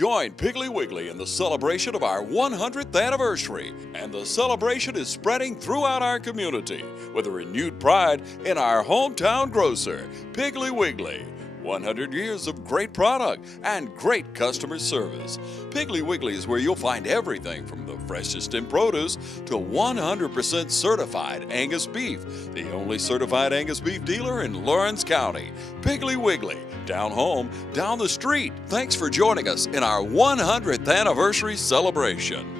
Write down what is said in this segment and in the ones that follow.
Join Piggly Wiggly in the celebration of our 100th anniversary, and the celebration is spreading throughout our community with a renewed pride in our hometown grocer, Piggly Wiggly. 100 years of great product and great customer service. Piggly Wiggly is where you'll find everything from the freshest in produce to 100% certified Angus beef, the only certified Angus beef dealer in Lawrence County. Piggly Wiggly, down home, down the street. Thanks for joining us in our 100th anniversary celebration.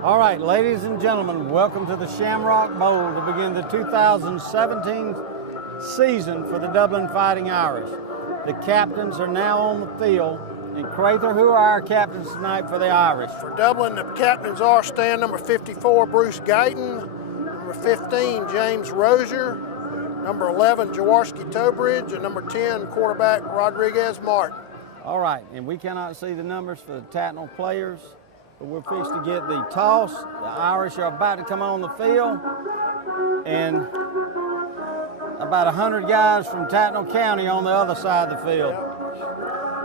All right, ladies and gentlemen, welcome to the Shamrock Bowl to begin the 2017 season for the Dublin Fighting Irish. The captains are now on the field. And Crather, who are our captains tonight for the Irish? For Dublin, the captains are stand number 54, Bruce Guyton, number 15, James Rozier, number 11, Jaworski Tobridge, and number 10, quarterback Rodriguez Martin. All right, and we cannot see the numbers for the Tattnall players, but we're fixed to get the toss. The Irish are about to come on the field, and about 100 guys from Tattnall County on the other side of the field.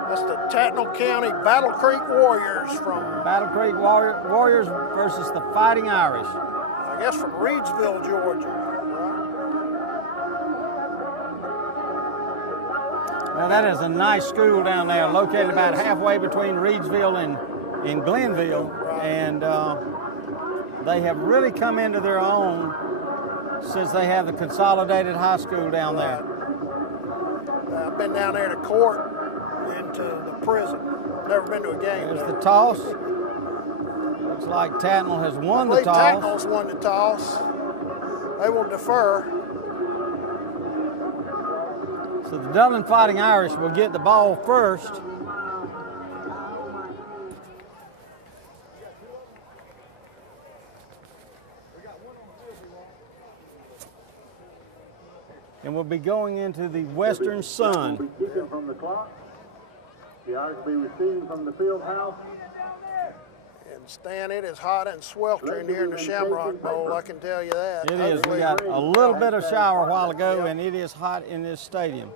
That's the Tattnall County Battle Creek Warriors from... Battle Creek Warriors versus the Fighting Irish. I guess from Reedsville, Georgia. Well, that is a nice school down there, located about halfway between Reedsville and Glenville, and they have really come into their own since they have the consolidated high school down there. I've been down there to court, into the prison. Never been to a game. There's the toss. Looks like Tattnall has won the toss. Tattnall's won the toss. They will defer. So the Dublin Fighting Irish will get the ball first. And we'll be going into the Western Sun. From the clock. The Irish will be receiving from the field house. And Stan, it is hot and sweltering here in the Shamrock Bowl, I can tell you that. It is. We got a little bit of shower a while ago, and it is hot in this stadium.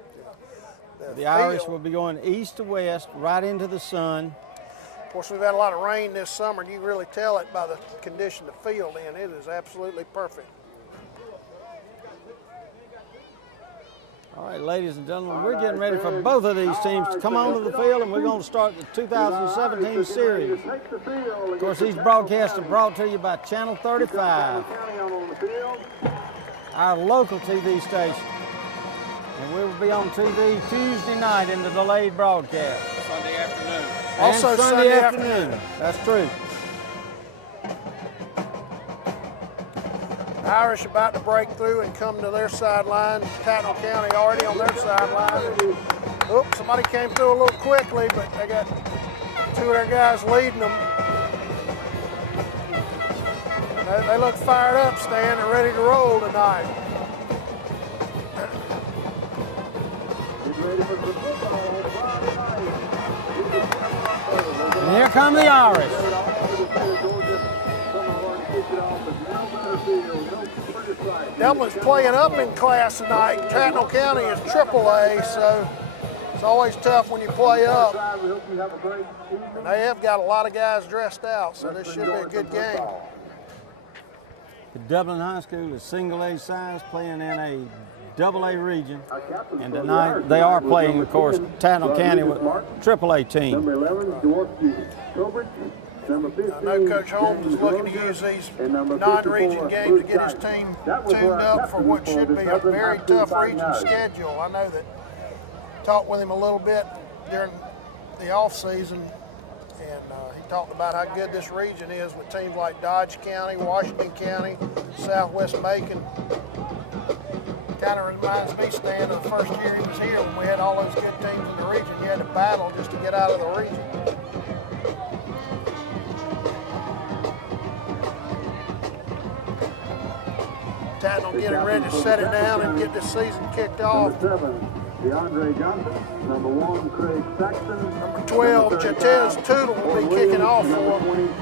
The Irish will be going east to west, right into the sun. Of course, we've had a lot of rain this summer, and you can really tell it by the condition the field in. It is absolutely perfect. All right, ladies and gentlemen, we're getting ready for both of these teams to come onto the field, and we're going to start the 2017 series. Of course, these broadcasts are brought to you by Channel 35, our local TV station. And we will be on TV Tuesday night in the delayed broadcast. Sunday afternoon. Also Sunday afternoon. That's true. Irish about to break through and come to their sideline. Tattnall County already on their sideline. Oops, somebody came through a little quickly, but they got two of their guys leading them. They look fired up, Stan. They're ready to roll tonight. And here come the Irish. Dublin's playing up in class tonight. Tattnall County is AAA, so it's always tough when you play up. And they have got a lot of guys dressed out, so this should be a good game. The Dublin High School is single A size, playing in a AA region, and tonight they are playing, of course, Tattnall County with AAA team. Number 11, Jaworski Tobridge. Number 15, I know Coach Holmes is looking to use these non-region games to get his team tuned up for what should be a very tough region schedule. I know that talked with him a little bit during the off-season, and he talked about how good this region is with teams like Dodge County, Washington County, Southwest Macon. Kind of reminds me, Stan, of the first year he was here when we had all those good teams in the region. You had to battle just to get out of the region. Tattnall getting ready to set it down and get this season kicked off. Number 7, DeAndre Johnson. Number 1, Craig Saxton. Number 12, Jatez Tootle will be kicking off for him.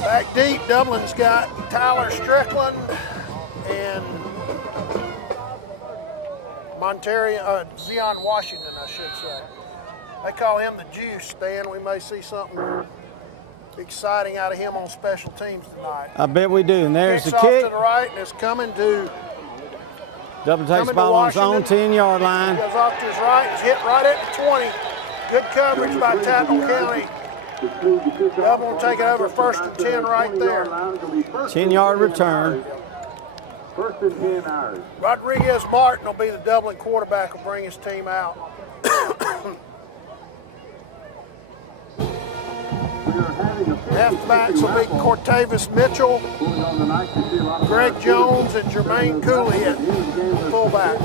Back deep, Dublin's got Tyler Strickland and Zion Washington, I should say. They call him the Juice, Dan. We may see something exciting out of him on special teams tonight. I bet we do. And there's Kicks the off kick. to the right and it's coming to Dublin takes the ball on his own 10-yard line. Goes off to his right. It's hit right at the 20. Good coverage by Tattnall County. Dublin will take it over 1st and 10 right there. 10-yard return. 1st and 10 Irish. Rodriguez Martin will be the Dublin quarterback, will bring his team out. Halfbacks will be Cortavis Mitchell, Greg Jones, and Jermaine Cooley at fullback.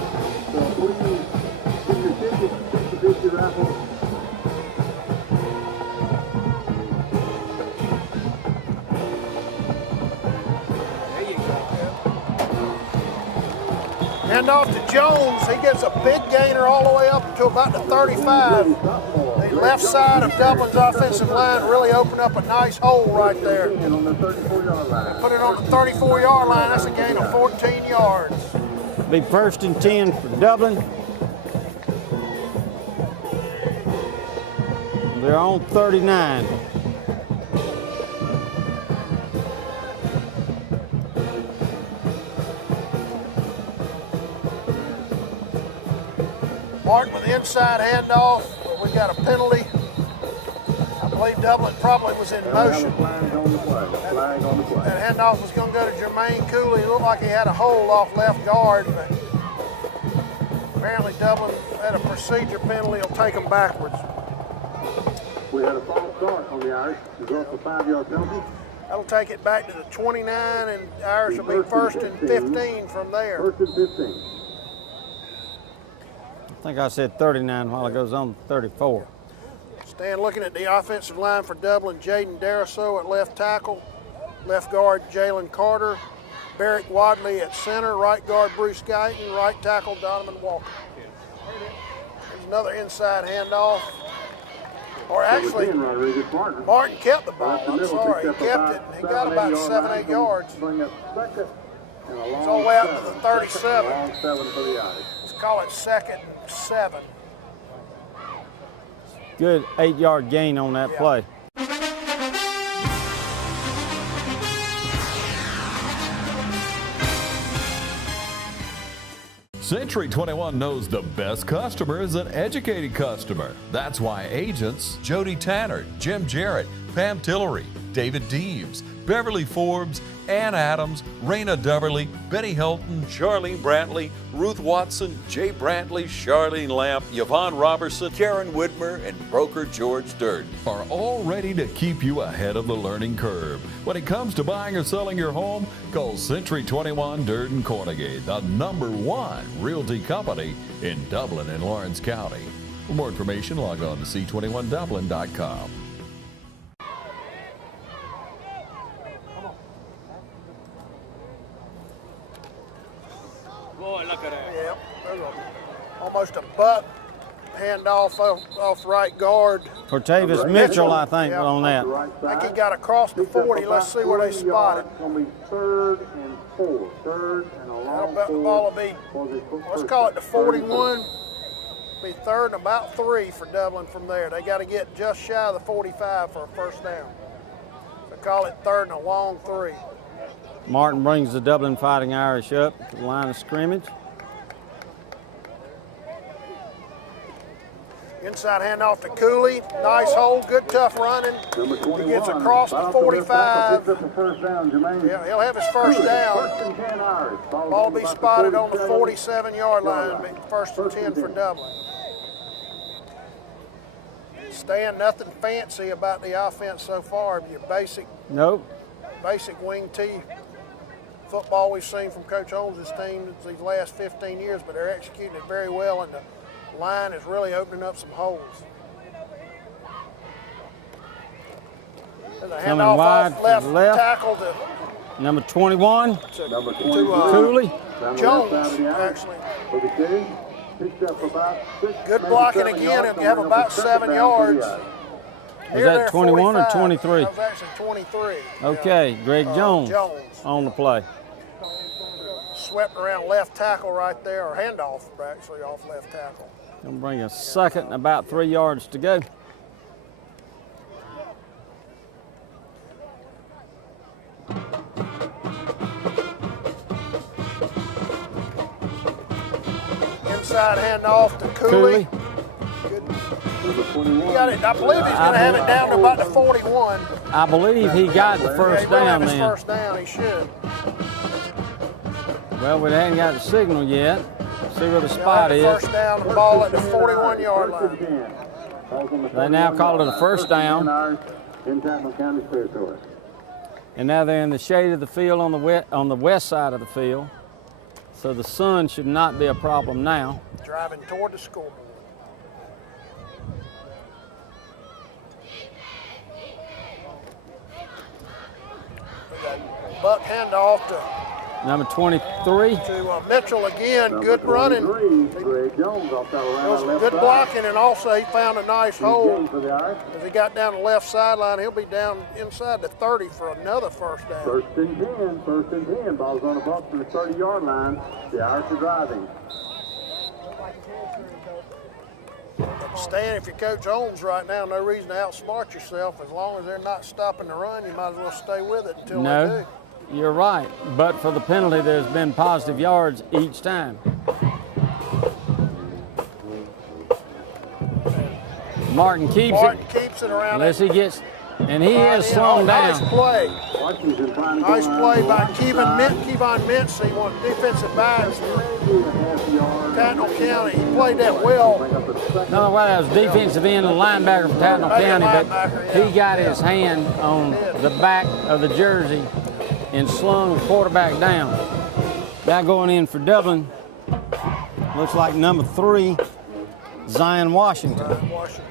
Hand off to Jones. He gets a big gainer all the way up to about the 35. The left side of Dublin's offensive line really opened up a nice hole right there. They put it on the 34-yard line. That's a gain of 14 yards. Be 1st and 10 for Dublin. They're on 39. Martin with the inside handoff. We got a penalty. I believe Dublin probably was in motion. That handoff was going to go to Jermaine Cooley. It looked like he had a hold off left guard, but apparently Dublin had a procedure penalty. He'll take them backwards. We had a false start on the Irish. Result of a 5-yard penalty. That'll take it back to the 29, and the Irish will be 1st and 15 from there. 1st and 15. I think I said 39 while it goes on 34. Stan looking at the offensive line for Dublin. Jaden Daraso at left tackle. Left guard Jalen Carter. Barrick Wadley at center. Right guard Bruce Guyton. Right tackle Donovan Walker. There's another inside handoff. Or actually, Martin kept the ball. I'm sorry, he kept it. He got about 7-8 yards. It's all the way up to the 37. Let's call it 2nd and 7. Good 8-yard gain on that play. Century 21 knows the best customer is an educated customer. That's why agents Jody Tanner, Jim Jarrett, Pam Tillery, David Deeves, Beverly Forbes, Ann Adams, Raina Duberly, Betty Helton, Charlene Brantley, Ruth Watson, Jay Brantley, Charlene Lamp, Yvonne Robertson, Karen Whitmer, and broker George Durden are all ready to keep you ahead of the learning curve. When it comes to buying or selling your home, call Century 21 Durden Cornegay, the #1 realty company in Dublin and Lawrence County. For more information, log on to c21dublin.com. Boy, look at that. Yep, almost a buck handoff off right guard. Cortavis Mitchell, I think, on that. I think he got across the 40. Let's see where they spot it. It's going to be 3rd and 4. 3rd and a long The ball will be, let's call it the 41. Be 3rd and about 3 for Dublin from there. They got to get just shy of the 45 for a first down. So call it 3rd and a long 3. Martin brings the Dublin Fighting Irish up to the line of scrimmage. Inside handoff to Cooley. Nice hold, good tough running. He gets across the 45. Yeah, he'll have his first down. Ball will be spotted on the 47-yard line. 1st and 10 for Dublin. Stan, nothing fancy about the offense so far. Your basic Nope. wing T football we've seen from Coach Holmes' team these last 15 years, but they're executing it very well, and the line is really opening up some holes. There's a Coming handoff wide off to the left. tackle to Number 21, Number Cooley. Jones, actually. For the game, picked up about 6, Good maybe blocking 7 again. yards He'll have on about the second 7 down, yards. 30 Was that 21 or 23? That was actually 23. Okay, Greg Jones Jones. on the play. Swept around left tackle right there, or handoff actually off left tackle. Gonna bring a second and about 3 yards to go. Inside handoff to Cooley. Good. He got it. I believe he's going to have it down to about the 41. I believe he got the first He will have down his then. first down. He should. Well, we hadn't got the signal yet. See where the He'll spot have the is. first down, the ball at the 41-yard line. They now call it a first down. In Tattnall County territory. And now they're in the shade of the field on the west side of the field. So the sun should not be a problem now. Driving toward the scoreboard. Buck handoff to Number 23. Mitchell again. Good running. Greg Jones off that It was line left good side. blocking, and also he found a nice hole. Game for the Irish. As he got down the left sideline, he'll be down inside the 30 for another first down. First and 10. First and 10. Ball's on a bump to the 30-yard line. The Irish are driving. Stan, if you're Coach Holmes right now, no reason to outsmart yourself. As long as they're not stopping the run, you might as well stay with it until they No, do. you're right. But for the penalty, there's been positive yards each time. Martin keeps Martin it keeps it around. unless he gets, and he Right is in. slowing Nice down. play. Washington trying to Nice go play out by right Kevon side. Mintz. He won defensive backs for Maybe a half yard. Tattnall County. He played that well. Bring up a second. No, well, that was defensive end and linebacker from Tattnall County, but he got his hand on the back of the jersey and slung the quarterback down. Now going in for Dublin, looks like number 3, Zion Washington. Washington.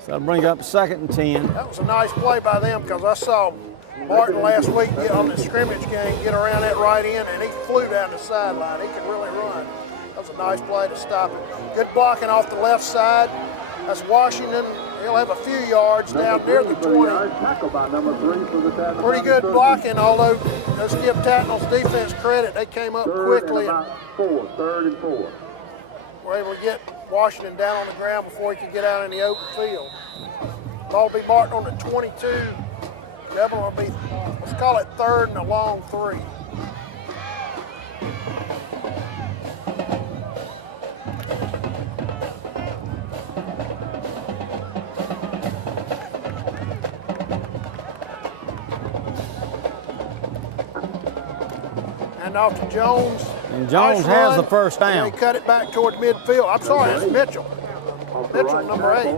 So that'll bring up 2nd and 10. That was a nice play by them because I saw Martin last week get on the scrimmage game, get around that right end, and he flew down the sideline. He can really run. That was a nice play to stop him. Good blocking off the left side. That's Washington. He'll have a few yards down near the 20. Tackle by number 3 for the Tattnall Pretty County good Third. blocking, although let's give Tattnall's defense credit. They came up quickly and Third and 4. were able to get Washington down on the ground before he could get out in the open field. Ball will be marked on the 22. Dublin will be, let's call it 3rd and a long 3. And off to Jones. And Jones Nice has run. the first down. And they cut it back toward midfield. I'm sorry, it's Mitchell. Mitchell, number 8.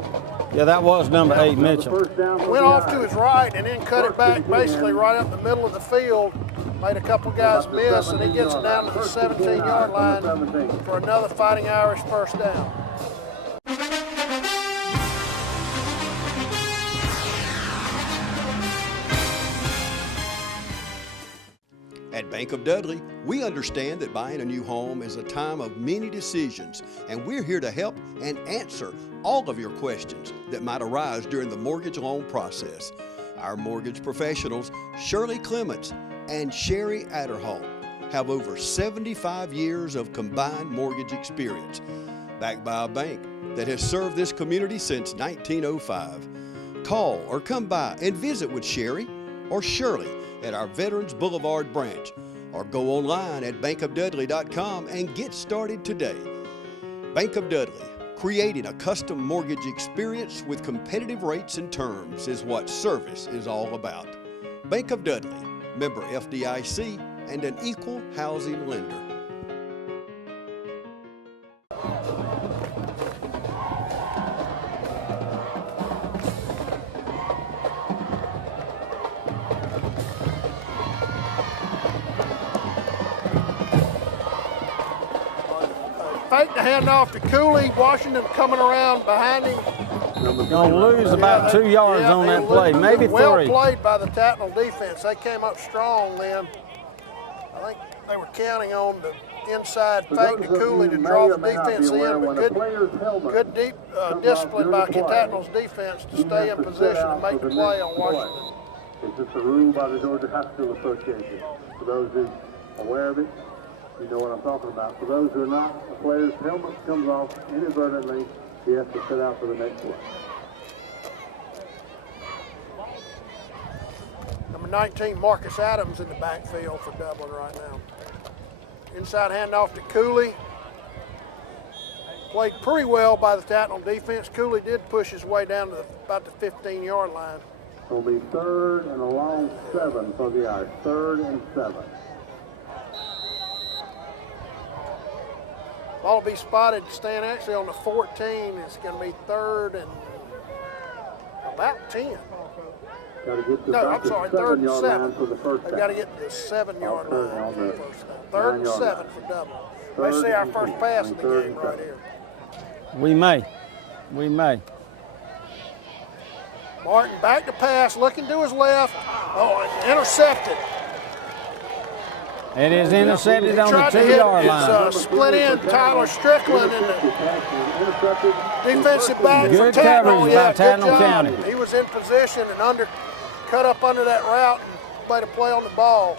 Yeah, that was number 8, Mitchell. First down for Went the off to Irish. his right and then cut it back basically right up the middle of the field. Made a couple guys miss, and he gets it down to the 17-yard line for another Fighting Irish first down. At Bank of Dudley, we understand that buying a new home is a time of many decisions, and we're here to help and answer all of your questions that might arise during the mortgage loan process. Our mortgage professionals, Shirley Clements and Sherry Adderhall, have over 75 years of combined mortgage experience, backed by a bank that has served this community since 1905. Call or come by and visit with Sherry or Shirley at our Veterans Boulevard branch, or go online at bankofdudley.com and get started today. Bank of Dudley, creating a custom mortgage experience with competitive rates and terms is what service is all about. Bank of Dudley, member FDIC, and an equal housing lender. fake the handoff to Cooley. Washington coming around behind him. Gonna lose about 2 yards on that play, maybe 3. Well played by the Tattnall defense. They came up strong then. I think they were counting on the inside fake to Cooley to draw the defense in, but good deep discipline by Tattnall's defense to stay in position and make the play on Washington. It's just a rule by the Georgia High School Association. For those who are aware of it, you know what I'm talking about. For those who are not, a player's helmet comes off inadvertently, he has to sit out for the next one. Number 19, Marcus Adams in the backfield for Dublin right now. Inside handoff to Cooley. Played pretty well by the Tattnall defense. Cooley did push his way down to about the 15-yard line. It'll be 3rd and a long 7 for the Irish. 3rd and 7. Ball will be spotted, staying actually on the 14. It's going to be 3rd and about 10. No, I'm sorry, 3rd and 7. They've got to get to the 7-yard line for the first down. 3rd and 7 for Dublin. Let's see our first pass of the game right here. We may. We may. Martin back to pass, looking to his left. Oh, intercepted. It is intercepted on the 2-yard line. Split in Tyler Strickland and the defensive back for Good Tattnall. coverage by Tattnall County. He was in position and cut up under that route and played a play on the ball.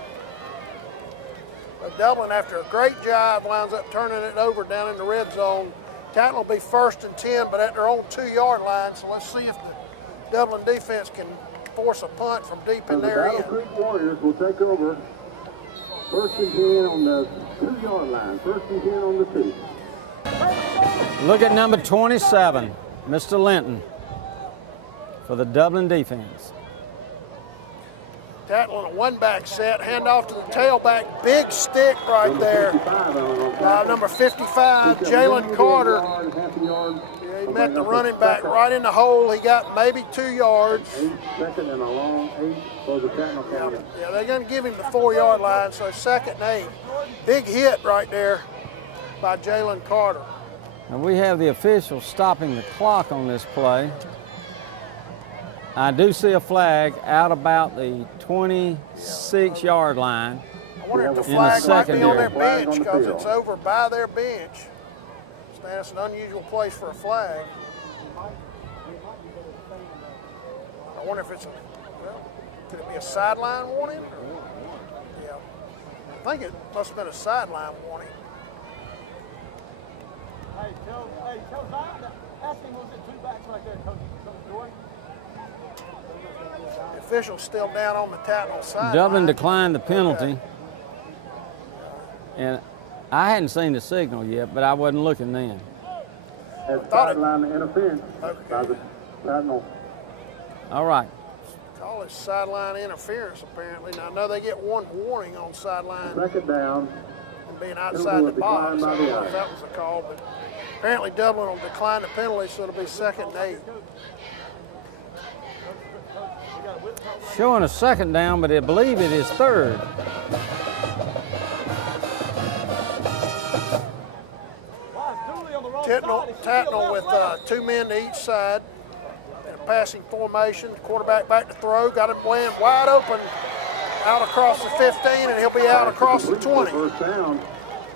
But Dublin, after a great drive, winds up turning it over down in the red zone. Tattnall will be 1st and 10, but at their own 2-yard line. So let's see if the Dublin defense can force a punt from deep in their end. The Battle Creek Warriors will take over. 1st and 10 on the 2-yard line. 1st and 10 on the 2. Look at number 27, Mr. Linton, for the Dublin defense. Tattnall in a one-back set, handoff to the tailback, big stick right there. Number 55, Jalen Carter. Yeah, he met the running back right in the hole. He got maybe 2 yards. 2nd and a long 8 for the Tattnall County. Yeah, they're going to give him the 4-yard line, so 2nd and 8. Big hit right there by Jalen Carter. And we have the officials stopping the clock on this play. I do see a flag out about the 26-yard line. I wonder if the in the flag might be on their secondary. bench because it's over by their bench. That's an unusual place for a flag. I wonder if it's could it be a sideline warning? Yeah. I think it must have been a sideline warning. Hey, tell Zion, ask him, was it 2 backs right there, Coach Jordan? The official's still down on the Tattnall side. Dublin declined the penalty. And I hadn't seen the signal yet, but I wasn't looking then. That's sideline interference by the Tattnall. All right. Call it sideline interference, apparently. Now, I know they get one warning on sideline 2nd down. and being outside the box. I don't know if that was a call, but apparently Dublin will decline the penalty, so it'll be 2nd and 8. Showing a 2nd down, but I believe it is 3rd. Tattnall with 2 men to each side in a passing formation. Quarterback back to throw, got him laying wide open out across the 15, and he'll be out across the 20. First down.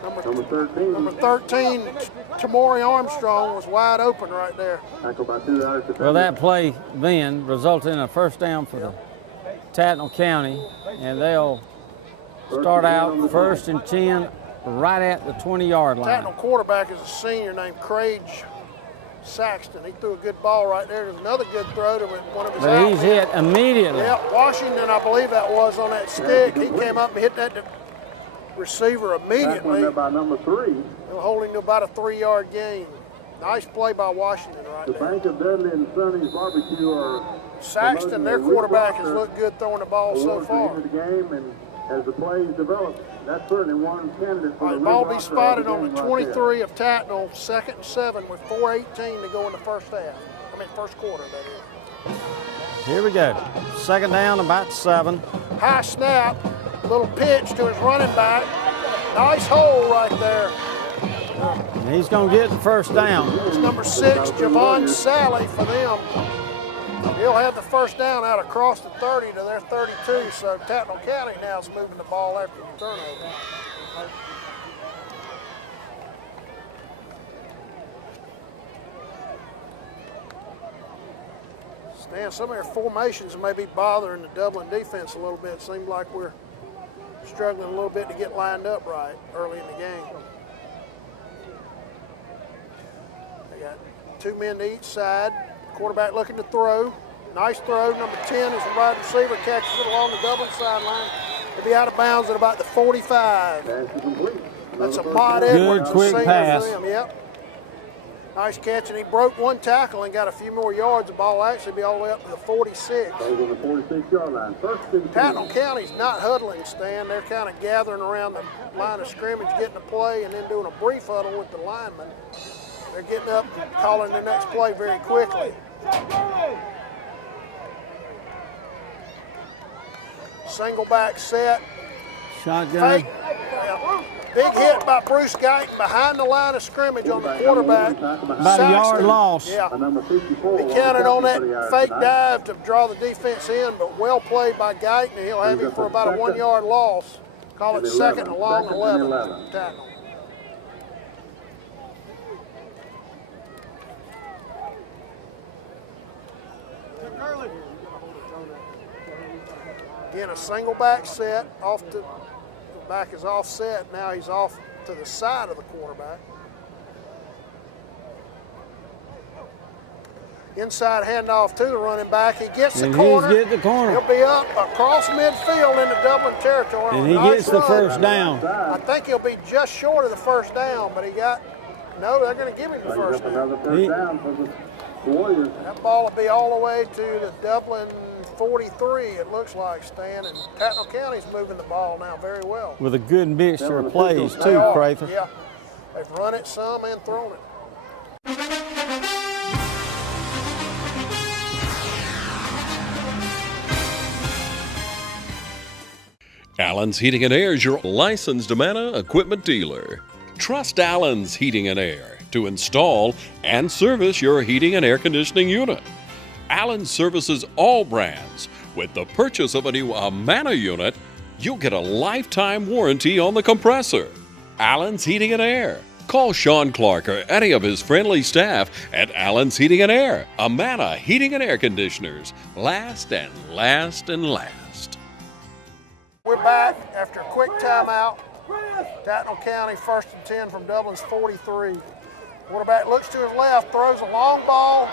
Number 13. Number 13, Tamori Armstrong, was wide open right there. Tackled by 2 Irish defenders. Well, that play then resulted in a 1st down for the Tattnall County, and they'll start out 1st and 10 right at the 20-yard line. Tattnall quarterback is a senior named Craig Saxton. He threw a good ball right there. There's another good throw to one of his But he's hit immediately. Yeah, Washington, I believe that was on that stick. He came up and hit that receiver immediately. By number 3. They'll hold him to about a 3-yard gain. Nice play by Washington right The there. Bank of Dudley and Sonny's Barbecue are Saxton, their quarterback, has looked good throwing the ball so far. The game, and as the plays develop, that's certainly one candidate for The the ball Red be Roster spotted of the on game the right 23 of Tattnall, 2nd and 7 with 4:18 to go in the first quarter, that is. Here we go. 2nd down, about 7. High snap, little pitch to his running back. Nice hole right there. And he's going to get the first down. It's number 6, Javon Sally for them. He'll have the first down out across the 30 to their 32, so Tattnall County now is moving the ball after the turnover. Stan, some of their formations may be bothering the Dublin defense a little bit. It seems like we're struggling a little bit to get lined up right early in the game. They got 2 men to each side. Quarterback looking to throw. Nice throw. Number 10 is the wide receiver. Catches it along the Dublin sideline. He'll be out of bounds at about the 45. That's a Pod Edwards. Good quick pass. Yep. Nice catch, and he broke 1 tackle and got a few more yards. The ball actually be all the way up to the 46. On the 46-yard line. Tattnall County's not huddling, Stan. They're kind of gathering around the line of scrimmage, getting a play, and then doing a brief huddle with the linemen. They're getting up, calling the next play very quickly. Single back set. Shotgun. Fake. Yeah. Big hit by Bruce Guyton behind the line of scrimmage on the quarterback. About a yard loss. Yeah. He counted on that fake dive to draw the defense in, but well played by Guyton. He'll have him for about a 1-yard loss. Call it 2nd and long 11. Tattnall. Again, a single back set. Off to the back is offset. Now he's off to the side of the quarterback. Inside handoff to the running back. He gets the corner. He's getting the corner. He'll be up across midfield into Dublin territory. And he gets the first down. I think he'll be just short of the first down, but he got, no, they're going to give him the first down. Another first down for the Warriors. That ball will be all the way to the Dublin 43, it looks like, Stan, and Tattnall County's moving the ball now very well. With a good mixture of plays, too, Crather. Yeah, they've run it some and thrown it. Allen's Heating and Air is your licensed Amana equipment dealer. Trust Allen's Heating and Air to install and service your heating and air conditioning unit. Allen services all brands. With the purchase of a new Amana unit, you'll get a lifetime warranty on the compressor. Allen's Heating and Air. Call Sean Clark or any of his friendly staff at Allen's Heating and Air. Amana Heating and Air Conditioners. Last and last and last. We're back after a quick timeout. Tattnall County 1st and 10 from Dublin's 43. Quarterback looks to his left, throws a long ball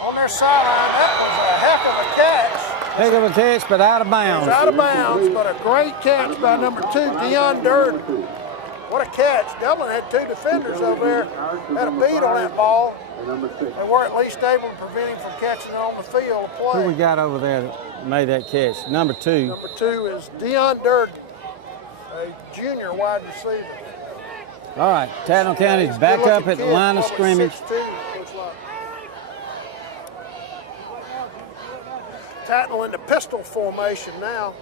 on their sideline. That was a heck of a catch. Heck of a catch, but out of bounds. It's out of bounds, but a great catch by number 2, Dion Durden. What a catch. Dublin had 2 defenders over there, had a beat on that ball. They were at least able to prevent him from catching it on the field of play. Who we got over there that made that catch? Number 2. Number 2 is Dion Durden, a junior wide receiver. All right, Tattnall County's back up at the line of scrimmage. 6'2", looks like. Tattnall in the pistol formation now.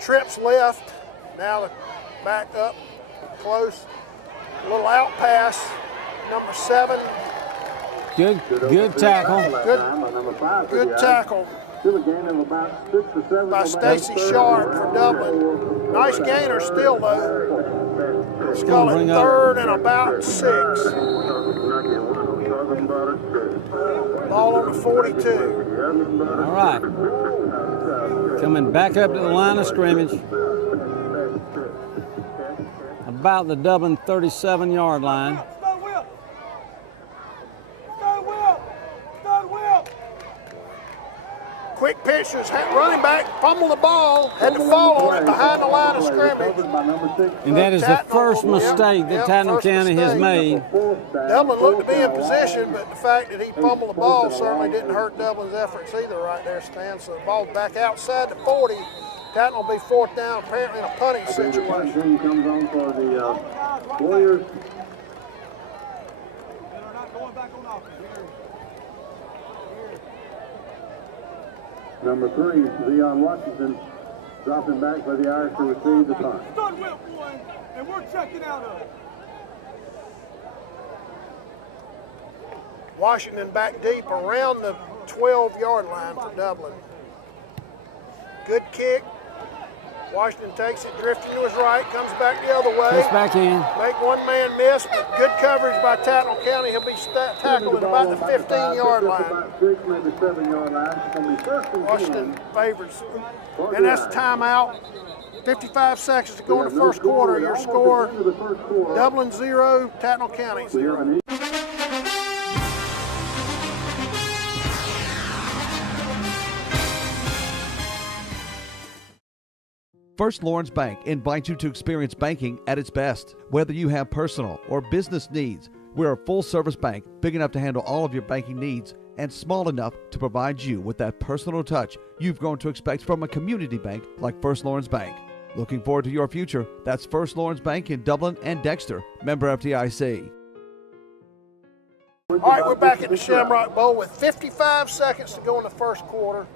Trips left, now the back up, close. A little out pass, number 7. Good tackle. Good tackle by Stacy Sharp for Dublin. Nice gainer still though. Let's call it 3rd and about 6. Ball on the 42. All right. Coming back up to the line of scrimmage. About the Dublin 37-yard line. Quick pitch, running back, fumbled the ball, had to fall on it behind the line of scrimmage. And that is the first mistake that Tattnall County has made. Dublin looked to be in position, but the fact that he fumbled the ball certainly didn't hurt Dublin's efforts either right there, Stan. So the ball back outside the 40. Tattnall will be 4th down, apparently in a punting situation. Comes on for the Warriors. Number 3, Leon Washington, dropping back for the Irish to receive the punt. And we're checking out of it. Washington back deep around the 12-yard line for Dublin. Good kick. Washington takes it, drifting to his right, comes back the other way. Gets back in. Make one man miss, but good coverage by Tattnall County. He'll be tackled at about the 15-yard line. Washington favors. And that's the timeout. 55 seconds to go in the first quarter. Your score, Dublin 0, Tattnall County 0. First Lawrence Bank invites you to experience banking at its best. Whether you have personal or business needs, we're a full-service bank big enough to handle all of your banking needs and small enough to provide you with that personal touch you've grown to expect from a community bank like First Lawrence Bank. Looking forward to your future? That's First Lawrence Bank in Dublin and Dexter, member FDIC. All right, we're back at the Shamrock Bowl with 55 seconds to go in the first quarter.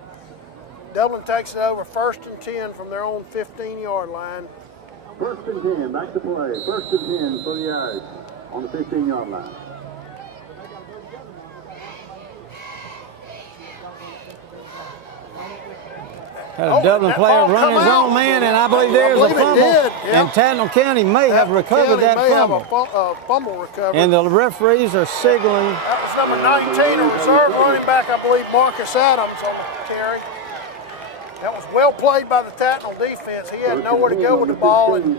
Dublin takes it over, 1st and 10 from their own 15-yard line. 1st and 10, back to play. 1st and 10 for the Irish on the 15-yard line. Had a Dublin player run his own man, and I believe there's a fumble. Yep. And Tattnall County may have recovered that fumble. Have a fumble recovery. And the referees are signaling. That was number 19, a reserve running back, I believe, Marcus Adams on the carry. That was well played by the Tattnall defense. He had nowhere to go with the ball, and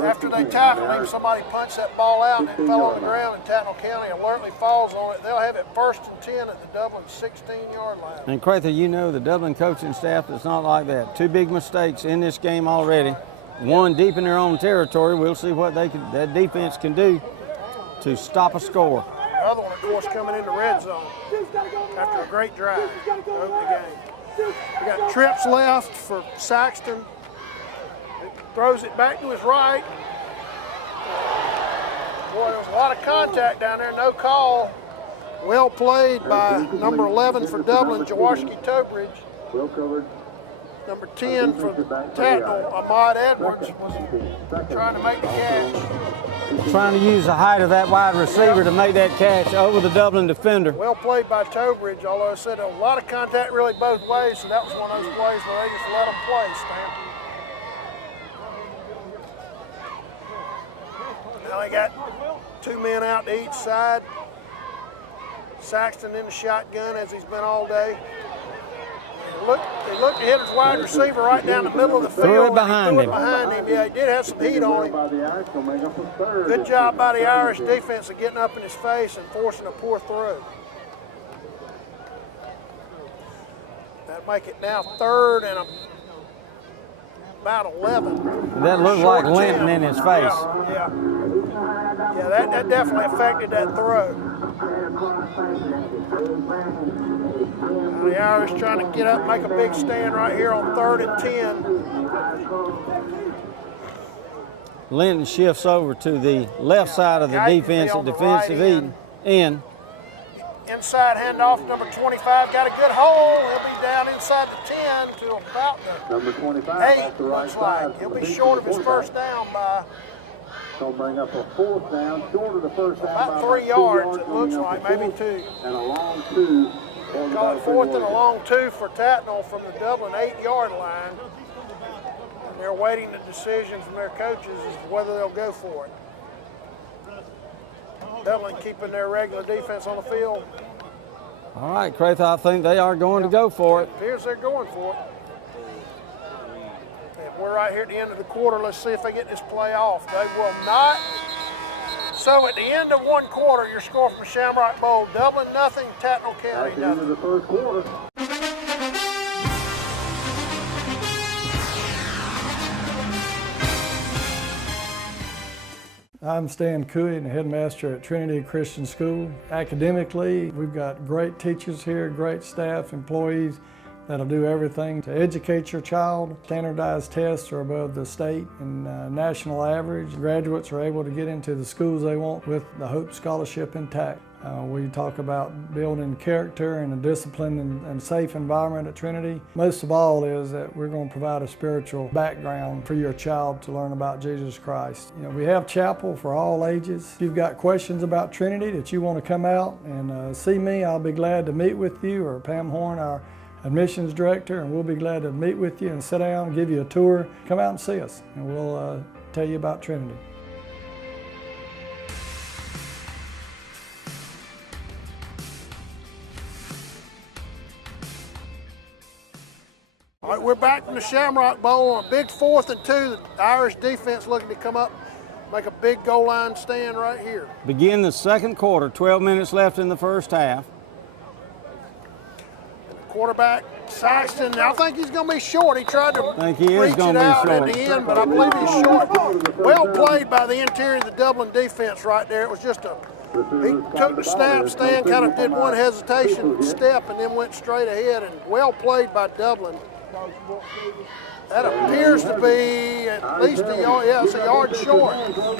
after they tackled him, somebody punched that ball out and it fell on the ground, and Tattnall County alertly falls on it. They'll have it 1st and 10 at the Dublin 16-yard line. And Crather, you know the Dublin coaching staff is not like that. 2 big mistakes in this game already. One deep in their own territory. We'll see what that defense can do to stop a score. The other one, of course, coming in the red zone after a great drive to open the game. We got trips left for Saxton. Throws it back to his right. Boy, there was a lot of contact down there, no call. Well played by number 11 for Dublin, Jaworski Tobridge. Well covered. Number 10 for Tattnall, Ahmad Edwards, was trying to make the catch. Trying to use the height of that wide receiver to make that catch over the Dublin defender. Well played by Tobridge, although I said a lot of contact really both ways, so that was one of those plays where they just let them play, Stan. Now they got 2 men out to each side. Saxton in the shotgun as he's been all day. He looked to hit his wide receiver right down the middle of the field. Threw it behind him. Yeah, he did have some heat on him. Good job by the Irish defense of getting up in his face and forcing a poor throw. That'll make it now 3rd and about 11. That looked like Linton in his face. Yeah, that definitely affected that throw. Now the Irish trying to get up, make a big stand right here on 3rd and 10. Linton shifts over to the left side of the defense at defensive end. Inside handoff, number 25 got a good hole. He'll be down inside the 10 to about the number 25, 8, looks like. He'll be short of his first down by So bring up a 4th down, short of the first down. About 3 yards, it looks like, maybe 2. And a long 2. Call it 4th and a long 2 for Tattnall from the Dublin 8-yard line. And they're waiting the decision from their coaches as to whether they'll go for it. Dublin keeping their regular defense on the field. All right, Crather, I think they are going to go for it. It appears they're going for it. And we're right here at the end of the quarter. Let's see if they get this play off. They will not. So at the end of 1 quarter, your score from Shamrock Bowl, Dublin nothing, Tattnall County at the end of nothing. the first quarter. I'm Stan Cooey, the headmaster at Trinity Christian School. Academically, we've got great teachers here, great staff, employees, that'll do everything to educate your child. Standardized tests are above the state and national average. Graduates are able to get into the schools they want with the Hope Scholarship intact. We talk about building character and a disciplined and safe environment at Trinity. Most of all is that we're going to provide a spiritual background for your child to learn about Jesus Christ. You know, we have chapel for all ages. If you've got questions about Trinity that you want to come out and see me, I'll be glad to meet with you, or Pam Horn, our admissions director, and we'll be glad to meet with you and sit down and give you a tour. Come out and see us, and we'll tell you about Trinity. All right, we're back from the Shamrock Bowl on a big 4th and 2. The Irish defense looking to come up, make a big goal line stand right here. Begin the second quarter, 12 minutes left in the first half. Quarterback Saxton, I think he's going to be short. He tried to reach it gonna out be at short. the end, but I believe he's short. Well played by the interior of the Dublin defense right there. It was just he took the snap stand, kind of did one hesitation step, and then went straight ahead, and well played by Dublin. That appears to be at least a yard, yeah, it's a yard short.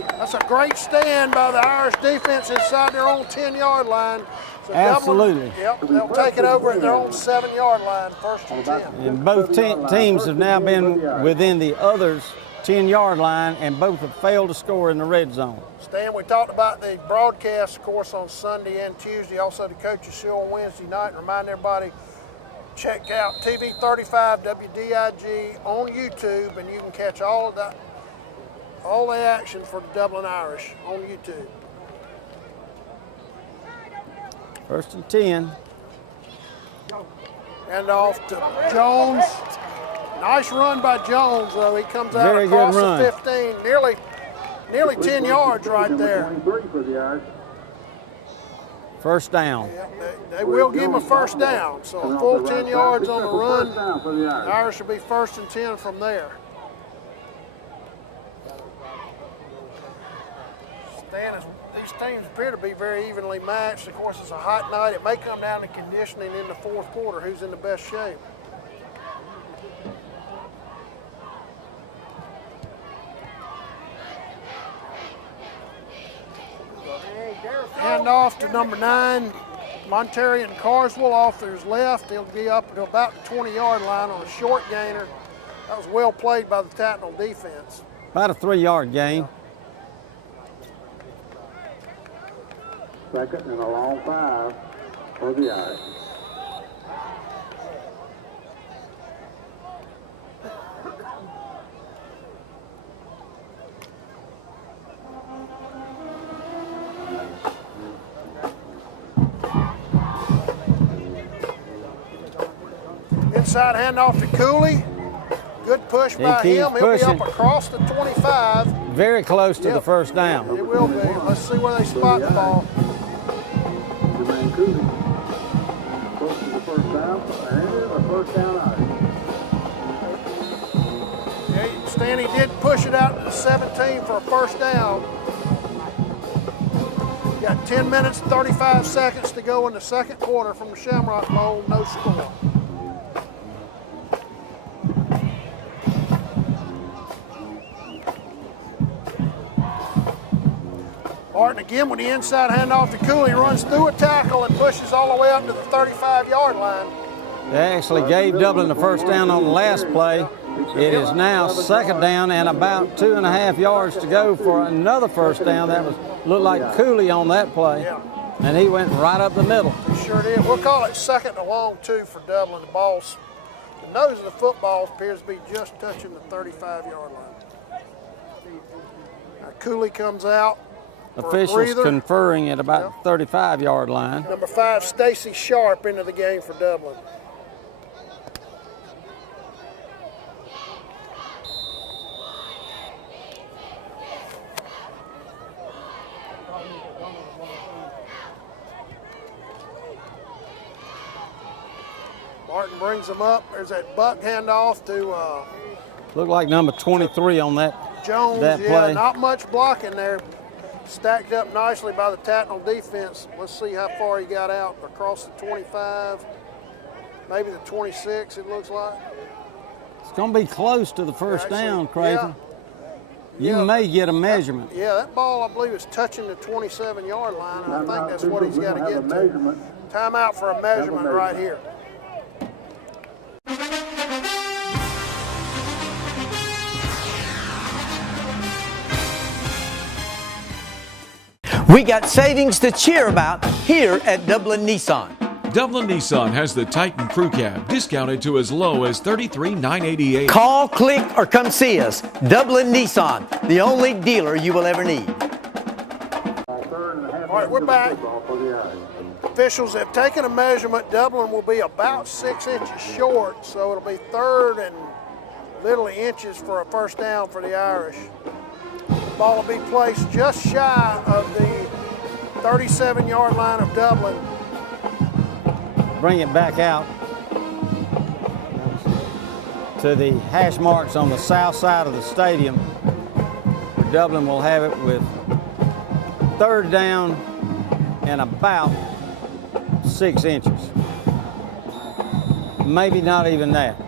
That's a great stand by the Irish defense inside their own 10-yard line. So Absolutely. Dublin, yep, they'll take it over at their own 7-yard line, 1st and 10. And both teams have now been within the other's 10-yard line, and both have failed to score in the red zone. Stan, we talked about the broadcast, of course, on Sunday and Tuesday, also the coaches show on Wednesday night. And remind everybody, check out TV 35 WDIG on YouTube, and you can catch all the action for the Dublin Irish on YouTube. 1st and 10. And off to Jones. Nice run by Jones, though. He comes out Very across good run. the 15, nearly 10 yards right there. 23 for the Irish. First down. Yeah, they will give him a first down, so a full 10 yards on the run. The Irish will be 1st and 10 from there. Stan, these teams appear to be very evenly matched. Of course, it's a hot night. It may come down to conditioning in the 4th quarter, who's in the best shape. Hand off to number 9, Montarian Carswell off to his left. He'll be up to about the 20-yard line on a short gainer. That was well played by the Tattnall defense. About a 3-yard gain. 2nd and a long 5 for the Irish. Inside handoff to Cooley. Good push by him. He'll be up across the 25. Very close to the first down. It will be. Let's see where they spot the ball. Jermaine Cooley. Close to the first down. And a first down Irish. Yeah, Stanley did push it out to the 17 for a first down. Got 10 minutes, 35 seconds to go in the second quarter from the Shamrock Bowl. No score. Martin again with the inside handoff to Cooley, runs through a tackle and pushes all the way up to the 35-yard line. They actually gave Dublin the first down on the last play. It is now 2nd down and about 2.5 yards to go for another first down. That looked like Cooley on that play, and he went right up the middle. He sure did. We'll call it 2nd and a long 2 for Dublin. The nose of the football appears to be just touching the 35-yard line. Now Cooley comes out. Officials conferring at about the 35-yard line. Number 5, Stacy Sharp, into the game for Dublin. Martin brings them up. There's that buck handoff to looked like number 23 on that Jones. That play. Not much blocking there. Stacked up nicely by the Tattnall defense. Let's see how far he got out. Across the 25. maybe the 26, it looks like. It's going to be close to the first down, Craven. Yeah. You may get a measurement. Yeah, that ball, I believe, is touching the 27-yard line, and I think that's what he's got to get to. Timeout for a measurement right here. We got savings to cheer about here at Dublin Nissan. Dublin Nissan has the Titan Crew Cab discounted to as low as $33,988. Call, click, or come see us. Dublin Nissan, the only dealer you will ever need. All right, we're back. Officials have taken a measurement. Dublin will be about 6 inches short, so it'll be 3rd and literally inches for a first down for the Irish. The ball will be placed just shy of the 37-yard line of Dublin. Bring it back out to the hash marks on the south side of the stadium, where Dublin will have it with 3rd down and about 6 inches. Maybe not even that.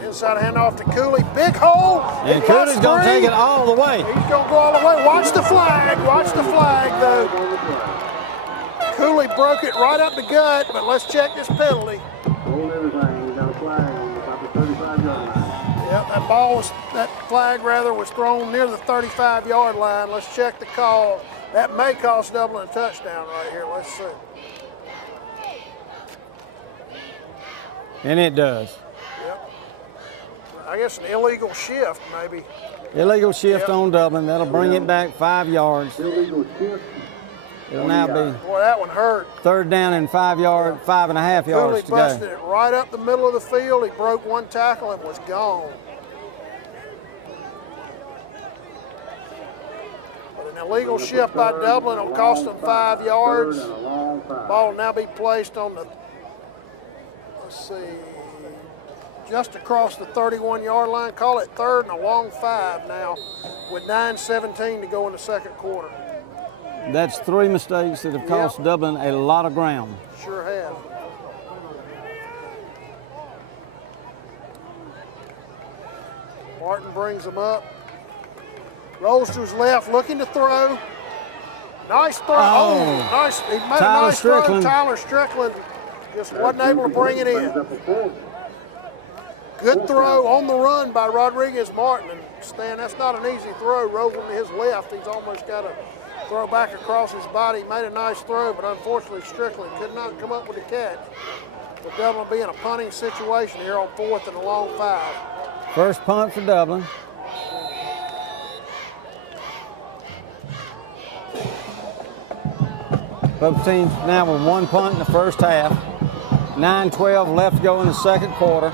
Inside handoff to Cooley, big hole. And Cooley's going to take it all the way. He's going to go all the way. Watch the flag though. Cooley broke it right up the gut, but let's check this penalty. Hold everything, we got a flag about the 35-yard line. Yep, that flag was thrown near the 35-yard line. Let's check the call. That may cost Dublin a touchdown right here. Let's see. And it does. Yep. I guess an illegal shift, maybe. Illegal shift on Dublin. That'll bring it back 5 yards. Illegal shift. It'll now be Boy, that one hurt. 3rd down and 5 yards, 5.5 yards Cooley to busted go. it right up the middle of the field. He broke one tackle and was gone. But an illegal shift by Dublin will cost them 5 yards. Ball will now be placed on the, let's see, just across the 31-yard line. Call it 3rd and a long 5 now with 9:17 to go in the second quarter. That's 3 mistakes that have cost Dublin a lot of ground. Sure have. Martin brings them up. Rolls to his left, looking to throw. Nice throw. Oh, nice. He made a nice throw. Tyler Strickland just wasn't able to bring it in. Good throw on the run by Rodriguez Martin. And Stan, that's not an easy throw. Rolling to his left. He's almost got to throw back across his body. He made a nice throw, but unfortunately Strickland could not come up with a catch. But Dublin will be in a punting situation here on 4th and a long 5. First punt for Dublin. Both teams now with 1 punt in the first half. 9:12 left to go in the second quarter.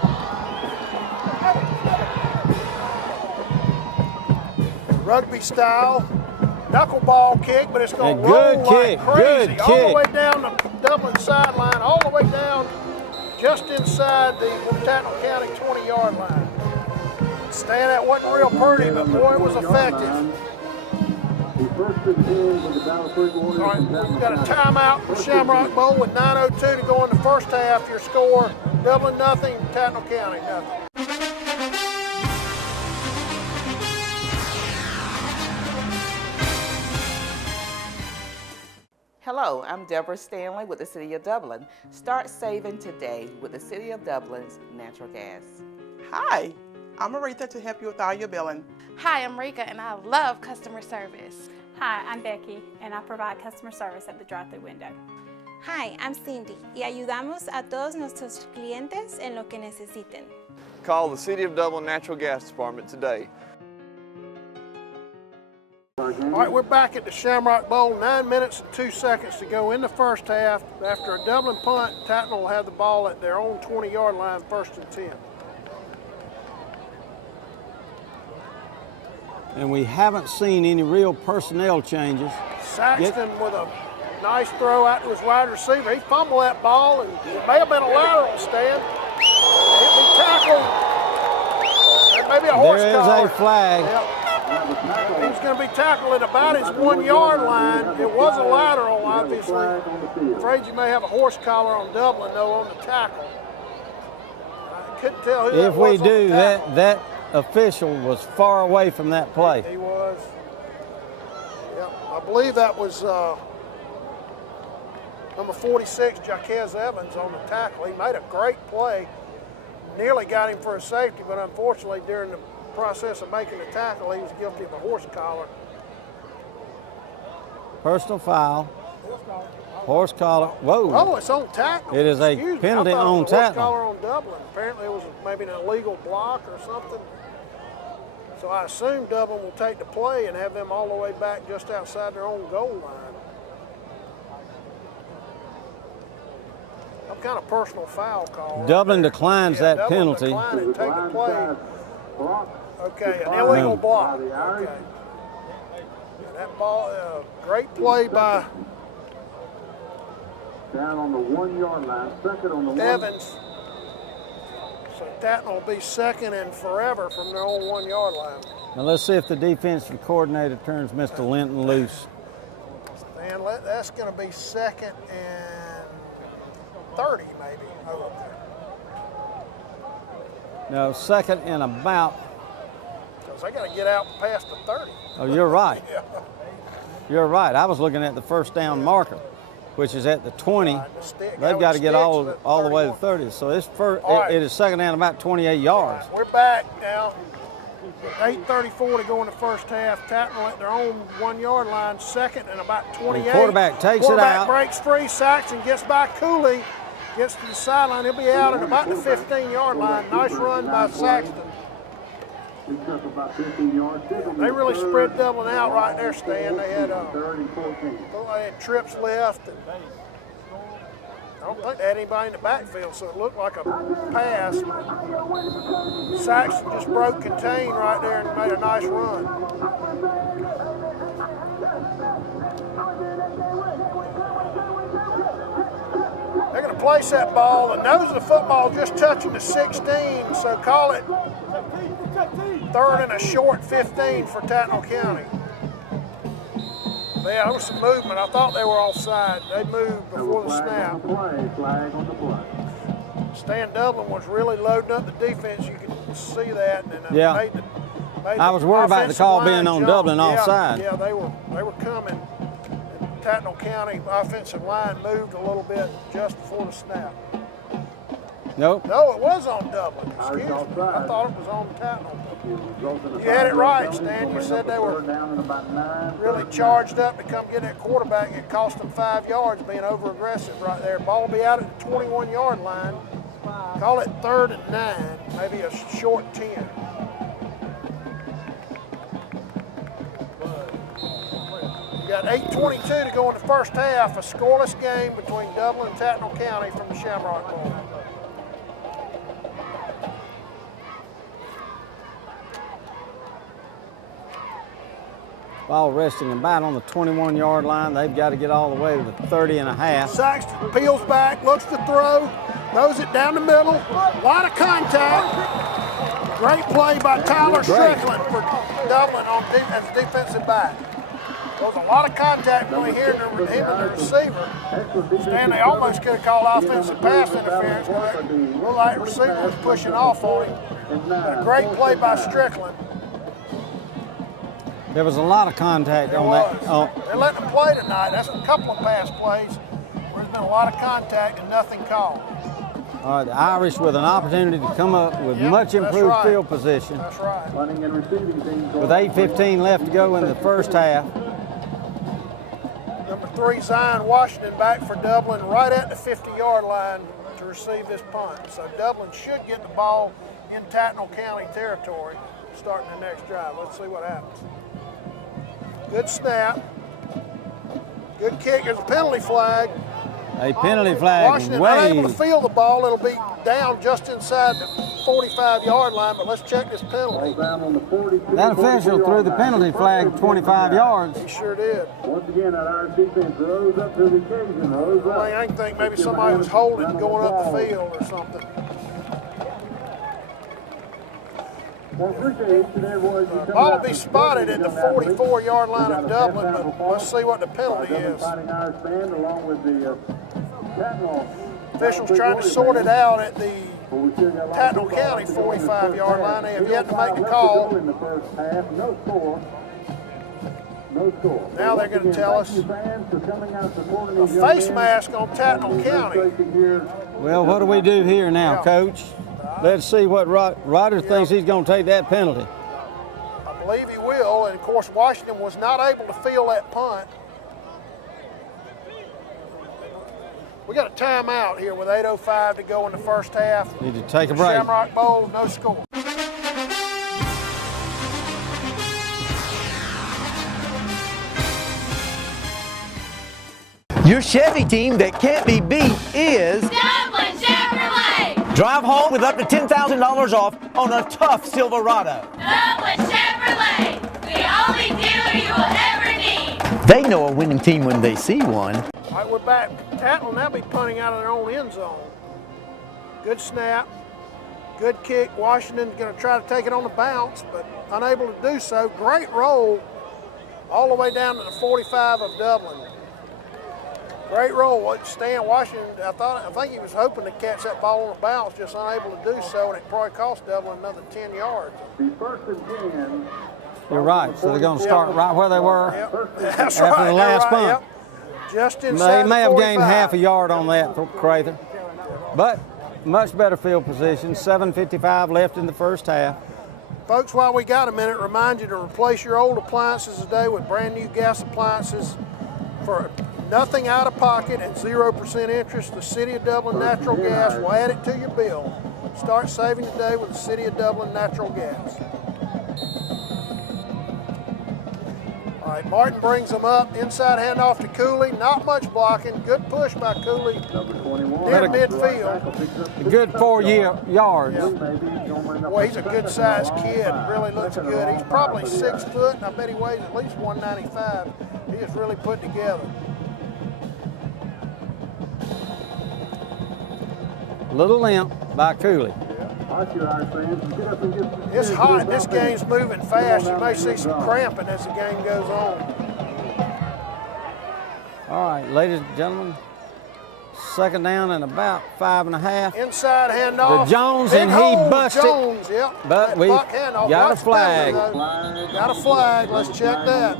Rugby style. Knuckleball kick, but it's going to roll like crazy. All the way down the Dublin sideline, all the way down just inside the Tattnall County 20-yard line. Stan, that wasn't real pretty, but boy, it was effective. All right, we've got a timeout for Shamrock Bowl with 9:02 to go in the first half. Your score, Dublin nothing, Tattnall County nothing. Hello, I'm Deborah Stanley with the City of Dublin. Start saving today with the City of Dublin's natural gas. Hi, I'm Aretha to help you with all your billing. Hi, I'm Rika and I love customer service. Hi, I'm Becky and I provide customer service at the drive-thru window. Hi, I'm Cindy y ayudamos a todos nuestros clientes en lo que necesiten. Call the City of Dublin Natural Gas Department today. All right, we're back at the Shamrock Bowl. 9 minutes and 2 seconds to go in the first half. After a Dublin punt, Tattnall will have the ball at their own 20-yard line, 1st and 10. And we haven't seen any real personnel changes. Saxton with a nice throw out to his wide receiver. He fumbled that ball, and it may have been a lateral, Stan. He'll be tackled. There may be a horse collar. There is a flag. Yep. He's going to be tackled at about his 1 yard line. It was a lateral, obviously. I'm afraid you may have a horse collar on Dublin, though, on the tackle. I couldn't tell who If we do, that official was far away from that play. He was. Yep, I believe that was number 46, Jaquez Evans, on the tackle. He made a great play. Nearly got him for a safety, but unfortunately during the process of making the tackle, he was guilty of a horse collar. Personal foul. Horse collar. Whoa. Oh, it's on Tattnall. It is a penalty on Horse Tattnall. collar on Dublin. Apparently it was maybe an illegal block or something. So I assume Dublin will take the play and have them all the way back just outside their own goal line. Some kind of personal foul call. Dublin declines that Dublin penalty. declined and take the play. Okay, an illegal block. Okay. That ball, great play by down on the 1 yard line, second on the Evans. So Tattnall will be second and forever from their own 1 yard line. Now let's see if the defensive coordinator turns Mr. Linton loose. And that's going to be second and 30 maybe over there. No, second and about. Because they got to get out past the 30. Oh, you're right. Yeah. You're right. I was looking at the first down marker, which is at the 20. They've got to get all the way to 30. So it's it is second down about 28 yards. We're back now. 8:34 to go in the first half. Tattnall at their own 1 yard line, second and about 28. The quarterback takes it out. Breaks free. Saxon gets by Cooley, gets to the sideline. He'll be out at about the 15 yard line. Nice run by Saxton. They really spread Dublin out right there, Stan. They had trips left. And I don't think they had anybody in the backfield, so it looked like a pass. Saxton just broke contain right there and made a nice run. They're going to place that ball. The nose of the football just touching the 16, so call it third and a short 15 for Tattnall County. Yeah, there was some movement. I thought they were offside. They moved before the snap. Stan Dublin was really loading up the defense. You can see that. And yeah. I was worried about the call being on Dublin offside. Yeah, they were coming. Tattnall County offensive line moved a little bit just before the snap. Nope. No, it was on Dublin. Excuse me. I thought it was on Tattnall. You had it right, Stan. You said they were really charged up to come get that quarterback. It cost them 5 yards being over-aggressive right there. Ball will be out at the 21 yard line. Call it third and 9, maybe a short 10. You got 8:22 to go in the first half. A scoreless game between Dublin and Tattnall County from the Shamrock Bowl. Ball resting about on the 21 yard line. They've got to get all the way to the 30 and a half. Saxton peels back, looks to throw, throws it down the middle. A lot of contact. Great play by Tyler Strickland for Dublin as defensive back. There was a lot of contact between him and the receiver. Stan, they almost could have called offensive pass interference because it looked like the receiver was pushing off on him. But a great play by Strickland. There was a lot of contact on that. They're letting them play tonight. That's a couple of pass plays where there's been a lot of contact and nothing called. All right, the Irish with an opportunity to come up with much improved field position. That's right. With 8:15 left to go in the first half. Number 3, Zion Washington back for Dublin right at the 50 yard line to receive this punt. So Dublin should get the ball in Tattnall County territory starting the next drive. Let's see what happens. Good snap. Good kick. There's a penalty flag. A penalty flag. Washington not able to field the ball. It'll be down just inside the 45 yard line, but let's check this penalty. That official threw the penalty flag 25 yards. He sure did. Once again, that Irish defense rose up to the occasion. I think maybe somebody was holding going up the field or something. Ball will be spotted at the 44-yard line of Dublin, but let's see what the penalty is. Officials trying to sort it out at the Tattnall County 45-yard line. They have yet to make the call. Now they're going to tell us a face mask on Tattnall County. Well, what do we do here now, Coach? Let's see what Ryder thinks he's going to take that penalty. I believe he will, and of course Washington was not able to field that punt. We got a timeout here with 8:05 to go in the first half. Need to take a break. Shamrock Bowl, no score. Your Chevy team that can't be beat is Dublin Chevrolet! Drive home with up to $10,000 off on a tough Silverado. Dublin Chevrolet! The only dealer you will ever need! They know a winning team when they see one. All right, we're back. Tattnall now be punting out of their own end zone. Good snap, good kick. Washington's going to try to take it on the bounce, but unable to do so. Great roll all the way down to the 45 of Dublin. Great roll. Stan Washington, I think he was hoping to catch that ball on the bounce, just unable to do so, and it probably cost Dublin another 10 yards. You're right. So they're going to start right where they were That's after the last punt. Yep. Just inside They may have 45. gained half a yard on that, Crather. But much better field position. 7:55 left in the first half. Folks, while we got a minute, remind you to replace your old appliances today with brand new gas appliances for nothing out of pocket at 0% interest. The City of Dublin Natural Gas will add it to your bill. Start saving today with the City of Dublin Natural Gas. All right, Martin brings them up. Inside handoff to Cooley. Not much blocking. Good push by Cooley. Near midfield. A good 4 yards. Boy, he's a good-sized kid. Really looks good. He's probably 6 foot, and I bet he weighs at least 195. He is really put together. Little limp by Cooley. It's hot. This game's moving fast. You may see some cramping as the game goes on. All right, ladies and gentlemen, second down and about 5.5. Inside handoff. The Jones, and he busted. Jones, yep. But we got a flag. Got a flag. Let's check that.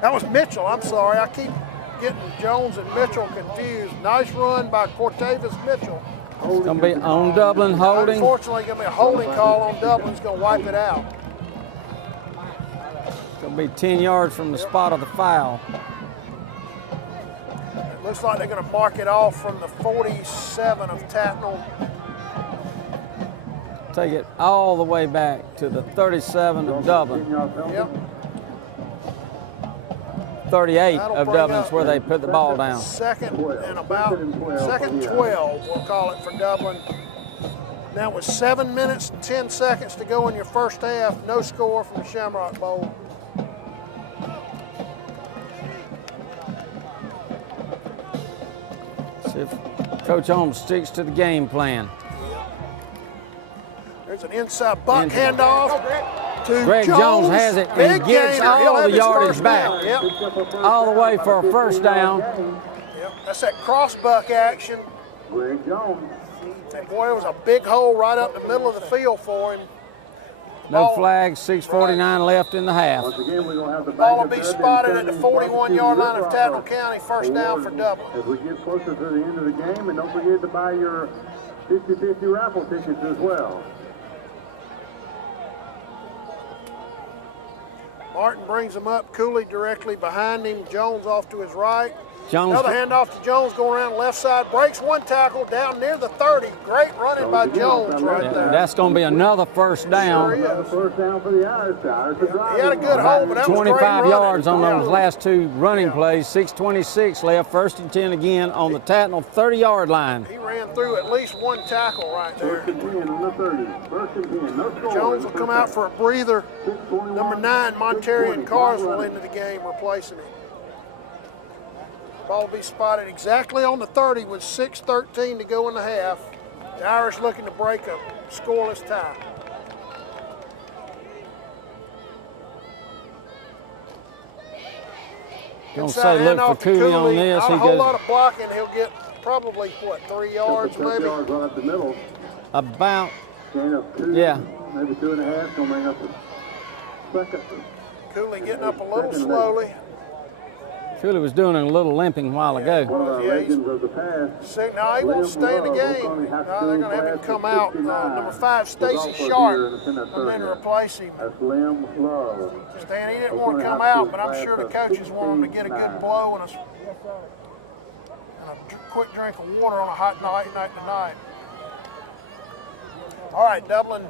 That was Mitchell. I'm sorry. I keep getting Jones and Mitchell confused. Nice run by Cortavis Mitchell. It's going to be on Dublin holding. Unfortunately, going to be a holding call on Dublin. It's going to wipe it out. It's going to be 10 yards from the spot of the foul. It looks like they're going to mark it off from the 47 of Tattnall. Take it all the way back to the 37 of Dublin. Yep. 38 of Dublin's where they put the ball down. Second and 12, we'll call it for Dublin. Now with 7 minutes and 10 seconds to go in your first half, no score from the Shamrock Bowl. See if Coach Holmes sticks to the game plan. There's an inside buck handoff. Greg Jones has it and gets all the yardage back. Yep. All the way for a first down. Yep. That's that cross buck action. Greg Jones. And boy, it was a big hole right up the middle of the field for him. No flags, 6:49 left in the half. The ball will be spotted at the 41-yard line of Tattnall County, first down for Dublin. As we get closer to the end of the game, and don't forget to buy your 50-50 raffle tickets as well. Martin brings him up. Cooley directly behind him. Jones off to his right. Jones. Another handoff to Jones going around the left side. Breaks one tackle down near the 30. Great running by Jones right there. That's going to be another first down. Sure is. First down for the Irish. He had a good hole, but that was 25 great yards on running. those last two running plays. 6:26 left. First and 10 again on the Tattnall 30-yard line. He ran through at least one tackle right there. First and 10 on the 30. First and 10. No score. Jones will come out for a breather. Number 9, Monterian Carswell into the game, replacing him. Ball will be spotted exactly on the 30 with 6:13 to go in the half. The Irish looking to break a scoreless tie. Don't say look for Cooley on this. Not he a whole goes lot of blocking. He'll get probably, what, 3 yards maybe? Yards right up the middle. about, Gain of 2, yeah. maybe 2.5. Gonna bring up the second. Cooley getting up a little slowly. Cooley was doing a little limping a while ago. One of our legends of the past. No, he won't stay in the game. No, they're going to have him come out. Number 5, Stacy Sharp, and then replace him. That's Lim Love. Stan, he didn't want to come out, but I'm sure the coaches want him to get a good blow and a quick drink of water on a hot night tonight. All right, Dublin.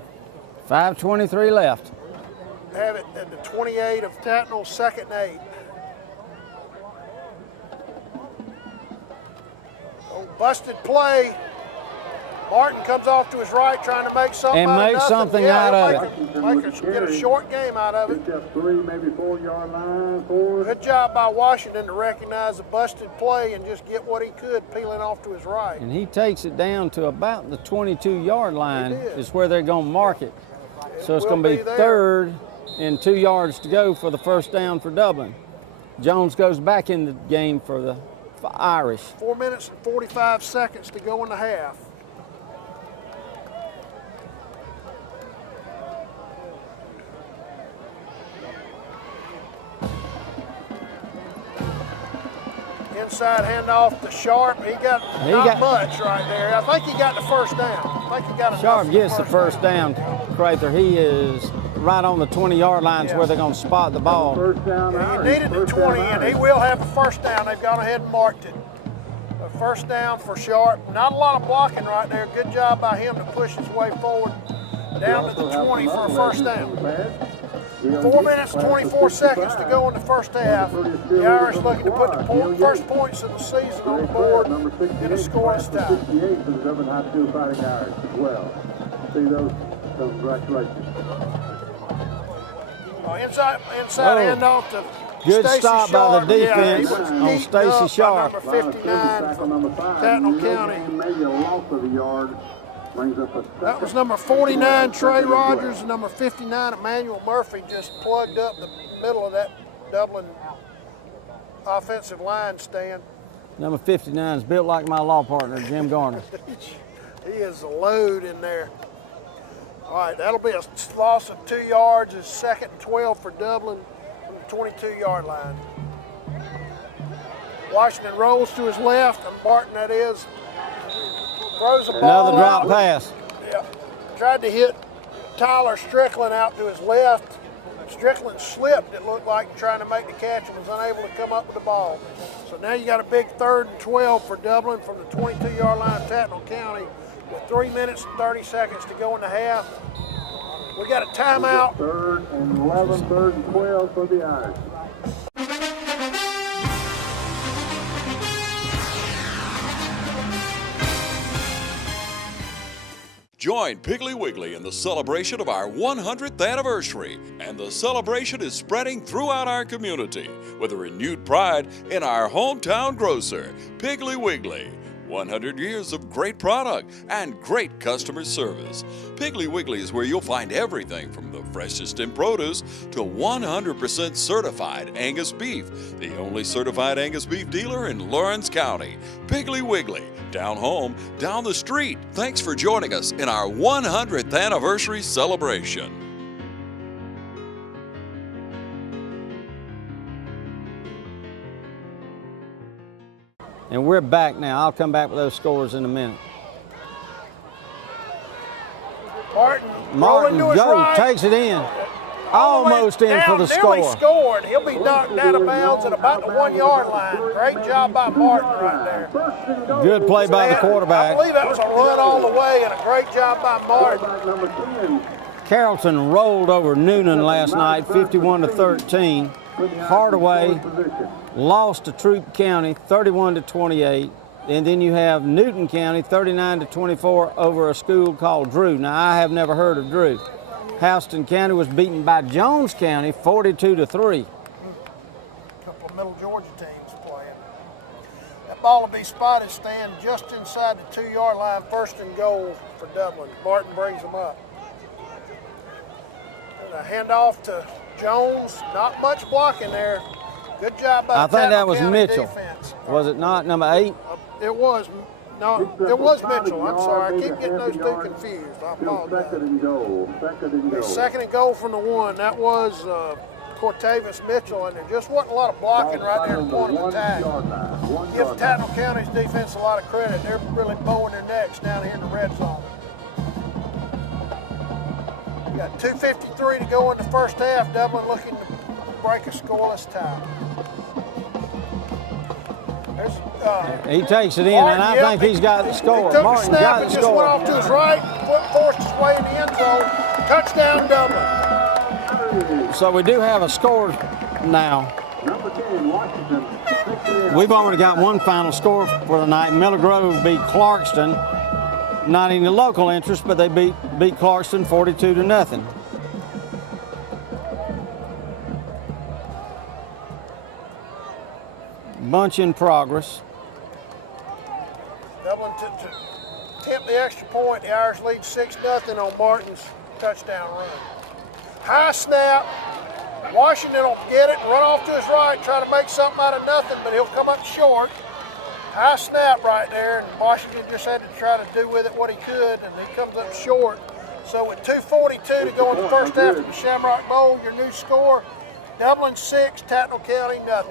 5:23 left. Have it at the 28 of Tattnall, 2nd and 8. Busted play. Martin comes off to his right, trying to make something and out make of nothing. something out of it. Get a short game out of it. 3, maybe 4 yard line. 4. Good job by Washington to recognize the busted play and just get what he could, peeling off to his right. And he takes it down to about the 22-yard line is where they're going to mark it. So it's going to be 3rd and 2 yards to go for the first down for Dublin. Jones goes back in the game for the Irish. 4 minutes and 45 seconds to go in the half. Inside handoff to Sharp. He got not much right there. I think he got the first down. I think he got Sharp gets the first down, Crather. He is right on the 20-yard line where they're going to spot the ball. First down. He needed the 20, and he will have the first down. They've gone ahead and marked it. A first down for Sharp. Not a lot of blocking right there. Good job by him to push his way forward down to the 20 for a first down. 4 minutes, 24 seconds to go in the first half. The Irish looking to put the first points of the season on the board in a scoreless tie. 68 for the Dublin High School Fighting Irish as well. See those? Congratulations. Inside handoff to good Stacey Sharp by the defense on Stacy Sharp. Number 59 from Tattnall County. Maybe a loss of a yard. That was number 49, Trey Rogers, and number 59, Emmanuel Murphy, just plugged up the middle of that Dublin offensive line stand. Number 59 is built like my law partner, Jim Garner. He is a load in there. All right, that'll be a loss of 2 yards. It's 2nd and 12 for Dublin from the 22-yard line. Washington rolls to his left, and Martin, that is, throws the ball Another drop out. pass. Yeah, tried to hit Tyler Strickland out to his left. Strickland slipped, it looked like, trying to make the catch and was unable to come up with the ball. So now you got a big 3rd and 12 for Dublin from the 22-yard line of Tattnall County with 3 minutes and 30 seconds to go in the half. We got a timeout. 3rd and 11, 3rd and 12 for the Irish. Join Piggly Wiggly in the celebration of our 100th anniversary, and the celebration is spreading throughout our community with a renewed pride in our hometown grocer, Piggly Wiggly. 100 years of great product and great customer service. Piggly Wiggly is where you'll find everything from the freshest in produce to 100% certified Angus beef, the only certified Angus beef dealer in Lawrence County. Piggly Wiggly, down home, down the street. Thanks for joining us in our 100th anniversary celebration. And we're back now. I'll come back with those scores in a minute. Martin goes, right. Takes it in. Almost in for the score. He scored. He'll be knocked out of bounds at about the 1 yard line. Great job by Martin right there. Good play by the quarterback. I believe that was a run all the way and a great job by Martin. Carrollton rolled over Noonan last night, 51-13. Hardaway lost to Troup County, 31-28. And then you have Newton County, 39-24 over a school called Drew. Now, I have never heard of Drew. Houston County was beaten by Jones County, 42-3. A couple of Middle Georgia teams playing. That ball will be spotted, Stan, just inside the 2 yard line, 1st and goal for Dublin. Martin brings them up. And a handoff to Jones. Not much blocking there. Good job by I the think that Tattnall was County Mitchell. defense. Was it not, number 8? It was. No, it was Mitchell. I'm sorry. I keep getting those two confused. I apologize. Second and goal. Second and goal from the 1. That was Cortavius Mitchell, and there just wasn't a lot of blocking right there at the point of attack. Give Tattnall County's defense a lot of credit. They're really bowing their necks down here in the red zone. We got 2:53 to go in the first half. Dublin looking to break a scoreless tie. He takes it in, and I think he's got the score. He took Martin the snap got and the just score. went off to his right, forced his way in the end zone. Touchdown, Dublin. So we do have a score now. Number 10, Washington. We've already got one final score for the night. Miller Grove beat Clarkston. Not in the local interest, but they beat Clarkston 42-0. Bunch in progress. Dublin to attempt the extra point. The Irish lead 6-0 on Martin's touchdown run. High snap. Washington will get it and run off to his right, try to make something out of nothing, but he'll come up short. High snap right there, and Washington just had to try to do with it what he could, and he comes up short. So with 2:42 to go in the first half of the Shamrock Bowl, your new score, Dublin 6, Tattnall County 0.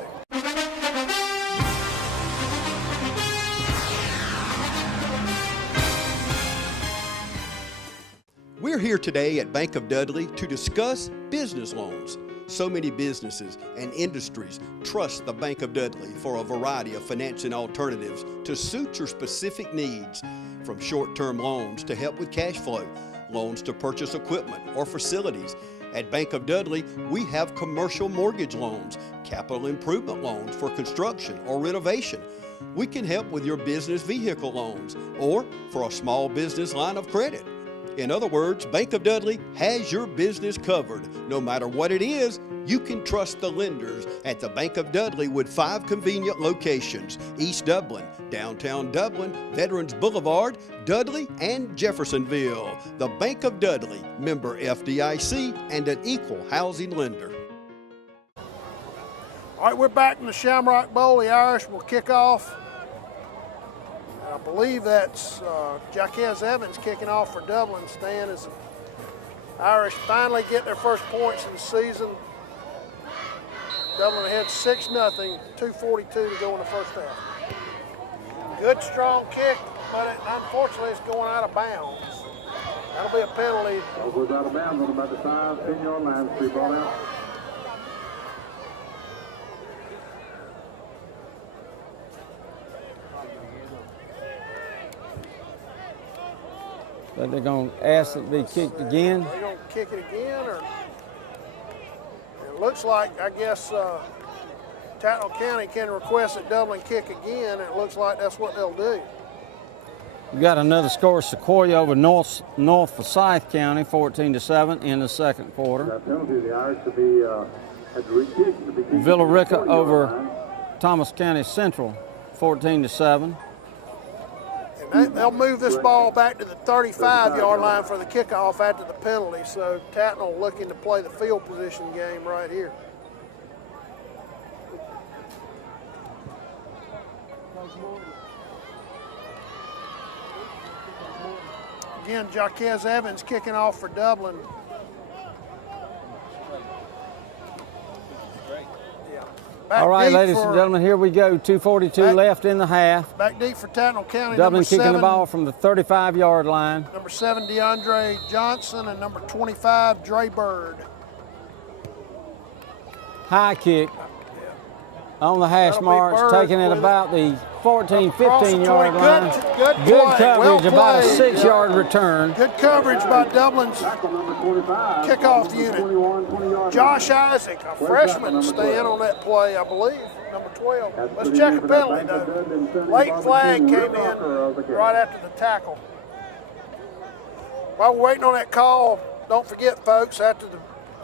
We're here today at Bank of Dudley to discuss business loans. So many businesses and industries trust the Bank of Dudley for a variety of financing alternatives to suit your specific needs, from short-term loans to help with cash flow, loans to purchase equipment or facilities. At Bank of Dudley, we have commercial mortgage loans, capital improvement loans for construction or renovation. We can help with your business vehicle loans or for a small business line of credit. In other words, Bank of Dudley has your business covered. No matter what it is, you can trust the lenders at the Bank of Dudley with 5 convenient locations: East Dublin, downtown Dublin, Veterans Boulevard, Dudley, and Jeffersonville. The Bank of Dudley, member FDIC, and an equal housing lender. All right, we're back in the Shamrock Bowl. The Irish will kick off. I believe that's Jaquez Evans kicking off for Dublin. Stan, as the Irish finally get their first points of the season. Dublin ahead 6-0, 2:42 to go in the first half. Good strong kick, but unfortunately it's going out of bounds. That'll be a penalty. It goes out of bounds on about the 5, 10-yard line, 3 ball out. But they're going to ask it to be kicked again. Are they going to kick it again? Or it looks like, I guess, Tattnall County can request that Dublin kick again, and it looks like that's what they'll do. We got another score, Sequoia over North Forsyth County, 14-7 in the second quarter. That penalty, the Irish to be had to re-kick. Villa Rica over Thomas County Central, 14-7. They'll move this ball back to the 35-yard line for the kickoff after the penalty. So Tattnall looking to play the field position game right here. Again, Jaquez Evans kicking off for Dublin. All right, ladies and gentlemen, here we go. 2:42 left in the half. Back deep for Tattnall County. Dublin kicking 7, the ball from the 35-yard line. Number 7, DeAndre Johnson, and number 25, Dre Bird. High kick on the hash marks, taking it about the 14, 15-yard line. Good coverage, about a 6-yard return. Good coverage by Dublin's kickoff unit. Josh Isaac, a freshman, staying on that play, I believe, number 12. Let's check a penalty, though. Late flag came in right after the tackle. While we're waiting on that call, don't forget, folks,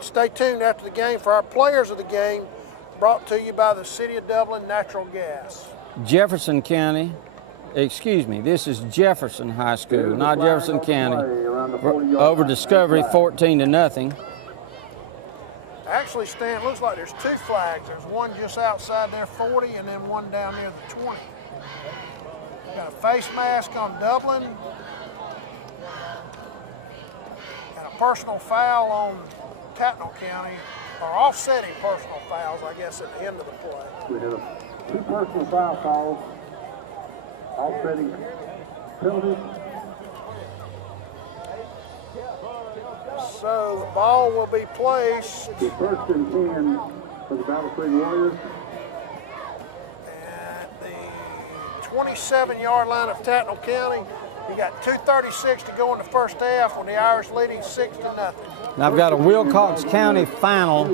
stay tuned after the game for our players of the game, brought to you by the City of Dublin Natural Gas. Jefferson County, excuse me, this is Jefferson High School, not Jefferson County, over Discovery 14-0. Actually, Stan, looks like there's 2 flags. There's one just outside their 40 and then one down near the 20. Got a face mask on Dublin. And a personal foul on Tattnall County, or offsetting personal fouls, I guess, at the end of the play. We have 2 personal foul calls, offsetting penalties. So the ball will be placed. The 1st and 10 for the Battle Creek Warriors. At the 27-yard line of Tattnall County. You got 2:36 to go in the first half with the Irish leading 6-0. Now I've got a Wilcox County final.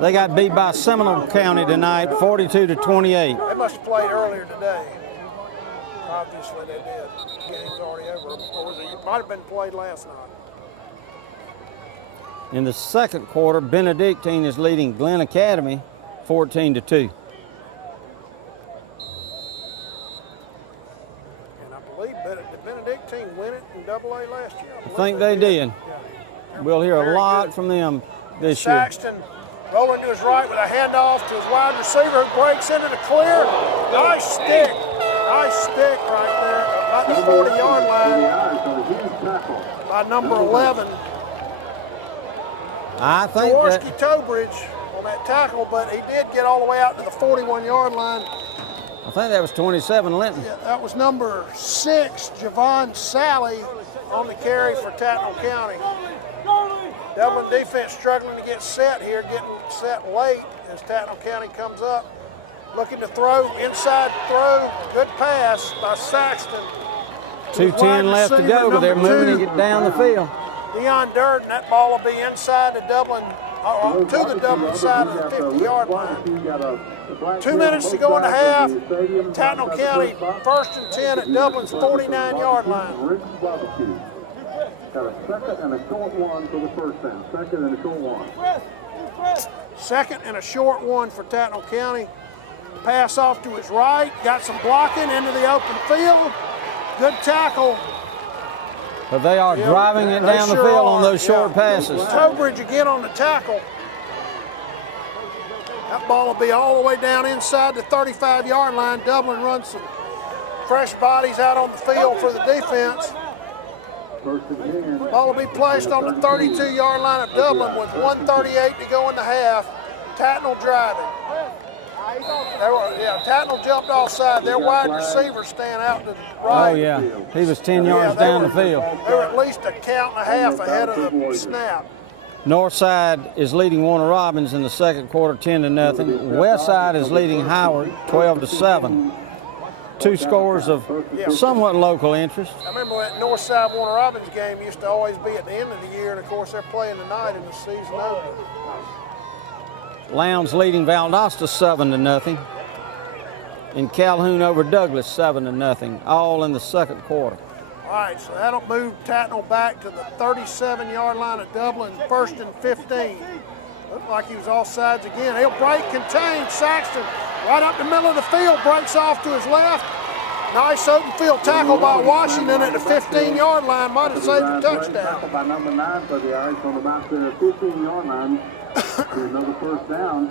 They got beat by Seminole County tonight, 42-28. They must have played earlier today. Obviously they did. The game's already over. Or was it might have been played last night. In the second quarter, Benedictine is leading Glen Academy 14-2. And I believe did Benedictine win it in AA last year? I think they did. We'll hear a lot from them this year. Saxton rolling to his right with a handoff to his wide receiver who breaks into the clear. Nice stick. Nice stick right there. About the 40-yard line by number 11. I think Jaworski Tobridge on that tackle, but he did get all the way out to the 41-yard line. I think that was 27 Linton. Yeah, that was number 6, Javon Sally, on the carry for Tattnall County. Dublin defense struggling to get set here, getting set late as Tattnall County comes up. Looking to throw, inside throw, good pass by Saxton. 2:10 left to go, but they're moving it down the field. Deion Durden, that ball will be inside the Dublin, to the Dublin side of the 50-yard line. 2 minutes to go in the half. Tattnall County 1st and 10 at Dublin's 49-yard line. Got a second and a short one for the first down. Second and a short one. Second and a short one for Tattnall County. Pass off to his right. Got some blocking into the open field. Good tackle. But they are driving it down the field on those short passes. Tobridge again on the tackle. That ball will be all the way down inside the 35-yard line. Dublin runs some fresh bodies out on the field for the defense. Ball will be placed on the 32-yard line of Dublin with 1:38 to go in the half. Tattnall driving. Tattnall jumped offside. Their wide receivers stand out to the right. Oh, yeah. He was 10 yards down the field. They were at least a count and a half ahead of the snap. Northside is leading Warner Robins in the second quarter 10-0. Westside is leading Howard 12-7. 2 scores of somewhat local interest. I remember that Northside Warner Robins game used to always be at the end of the year, and of course they're playing tonight in the season opener. Lowndes leading Valdosta 7-0. And Calhoun over Douglas 7-0, all in the second quarter. All right, so that'll move Tattnall back to the 37-yard line of Dublin, 1st and 15. Looked like he was offsides again. He'll break, contain, Saxton right up the middle of the field, breaks off to his left. Nice open field tackle by Washington at the 15-yard line, might have saved a touchdown. By number 9 for the Irish on about the 15-yard line. Another first down.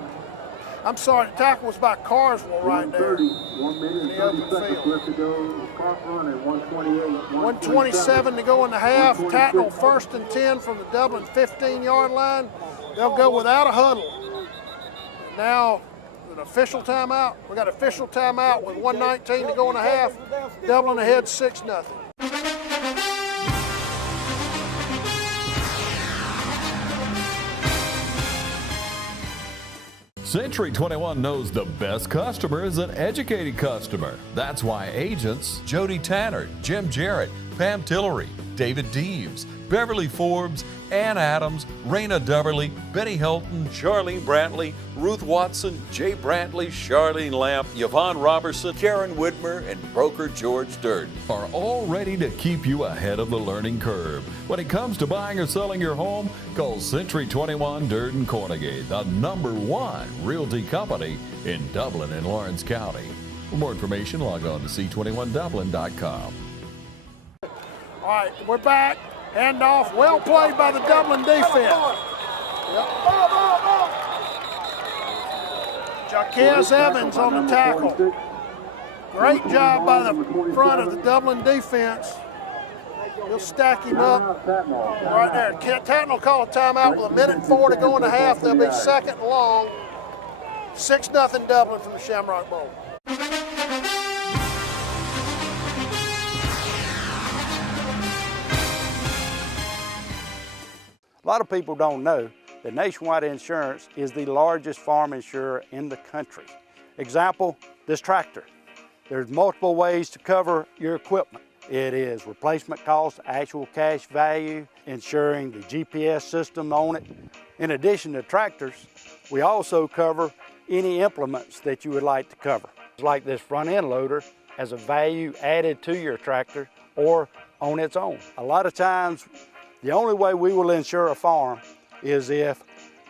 I'm sorry, the tackle was by Carswell right there. 1 minute and 30 seconds left to go. Clock run at 1:28. 1:27 to go in the half. Tattnall 1st and 10 from the Dublin 15-yard line. They'll go without a huddle. Now, an official timeout. We got official timeout with 1:19 to go in the half. Dublin ahead 6-0. Century 21 knows the best customer is an educated customer. That's why agents Jody Tanner, Jim Jarrett, Pam Tillery, David Deeves, Beverly Forbes, Ann Adams, Raina Duberly, Betty Helton, Charlene Brantley, Ruth Watson, Jay Brantley, Charlene Lamp, Yvonne Robertson, Karen Widmer, and broker George Durden are all ready to keep you ahead of the learning curve. When it comes to buying or selling your home, call Century 21 Durden Cornegay, the #1 realty company in Dublin and Lawrence County. For more information, log on to c21dublin.com. All right, we're back. Handoff, well played by the Dublin defense. Yep. Jaquez Evans on the tackle. Great job by the front of the Dublin defense. He'll stack him up right there. Tattnall call a timeout with 1:04 to go in the half. They'll be second and long. 6-0 Dublin from the Shamrock Bowl. A lot of people don't know that Nationwide Insurance is the largest farm insurer in the country. Example, this tractor. There's multiple ways to cover your equipment. It is replacement cost, actual cash value, insuring the GPS system on it. In addition to tractors, we also cover any implements that you would like to cover. Like this front end loader as a value added to your tractor or on its own. A lot of times, the only way we will insure a farm is if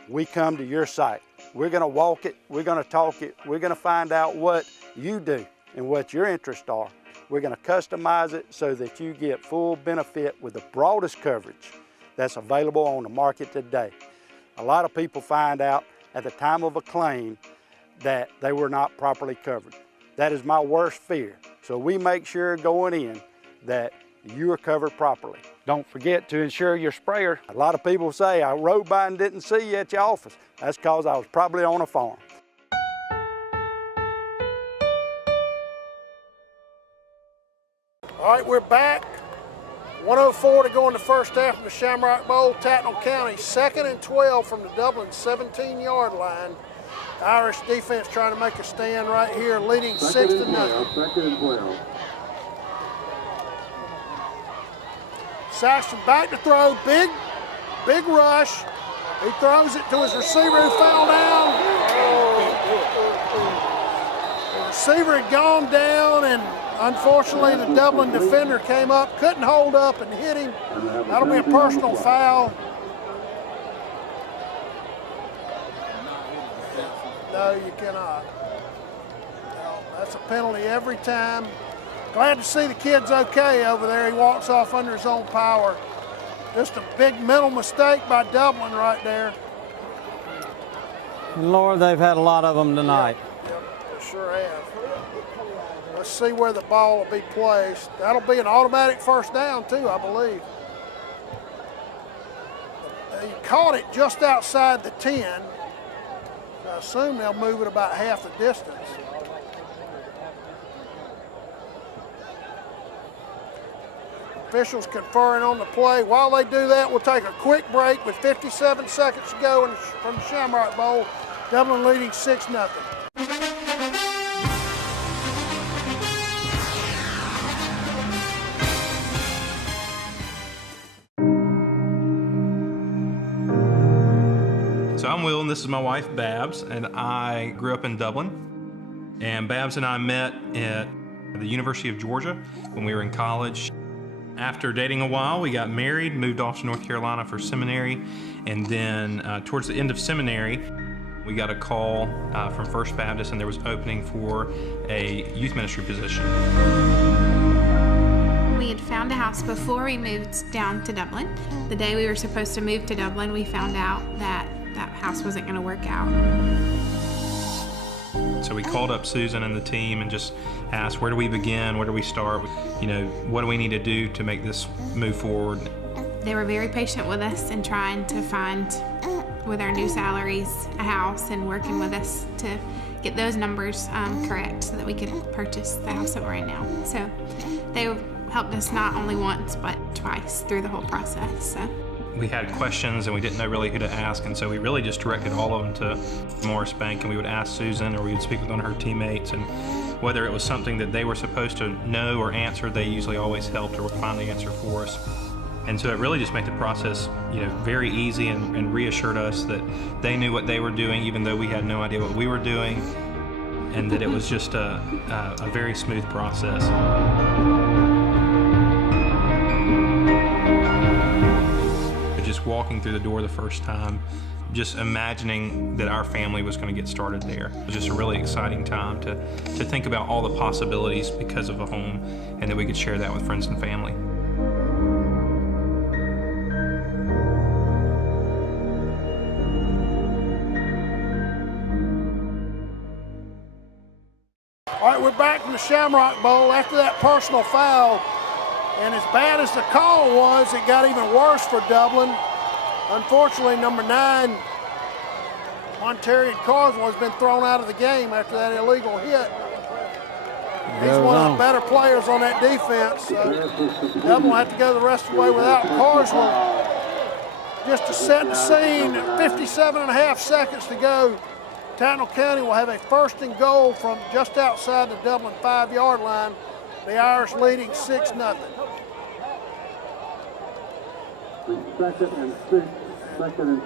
we come to your site. We're gonna walk it, we're gonna talk it, we're gonna find out what you do and what your interests are. We're gonna customize it so that you get full benefit with the broadest coverage that's available on the market today. A lot of people find out at the time of a claim that they were not properly covered. That is my worst fear. So we make sure going in that you are covered properly. Don't forget to insure your sprayer. A lot of people say, I rode by and didn't see you at your office. That's because I was probably on a farm. All right, we're back. 1:04 to go in the first half of the Shamrock Bowl. Tattnall County 2nd and 12 from the Dublin 17-yard line. Irish defense trying to make a stand right here, leading 6-0. 2nd and 12. Saxton back to throw, big rush. He throws it to his receiver who fell down. The receiver had gone down, and unfortunately the Dublin defender came up, couldn't hold up and hit him. That'll be a personal foul. No, you cannot. No, that's a penalty every time. Glad to see the kid's okay over there. He walks off under his own power. Just a big mental mistake by Dublin right there. Lord, they've had a lot of them tonight. Yep, they sure have. Let's see where the ball will be placed. That'll be an automatic first down too, I believe. He caught it just outside the 10. I assume they'll move it about half the distance. Officials conferring on the play. While they do that, we'll take a quick break with 57 seconds to go from the Shamrock Bowl. Dublin leading 6-0. So I'm Will, and this is my wife, Babs, and I grew up in Dublin. And Babs and I met at the University of Georgia when we were in college. After dating a while, we got married, moved off to North Carolina for seminary, and then towards the end of seminary, we got a call from First Baptist, and there was opening for a youth ministry position. We had found a house before we moved down to Dublin. The day we were supposed to move to Dublin, we found out that that house wasn't going to work out. So we called up Susan and the team and just asked, where do we begin? Where do we start? You know, what do we need to do to make this move forward? They were very patient with us and trying to find, with our new salaries, a house and working with us to get those numbers correct so that we could purchase the house that we're in now. So they helped us not only once, but twice through the whole process. So. We had questions and we didn't know really who to ask, and so we really just directed all of them to Morris Bank, and we would ask Susan or we would speak with one of her teammates, and whether it was something that they were supposed to know or answer, they usually always helped or would find the answer for us. And so it really just made the process, you know, very easy and reassured us that they knew what they were doing even though we had no idea what we were doing, and that it was just a very smooth process. Just walking through the door the first time, just imagining that our family was going to get started there. It was just a really exciting time to think about all the possibilities because of a home, and that we could share that with friends and family. we're back from the Shamrock Bowl after that personal foul. And as bad as the call was, it got even worse for Dublin. Unfortunately, number 9, Montarian Carswell, has been thrown out of the game after that illegal hit. He's one of the better players on that defense. Dublin will have to go the rest of the way without Carswell. Just to set the scene, 57.5 seconds to go. Tattnall County will have a 1st and goal from just outside the Dublin 5-yard line. The Irish leading 6-0. 2nd and 6.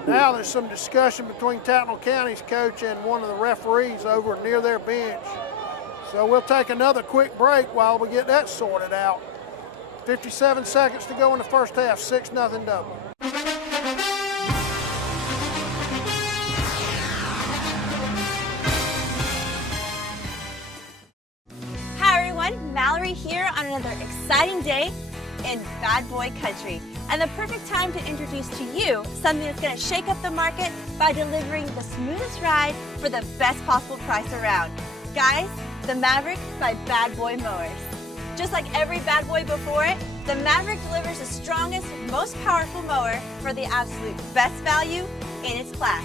Now there's some discussion between Tattnall County's coach and one of the referees over near their bench. So we'll take another quick break while we get that sorted out. 57 seconds to go in the first half, 6-0 Dublin. Hi everyone, Mallory here on another exciting day in Bad Boy Country. And the perfect time to introduce to you something that's going to shake up the market by delivering the smoothest ride for the best possible price around. Guys, the Maverick by Bad Boy Mowers. Just like every Bad Boy before it, the Maverick delivers the strongest, most powerful mower for the absolute best value in its class.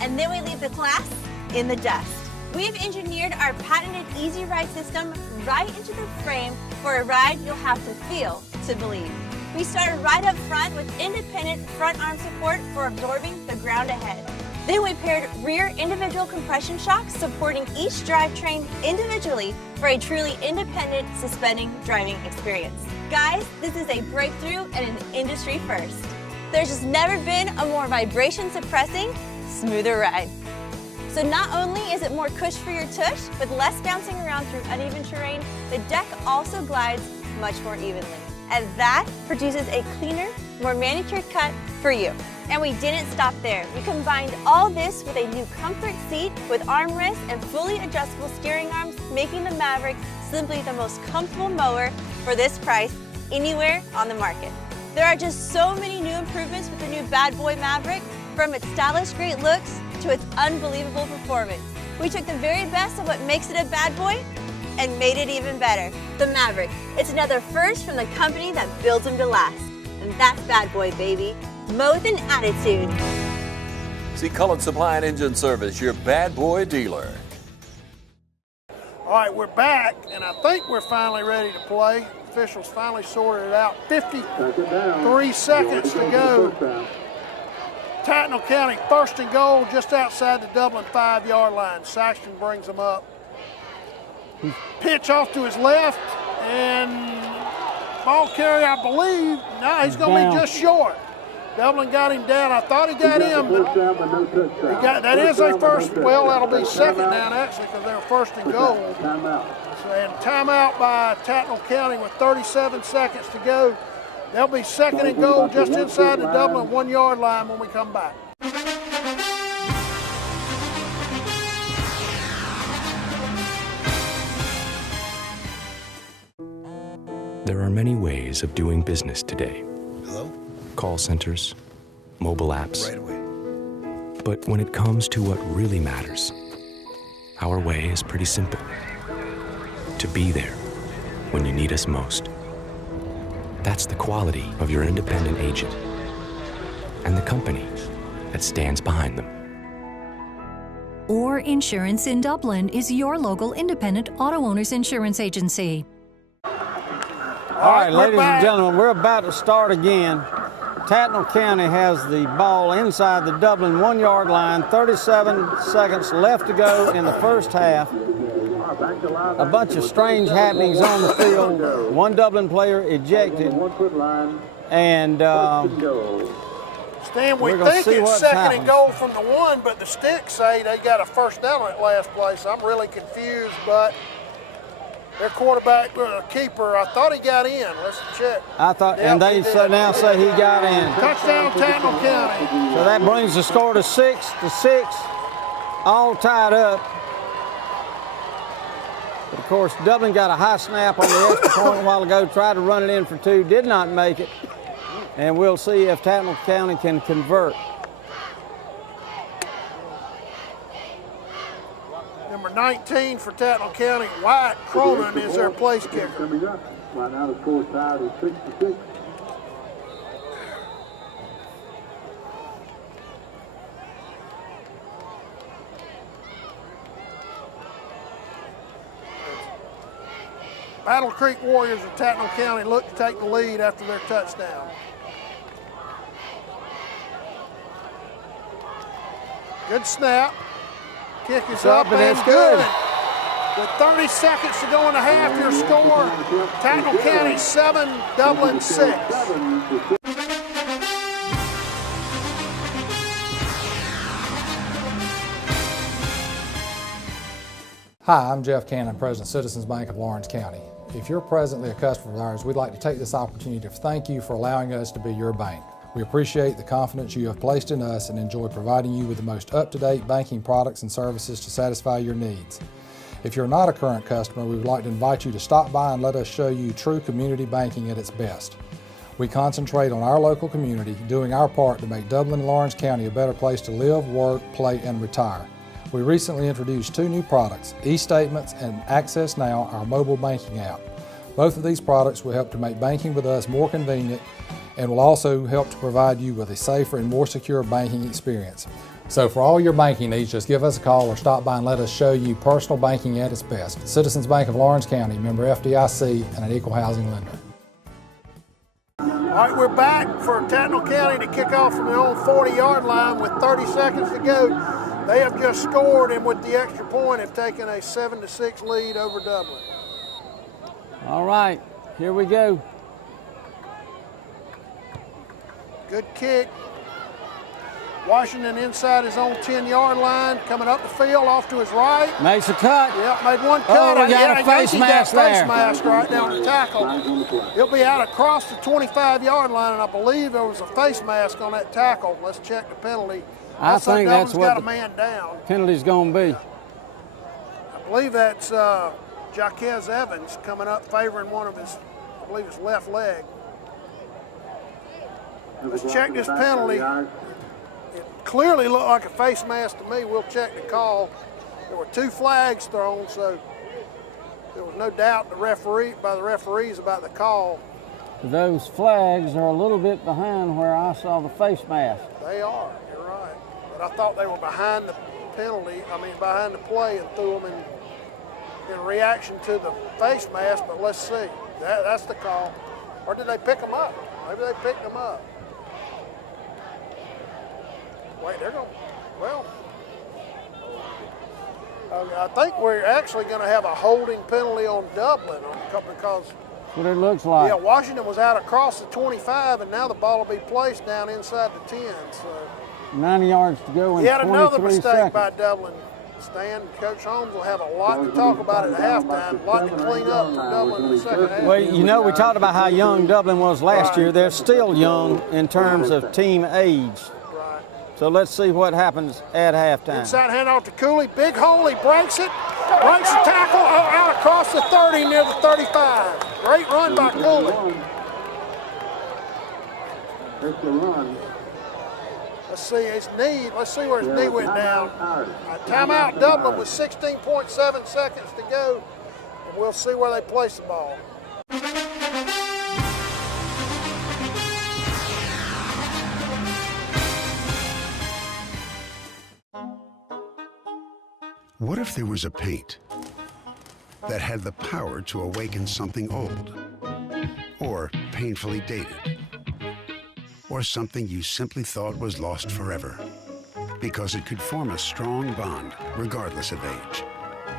And then we leave the class in the dust. We've engineered our patented Easy Ride system right into the frame for a ride you'll have to feel to believe. We started right up front with independent front arm support for absorbing the ground ahead. Then we paired rear individual compression shocks supporting each drivetrain individually for a truly independent suspending driving experience. Guys, this is a breakthrough and an industry first. There's just never been a more vibration suppressing, smoother ride. So not only is it more cush for your tush, with less bouncing around through uneven terrain, the deck also glides much more evenly. And that produces a cleaner, more manicured cut for you. And we didn't stop there. We combined all this with a new comfort seat with armrests and fully adjustable steering arms, making the Maverick simply the most comfortable mower for this price anywhere on the market. There are just so many new improvements with the new Bad Boy Maverick, from its stylish great looks to its unbelievable performance. We took the very best of what makes it a bad boy and made it even better. The Maverick. It's another first from the company that builds them to last. And that's Bad Boy, baby. Mow with an attitude. See Cullen Supply and Engine Service, your Bad Boy dealer. All right, we're back, and I think we're finally ready to play. Officials finally sorted it out. 53 seconds to go. Tattnall County, 1st and goal just outside the Dublin 5-yard line. Saxton brings them up. Pitch off to his left, and ball carry, I believe. No, he's going to be just short. Dublin got him down. I thought he got him, but that is a first. Well, that'll be 2nd down actually, because they're 1st and goal. And timeout by Tattnall County with 37 seconds to go. They'll be 2nd and goal just inside the Dublin 1-yard line when we come back. There are many ways of doing business today. Hello? Call centers, mobile apps. Right away. But when it comes to what really matters, our way is pretty simple. To be there when you need us most. That's the quality of your independent agent and the company that stands behind them. Orr Insurance in Dublin is your local independent auto owners insurance agency. All right, ladies and gentlemen, we're about to start again. Tattnall County has the ball inside the Dublin 1-yard line, 37 seconds left to go in the first half. A bunch of strange happenings on the field. One Dublin player ejected. And Stan, we think it's 2nd and goal from the 1, but the sticks say they got a 1st down at last place. I'm really confused, but their quarterback, keeper, I thought he got in. Let's check. I thought, and they now say he got in. Touchdown, Tattnall County. So that brings the score to 6-6, all tied up. But of course, Dublin got a high snap on the extra point a while ago, tried to run it in for 2, did not make it. And we'll see if Tattnall County can convert. Number 19 for Tattnall County, Wyatt Cronin is their place kicker. Coming up. Right now the score tied is 6-6. Battle Creek Warriors of Tattnall County look to take the lead after their touchdown. Good snap. Kick is up and it's good. With 30 seconds to go in the half, your score, Tattnall County 7, Dublin 6. Hi, I'm Jeff Cannon, President of Citizens Bank of Lawrence County. If you're presently a customer of ours, we'd like to take this opportunity to thank you for allowing us to be your bank. We appreciate the confidence you have placed in us and enjoy providing you with the most up-to-date banking products and services to satisfy your needs. If you're not a current customer, we would like to invite you to stop by and let us show you true community banking at its best. We concentrate on our local community, doing our part to make Dublin and Lawrence County a better place to live, work, play, and retire. We recently introduced 2 new products, eStatements and Access Now, our mobile banking app. Both of these products will help to make banking with us more convenient and will also help to provide you with a safer and more secure banking experience. So for all your banking needs, just give us a call or stop by and let us show you personal banking at its best. Citizens Bank of Lawrence County, member FDIC, and an equal housing lender. All right, we're back for Tattnall County to kick off from their own 40-yard line with 30 seconds to go. They have just scored, and with the extra point have taken a 7-6 lead over Dublin. All right, here we go. Good kick. Washington inside his own 10-yard line, coming up the field off to his right. Makes a cut. Yep, made one cut. Oh, we got a face mask there. Face mask right down the tackle. He'll be out across the 25-yard line, and I believe there was a face mask on that tackle. Let's check the penalty. I think that's what got a man down. Penalty's going to be. I believe that's Jaquez Evans coming up favoring one of his, I believe his left leg. Let's check this penalty. It clearly looked like a face mask to me. We'll check the call. There were 2 flags thrown, so there was no doubt by the referees about the call. Those flags are a little bit behind where I saw the face mask. They are, you're right. But I thought they were behind the penalty, behind the play, and threw them in reaction to the face mask, but let's see. That's the call. Or did they pick them up? Maybe they picked them up. Wait, they're going, well, I think we're actually going to have a holding penalty on Dublin because that's what it looks like. Yeah, Washington was out across the 25, and now the ball will be placed down inside the 10. So 90 yards to go in 23 seconds. He had another mistake by Dublin. Stan, Coach Holmes will have a lot to talk about at halftime, a lot to clean up for Dublin in the second half. Well, you know, we talked about how young Dublin was last year. They're still young in terms of team age. Right. So let's see what happens at halftime. Inside handoff to Cooley, big hole, he breaks it, breaks the tackle, out across the 30 near the 35. Great run by Cooley. There's the run. Let's see his knee. Let's see where his knee went down. Timeout Dublin with 16.7 seconds to go. And we'll see where they place the ball. What if there was a paint that had the power to awaken something old, or painfully dated, or something you simply thought was lost forever, because it could form a strong bond regardless of age?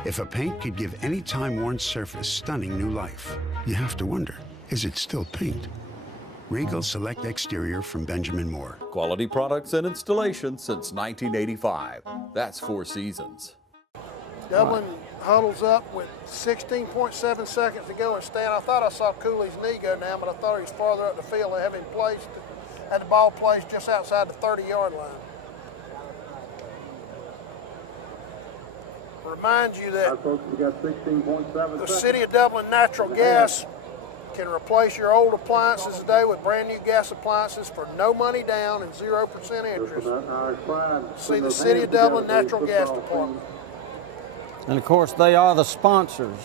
If a paint could give any time-worn surface stunning new life, you have to wonder, is it still paint? Regal Select Exterior from Benjamin Moore. Quality products and installation since 1985. That's 4 Seasons. Dublin huddles up with 16.7 seconds to go. And Stan, I thought I saw Cooley's knee go down, but I thought he was farther up the field. They have him placed, had the ball placed just outside the 30-yard line. Remind you that the City of Dublin Natural Gas can replace your old appliances today with brand new gas appliances for no money down and 0% interest. See the City of Dublin Natural Gas Department. And of course, they are the sponsors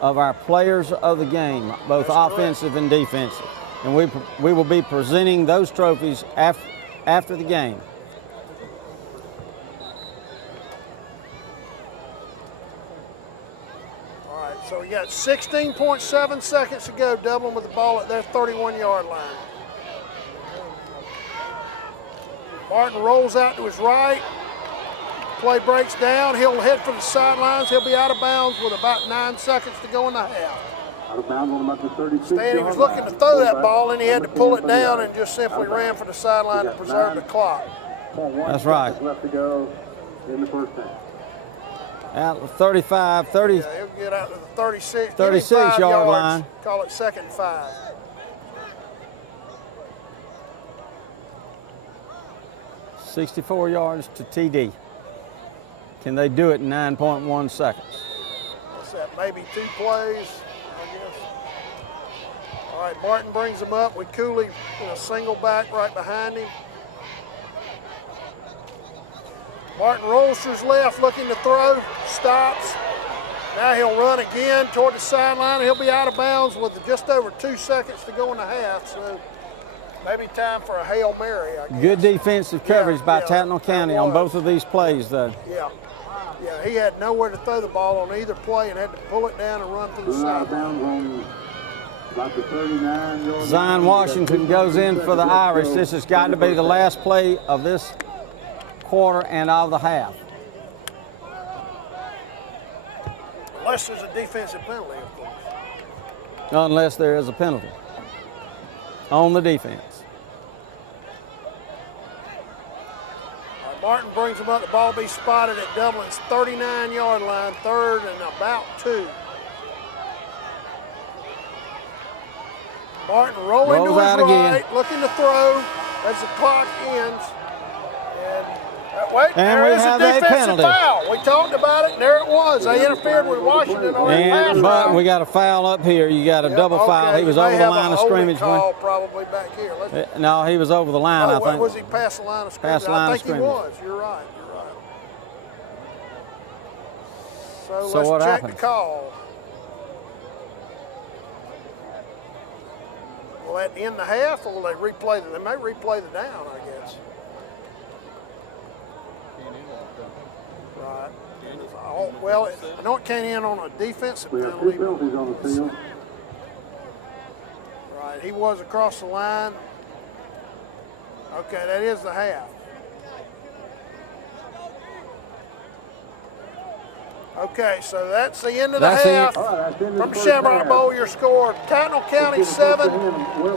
of our players of the game, both offensive and defensive. And we will be presenting those trophies after the game. All right, so we got 16.7 seconds to go. Dublin with the ball at their 31-yard line. Martin rolls out to his right. Play breaks down. He'll head for the sidelines. He'll be out of bounds with about 9 seconds to go in the half. Out of bounds on about the 36. Stanley was looking to throw that ball, and he had to pull it down and just simply ran for the sideline to preserve the clock. That's right. Left to go in the first half. Out to 35, 30. Yeah, he'll get out to the 36 yard line. Call it 2nd and 5. $64 yards to TD. Can they do it in 9.1 seconds? What's that, maybe 2 plays, I guess. All right, Martin brings him up with Cooley in a single back right behind him. Martin rolls to his left, looking to throw, stops. Now he'll run again toward the sideline. He'll be out of bounds with just over 2 seconds to go in the half, so maybe time for a Hail Mary, I guess. Good defensive coverage by Tattnall County on both of these plays, though. Yeah, he had nowhere to throw the ball on either play and had to pull it down and run through the sideline. About the 39-yard. Zion Washington goes in for the Irish. This has got to be the last play of this quarter and of the half. Unless there's a defensive penalty, of course. Unless there is a penalty on the defense. Martin brings him up. The ball be spotted at Dublin's 39-yard line, 3rd and about 2. Martin rolling to his right, looking to throw as the clock ends. And there is a defensive foul. We talked about it, and there it was. They interfered with Washington on that pass route. But we got a foul up here. You got a double foul. He was over the line of scrimmage. Probably back here. No, he was over the line, I think. Was he past the line of scrimmage? I think he was. You're right. So let's check the call. Will that end the half, or will they replay they may replay the down, I guess. Right. Well, I know it can't end on a defensive penalty. We have 2 penalties on the field. Right, he was across the line. Okay, that is the half. Okay, so that's the end of the half. From Shamrock Bowl, your score, Tattnall County 7,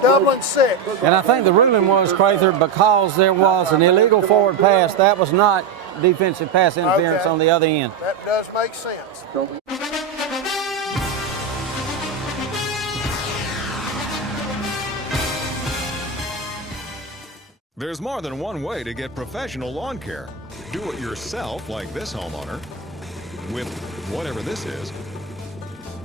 Dublin 6. And I think the ruling was, Crather, because there was an illegal forward pass, that was not defensive pass interference on the other end. That does make sense. There's more than one way to get professional lawn care. Do it yourself, like this homeowner, with whatever this is.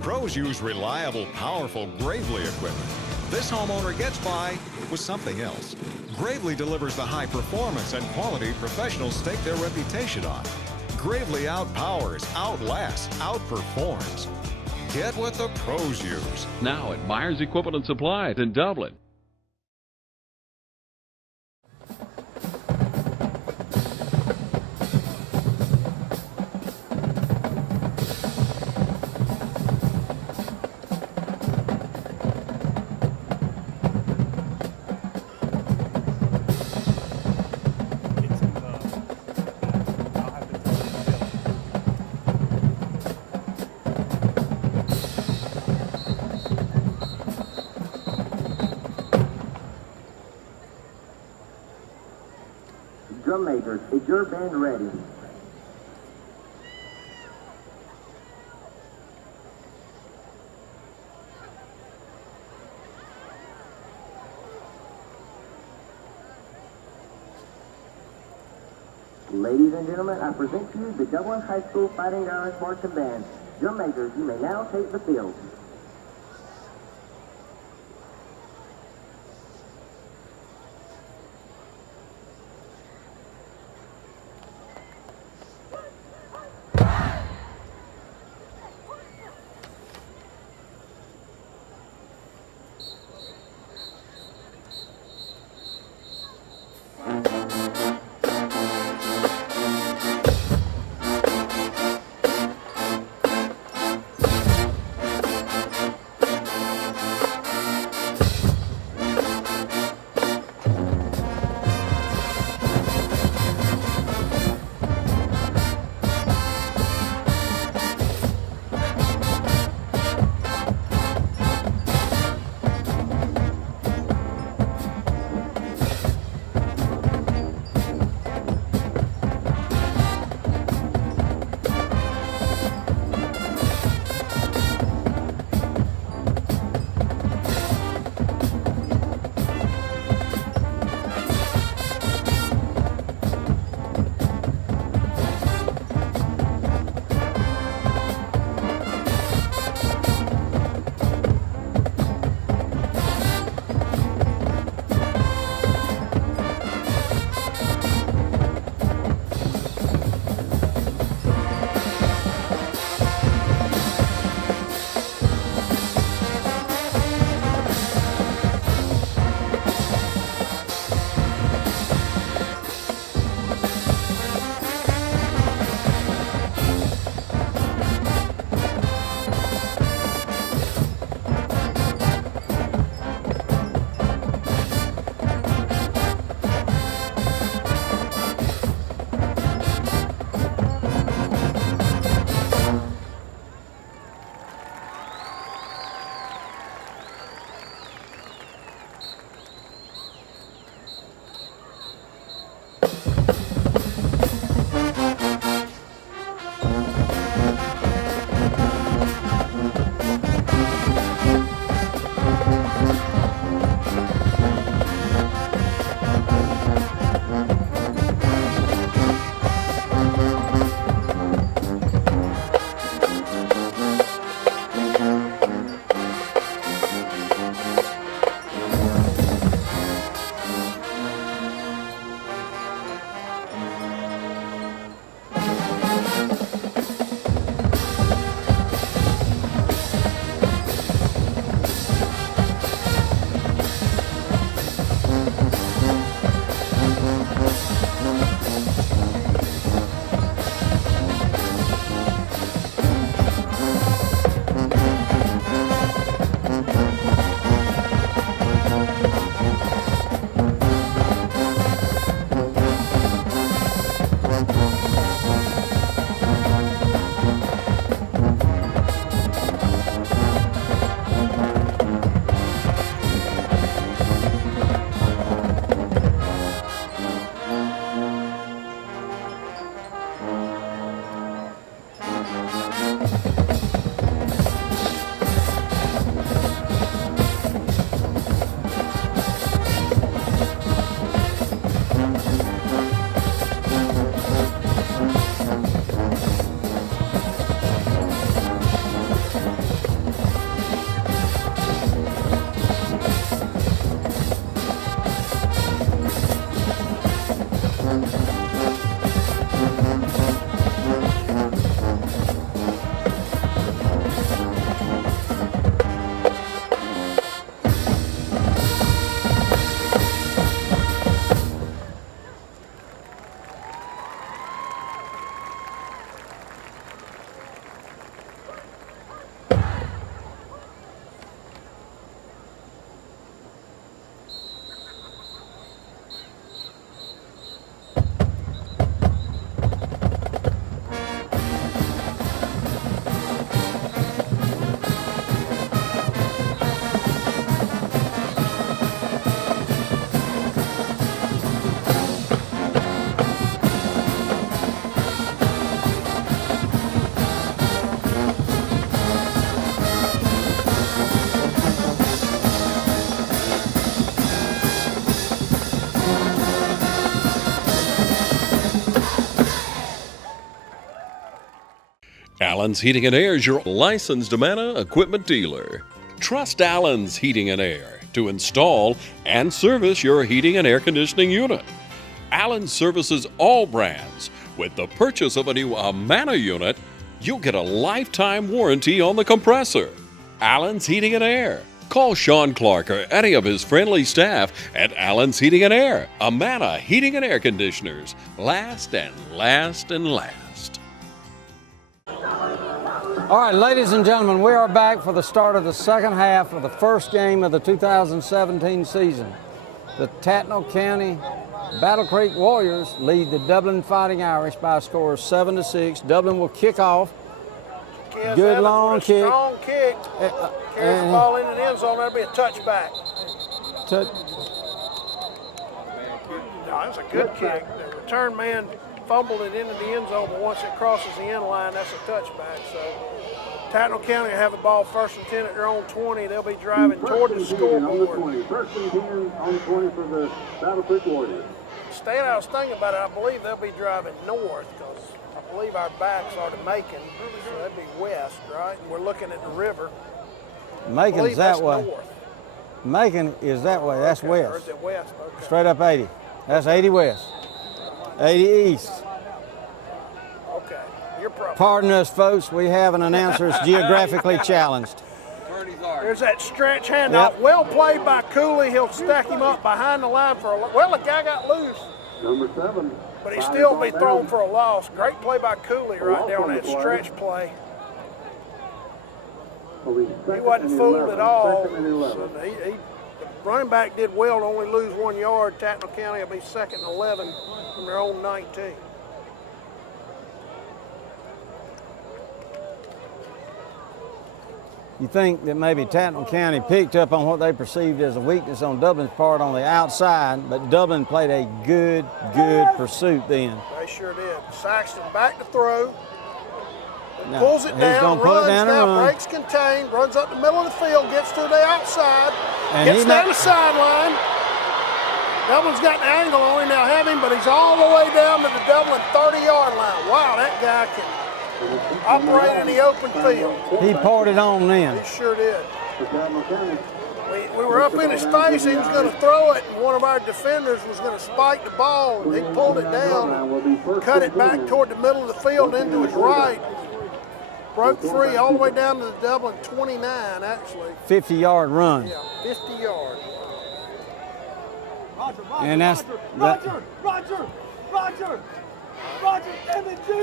Pros use reliable, powerful Gravely equipment. This homeowner gets by with something else. Gravely delivers the high performance and quality professionals stake their reputation on. Gravely outpowers, outlasts, outperforms. Get what the pros use. Now at Myers Equipment and Supplies in Dublin. Drum makers, is your band ready? Ladies and gentlemen, I present to you the Dublin High School Fighting Irish Marching Band. Drum makers, you may now take the field. Allen's Heating and Air is your licensed Amana equipment dealer. Trust Allen's Heating and Air to install and service your heating and air conditioning unit. Allen services all brands. With the purchase of a new Amana unit, you'll get a lifetime warranty on the compressor. Allen's Heating and Air. Call Sean Clark or any of his friendly staff at Allen's Heating and Air. Amana Heating and Air Conditioners. Last and last and last. All right, ladies and gentlemen, we are back for the start of the second half of the first game of the 2017 season. The Tattnall County Battle Creek Warriors lead the Dublin Fighting Irish by a score of 7-6. Dublin will kick off. Good long kick. Strong kick. Carries the ball into the end zone. That'll be a touchback. No, that's a good kick. The return man fumbled it into the end zone, but once it crosses the end line, that's a touchback. So Tattnall County will have the ball 1st and 10 at their own 20. They'll be driving toward the scoreboard. 1st and 10 on the 20 for the Battle Creek Warriors. Stan, I was thinking about it. I believe they'll be driving north because I believe our backs are to Macon, so that'd be west, right? And we're looking at the river. Macon's that way. North. Macon is that way. That's okay, west. Or is it west? Okay. Straight up 80. That's 80 west. 80 east. Okay. You're probably. Pardon us, folks. We have an announcer that's geographically challenged. There's that stretch handoff. Yep. Well played by Cooley. He'll stack him up behind the line for a. Well, the guy got loose. Number 7. But he still be thrown for a loss. Great play by Cooley right there on that stretch play. He wasn't fooled at all. So the running back did well to only lose 1 yard. Tattnall County will be 2nd and 11 from their own 19. You think that maybe Tattnall County picked up on what they perceived as a weakness on Dublin's part on the outside, but Dublin played a good pursuit then. They sure did. Saxton back to throw. Now, pulls it down, pull runs it down now, breaks contained, runs up the middle of the field, gets to the outside, and gets down the sideline. Dublin's got the angle on him now, have him, but he's all the way down to the Dublin 30-yard line. Wow, that guy can operate in the open field. He poured it on then. He sure did. We were up in his face, he was going to throw it, and one of our defenders was going to spike the ball, and he pulled it down, cut it back toward the middle of the field into his right. Broke free all the way down to the Dublin 29, actually. 50-yard run. Yeah, 50 yards. And that's Roger,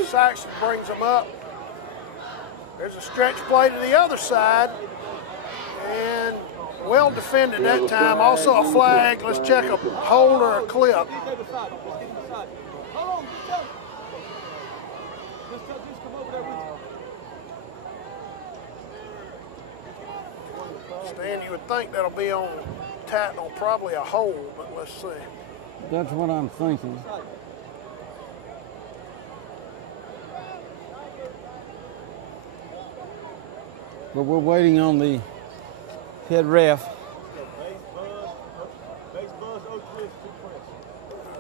Saxon brings him up. There's a stretch play to the other side. And well defended that time. Also a flag. Let's check a hold or a clip. Stan, you would think that'll be on Tattnall, probably a hold, but let's see. That's what I'm thinking. But we're waiting on the head ref.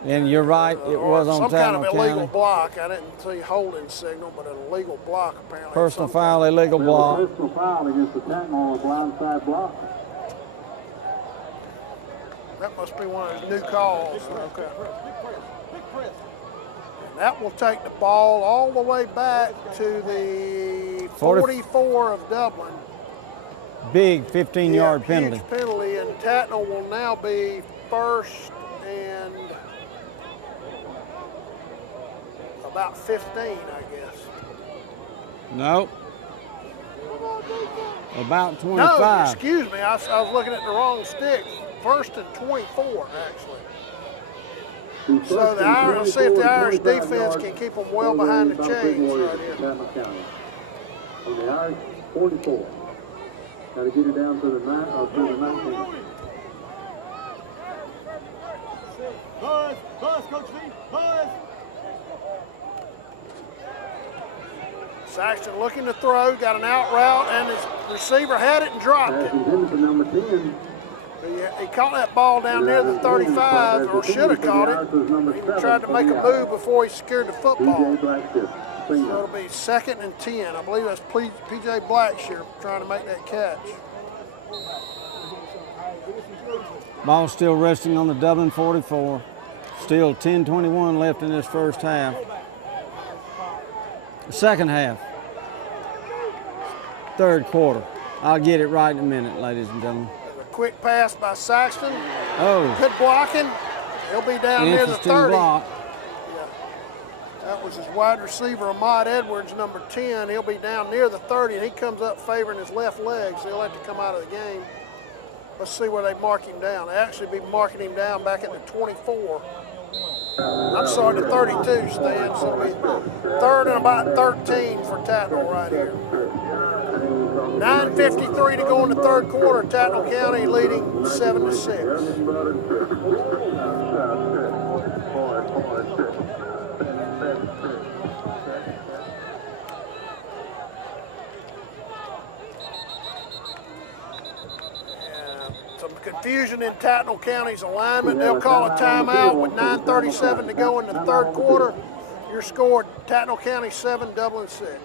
And you're right, it was on Tattnall County. Some kind of illegal block. I didn't see holding signal, but an illegal block apparently. Personal foul, illegal block. Personal foul against the Tattnall blindside block. That must be one of his new calls. Okay. And that will take the ball all the way back to the 44 of Dublin. Big 15-yard penalty. Huge penalty, and Tattnall will now be first and about 15, I guess. No. About 25. No, excuse me, I was looking at the wrong stick. First and 24, actually. So let's see if the Irish defense can keep them well behind the chains right here. On the Irish 44. Got to get it down to the 19. Buzz, Coach V, buzz. Saxton looking to throw, got an out route, and his receiver had it and dropped it. Number 10. He caught that ball down near the 35, or should have caught it. He tried to make a move before he secured the football. So it'll be 2nd and 10. I believe that's P.J. Blackshear trying to make that catch. Ball still resting on the Dublin 44. Still 10:21 left in this first half. The second half. Third quarter. I'll get it right in a minute, ladies and gentlemen. Quick pass by Saxton. Oh. Good blocking. He'll be down near the 30. Block. Yeah. That was his wide receiver, Ahmad Edwards, number 10. He'll be down near the 30, and he comes up favoring his left leg, so he'll have to come out of the game. Let's see where they mark him down. They actually be marking him down back at the 24. I'm sorry, the 32 stands. So it'll be 3rd and about 13 for Tattnall right here. 9:53 to go in the third quarter. Tattnall County leading 7-6. Some confusion in Tattnall County's alignment. They'll call a timeout with 9:37 to go in the third quarter. Your score, Tattnall County 7, Dublin 6.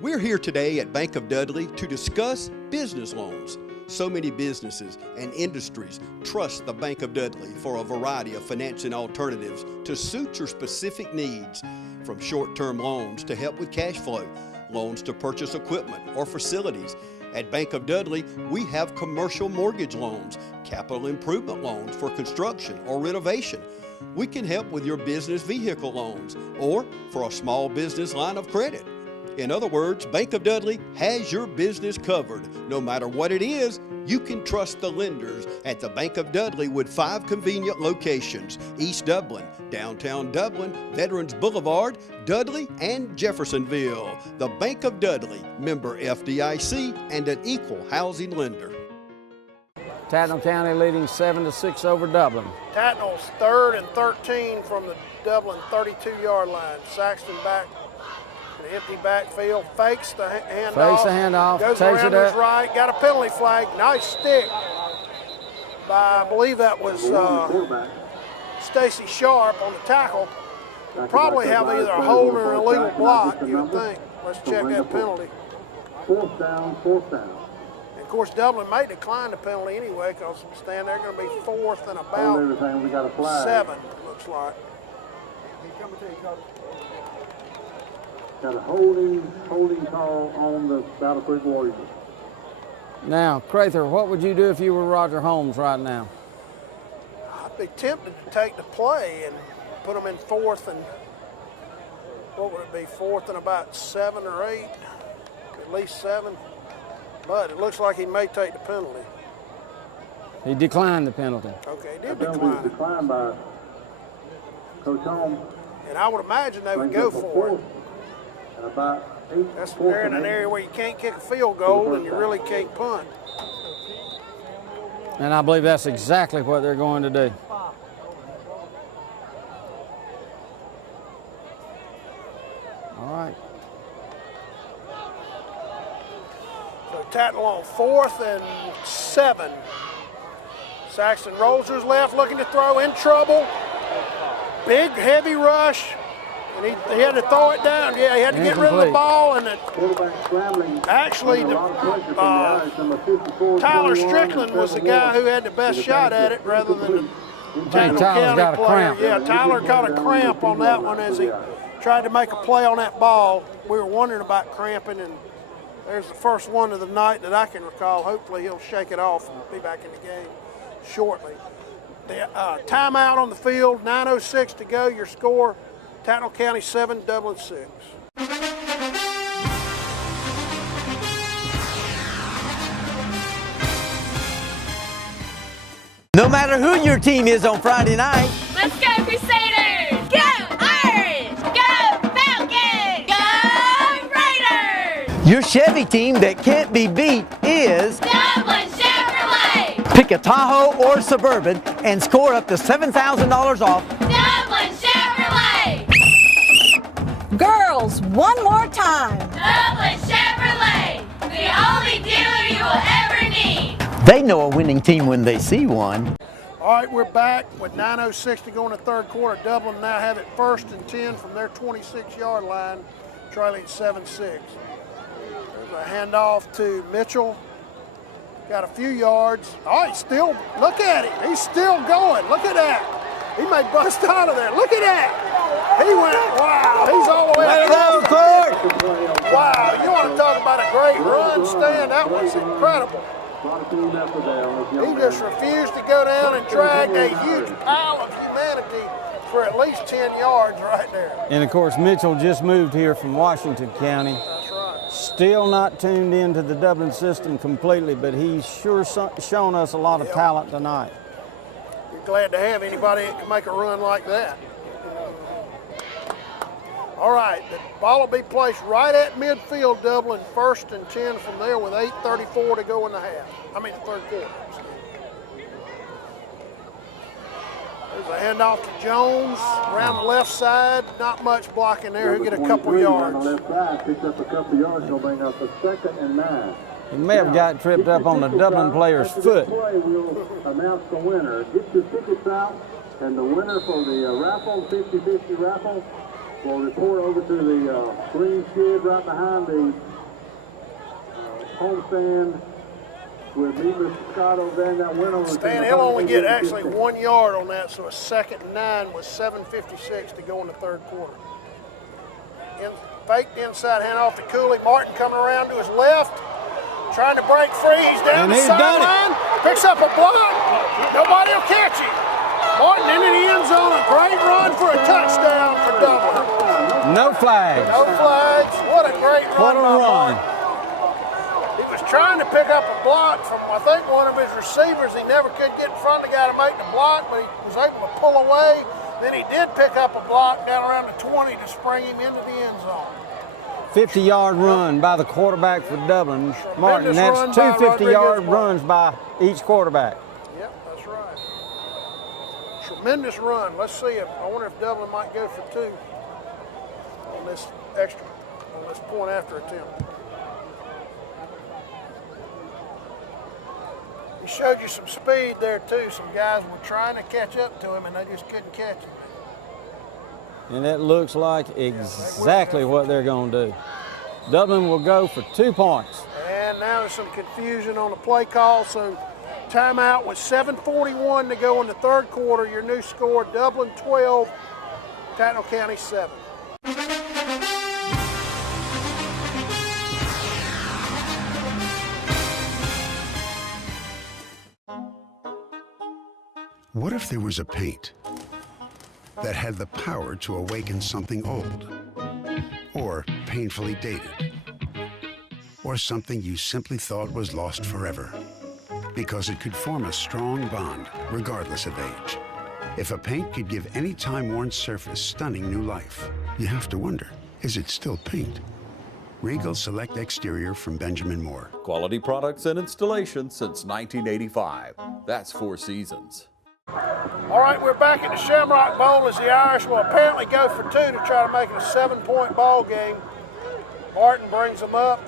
We're here today at Bank of Dudley to discuss business loans. So many businesses and industries trust the Bank of Dudley for a variety of financing alternatives to suit your specific needs, from short-term loans to help with cash flow, loans to purchase equipment or facilities. At Bank of Dudley, we have commercial mortgage loans, capital improvement loans for construction or renovation. We can help with your business vehicle loans or for a small business line of credit. In other words, Bank of Dudley has your business covered. No matter what it is, you can trust the lenders at the Bank of Dudley with 5 convenient locations: East Dublin, downtown Dublin, Veterans Boulevard, Dudley, and Jeffersonville. The Bank of Dudley, member FDIC, and an equal housing lender. Tattnall County leading 7-6 over Dublin. Tattnall's 3rd and 13 from the Dublin 32-yard line. Saxton back. An empty backfield, fakes the handoff. Goes around his right, got a penalty flag. Nice stick by, I believe that was Stacy Sharp on the tackle. Probably have either a hold or an illegal block, you would think. Let's check that penalty. 4th down. And of course, Dublin may decline the penalty anyway, because Stan, they're going to be 4th and about 7, looks like. Got a holding call on the Battle Creek Warriors. Now, Crather, what would you do if you were Roger Holmes right now? I'd be tempted to take the play and put them in 4th and, what would it be, 4th and about 7 or 8, at least 7. But it looks like he may take the penalty. He declined the penalty. Okay, he did That penalty was declined by Coach Holmes. And I would imagine they would go for it. And about That's they're in an area where you can't kick a field goal and you really can't punt. And I believe that's exactly what they're going to do. All right. So Tattnall on 4th and 7. Saxton rolls to his left, looking to throw, in trouble. Big, heavy rush. And he had to throw it down. Yeah, he had to get rid of the ball. And actually, Tyler Strickland was the guy who had the best shot at it rather than the Tattnall County player. Yeah, Tyler caught a cramp on that one as he tried to make a play on that ball. We were wondering about cramping, and there's the first one of the night that I can recall. Hopefully he'll shake it off and be back in the game shortly. The timeout on the field, 9:06 to go. Your score, Tattnall County 7, Dublin 6. No matter who your team is on Friday night, Let's go Crusaders! Go Irish! Go Falcons! Go Raiders! your Chevy team that can't be beat is Dublin Chevrolet! pick a Tahoe or Suburban and score up to $7,000 off. Dublin Chevrolet! Girls, one more time. Dublin Chevrolet! The only dealer you will ever need! They know a winning team when they see one. All right, we're back with 9:06 to go in the third quarter. Dublin now have it 1st and 10 from their 26-yard line, trailing 7-6. There's a handoff to Mitchell. Got a few yards. Oh, he's still, look at him. He's still going. Look at that. He may bust out of there. Look at that. He went, wow, he's all the way across. Wow, you want to talk about a great run, Stan? That was incredible. He just refused to go down and drag a huge pile of humanity for at least 10 yards right there. And of course, Mitchell just moved here from Washington County. That's right. Still not tuned into the Dublin system completely, but he's sure shown us a lot of talent tonight. We're glad to have anybody that can make a run like that. All right, the ball will be placed right at midfield, Dublin, 1st and 10 from there with 8:34 to go in the half. I mean, the third quarter. There's a handoff to Jones around the left side. Not much blocking there. He'll get a couple yards. On the left side, picks up a couple yards. He'll bring up a 2nd and 9. He may have got tripped up on the Dublin player's foot. Play, we'll announce the winner. Get your tickets out, and the winner for the raffle, 50-50 raffle, will report over to the green shed right behind the homestand with me, Mr. Scott over there, and that winner. Stan, he'll only get actually 1 yard on that, so a 2nd and 9 with 7:56 to go in the third quarter. Faked inside handoff to Cooley. Martin coming around to his left, trying to break free. He's down the sideline, picks up a block. Nobody will catch him. Martin into the end zone, a great run for a touchdown for Dublin. No flags. No flags. What a great run. What a run. He was trying to pick up a block from, I think, one of his receivers. He never could get in front of the guy to make the block, but he was able to pull away. Then he did pick up a block down around the 20 to spring him into the end zone. 50-yard run by the quarterback for Dublin. Martin, that's two 50-yard runs by each quarterback. Yep, that's right. Tremendous run. Let's see if, I wonder if Dublin might go for 2 on this point after attempt. He showed you some speed there too. Some guys were trying to catch up to him and they just couldn't catch him. And that looks like exactly what they're going to do. Dublin will go for 2 points. And now there's some confusion on the play call, so timeout with 7:41 to go in the third quarter. Your new score, Dublin 12, Tattnall County 7. What if there was a paint that had the power to awaken something old, or painfully dated, or something you simply thought was lost forever? because it could form a strong bond regardless of age. If a paint could give any time-worn surface stunning new life, you have to wonder, is it still paint? Regal Select Exterior from Benjamin Moore. Quality products and installation since 1985. That's 4 seasons. All right, we're back at the Shamrock Bowl as the Irish will apparently go for 2 to try to make it a 7-point ball game. Martin brings them up.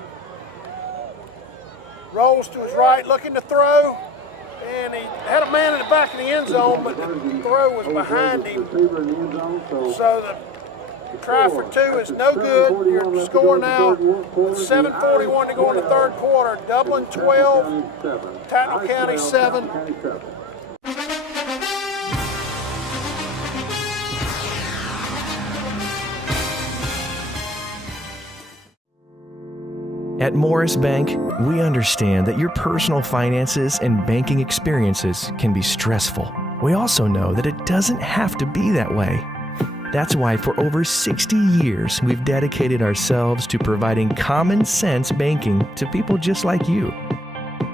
Rolls to his right, looking to throw. And he had a man in the back of the end zone, but the throw was behind him. So the try for 2 is no good. Your score now, 7:41 to go in the third quarter. Dublin 12, Tattnall County 7. At Morris Bank, we understand that your personal finances and banking experiences can be stressful. We also know that it doesn't have to be that way. That's why for over 60 years, we've dedicated ourselves to providing common sense banking to people just like you.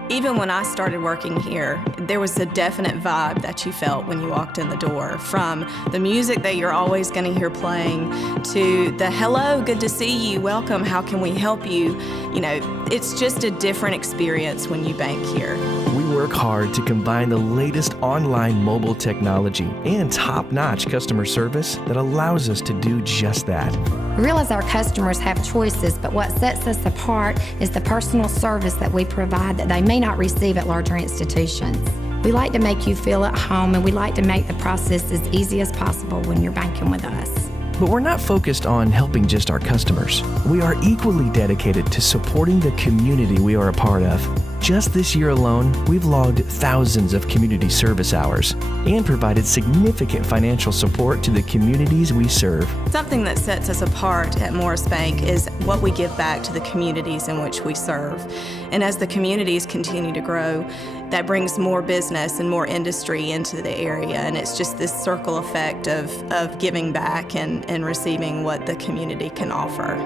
Even when I started working here, there was a definite vibe that you felt when you walked in the door, from the music that you're always going to hear playing to the hello, good to see you, welcome, how can we help you? You know, it's just a different experience when you bank here. We work hard to combine the latest online mobile technology and top-notch customer service that allows us to do just that. We realize our customers have choices, but what sets us apart is the personal service that we provide that they may not receive at larger institutions. We like to make you feel at home, and we like to make the process as easy as possible when you're banking with us. But we're not focused on helping just our customers. We are equally dedicated to supporting the community we are a part of. Just this year alone, we've logged thousands of community service hours and provided significant financial support to the communities we serve. Something that sets us apart at Morris Bank is what we give back to the communities in which we serve. And as the communities continue to grow, that brings more business and more industry into the area, and it's just this circle effect of giving back and receiving what the community can offer.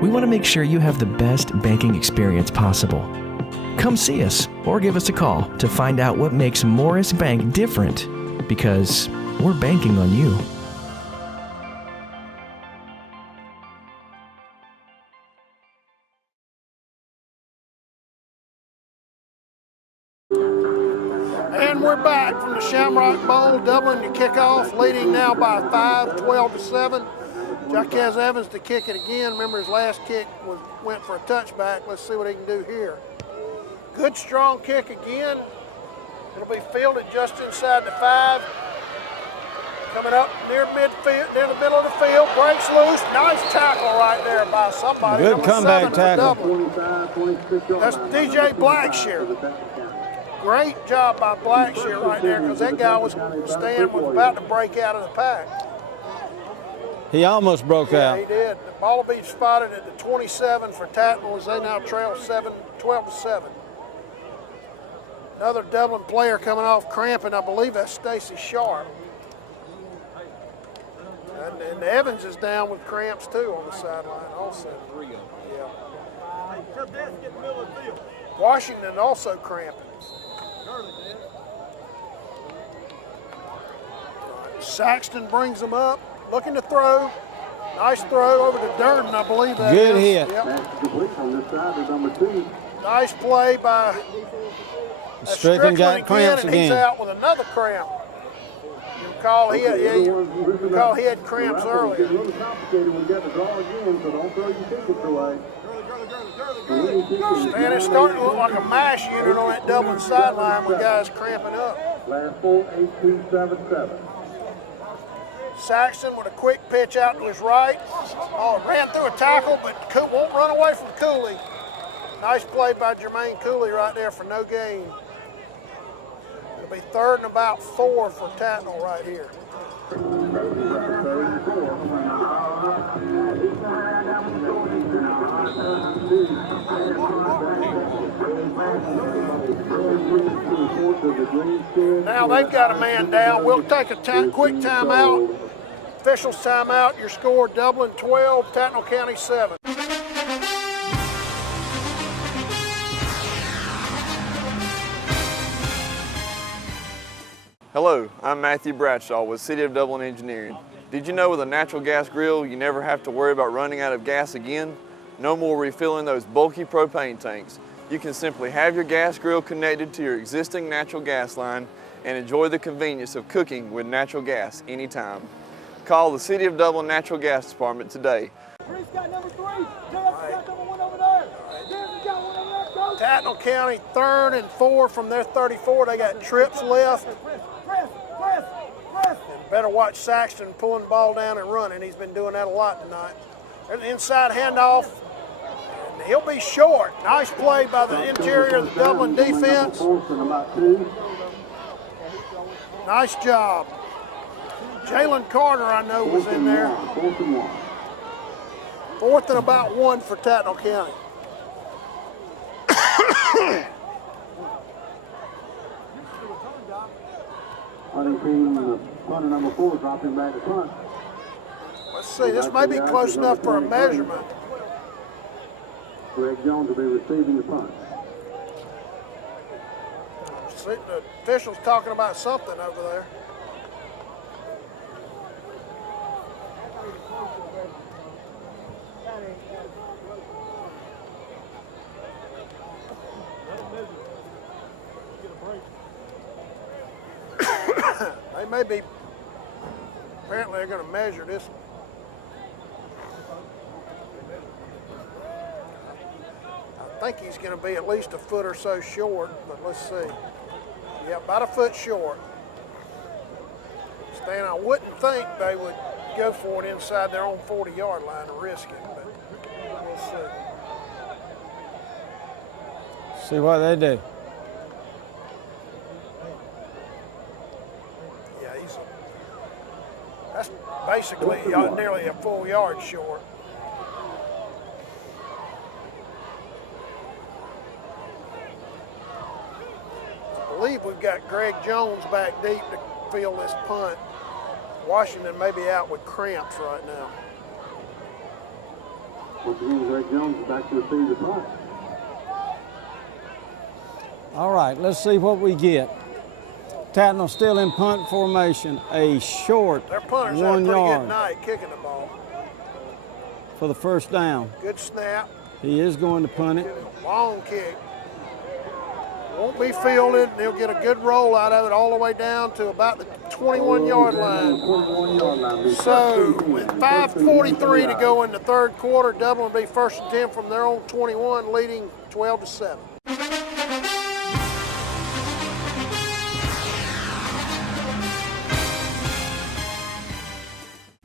We want to make sure you have the best banking experience possible. Come see us or give us a call to find out what makes Morris Bank different, because we're banking on you. And we're back from the Shamrock Bowl. Dublin to kick off, leading now by 5, 12-7. Jaquez Evans to kick it again. Remember, his last kick went for a touchback. Let's see what he can do here. Good strong kick again. It'll be fielded just inside the 5. Coming up near midfield, near the middle of the field, breaks loose. Nice tackle right there by somebody. Good comeback tackle. That's DJ Blackshear. Great job by Blackshear right there, because that guy was about to break out of the pack. He almost broke out. Yeah, he did. The ball will be spotted at the 27 for Tattnall as they now trail 12-7. Another Dublin player coming off cramping. I believe that's Stacy Sharp. And Evans is down with cramps too on the sideline also. Yeah. Washington also cramping. Saxton brings them up, looking to throw. Nice throw over to Durden, I believe that Good is. hit. Yep. Nice play by Strickland got cramps and again. he's out with another cramp. You recall he had cramps earlier. And it's starting to look like a mash unit on that Dublin sideline with guys cramping up. Last full 18-7-7. Saxton with a quick pitch out to his right. Oh, ran through a tackle, but won't run away from Cooley. Nice play by Jermaine Cooley right there for no gain. It'll be 3rd and about 4 for Tattnall right here. Now they've got a man down. We'll take a quick timeout. Officials timeout. Your score, Dublin 12, Tattnall County 7. Hello, I'm Matthew Bradshaw with City of Dublin Engineering. Did you know with a natural gas grill you never have to worry about running out of gas again? No more refilling those bulky propane tanks. You can simply have your gas grill connected to your existing natural gas line and enjoy the convenience of cooking with natural gas anytime. Call the City of Dublin Natural Gas Department today. Tattnall County 3rd and 4 from their 34. They got trips left. And better watch Saxton pulling the ball down and running. He's been doing that a lot tonight. There's an inside handoff. And he'll be short. Nice play by the interior of the Dublin defense. Nice job. Jalen Carter, I know, was in there. 4th and about 1 for Tattnall County. Number 4 dropping back to front. Let's see, this may be close enough for a measurement. Greg Jones will be receiving the punt. See, the official's talking about something over there. They may be, apparently they're going to measure this. I think he's going to be at least a foot or so short, but let's see. Yeah, about a foot short. Stan, I wouldn't think they would go for it inside their own 40-yard line and risk it, but we'll see. See what they do. That's basically nearly a full yard short. I believe we've got Greg Jones back deep to field this punt. Washington may be out with cramps right now. Once again, Greg Jones is back to receive the punt. All right, let's see what we get. Tattnall still in punt formation, a short Their punter's 1 had a pretty yard good night kicking the ball. for the first down. Good snap. He is going to punt it. Long kick. Won't be fielded. They'll get a good roll out of it all the way down to about the 21-yard line. So with 5:43 to go in the third quarter, Dublin will be 1st and 10 from their own 21, leading 12-7.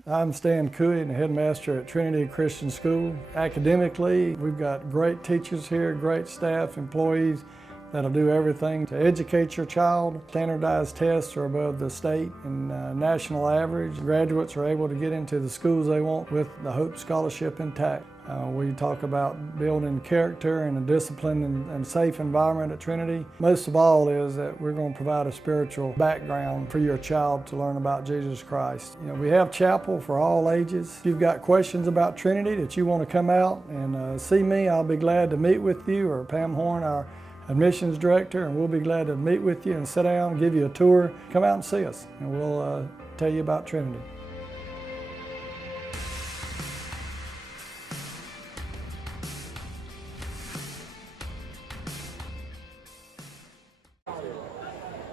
I'm Stan Cooey, the headmaster at Trinity Christian School. Academically, we've got great teachers here, great staff, employees that'll do everything to educate your child. Standardized tests are above the state and national average. Graduates are able to get into the schools they want with the Hope Scholarship intact. We talk about building character and a disciplined and safe environment at Trinity. Most of all is that we're going to provide a spiritual background for your child to learn about Jesus Christ. You know, we have chapel for all ages. If you've got questions about Trinity that you want to come out and see me, I'll be glad to meet with you, or Pam Horn, our admissions director, and we'll be glad to meet with you and sit down and give you a tour. Come out and see us, and we'll tell you about Trinity.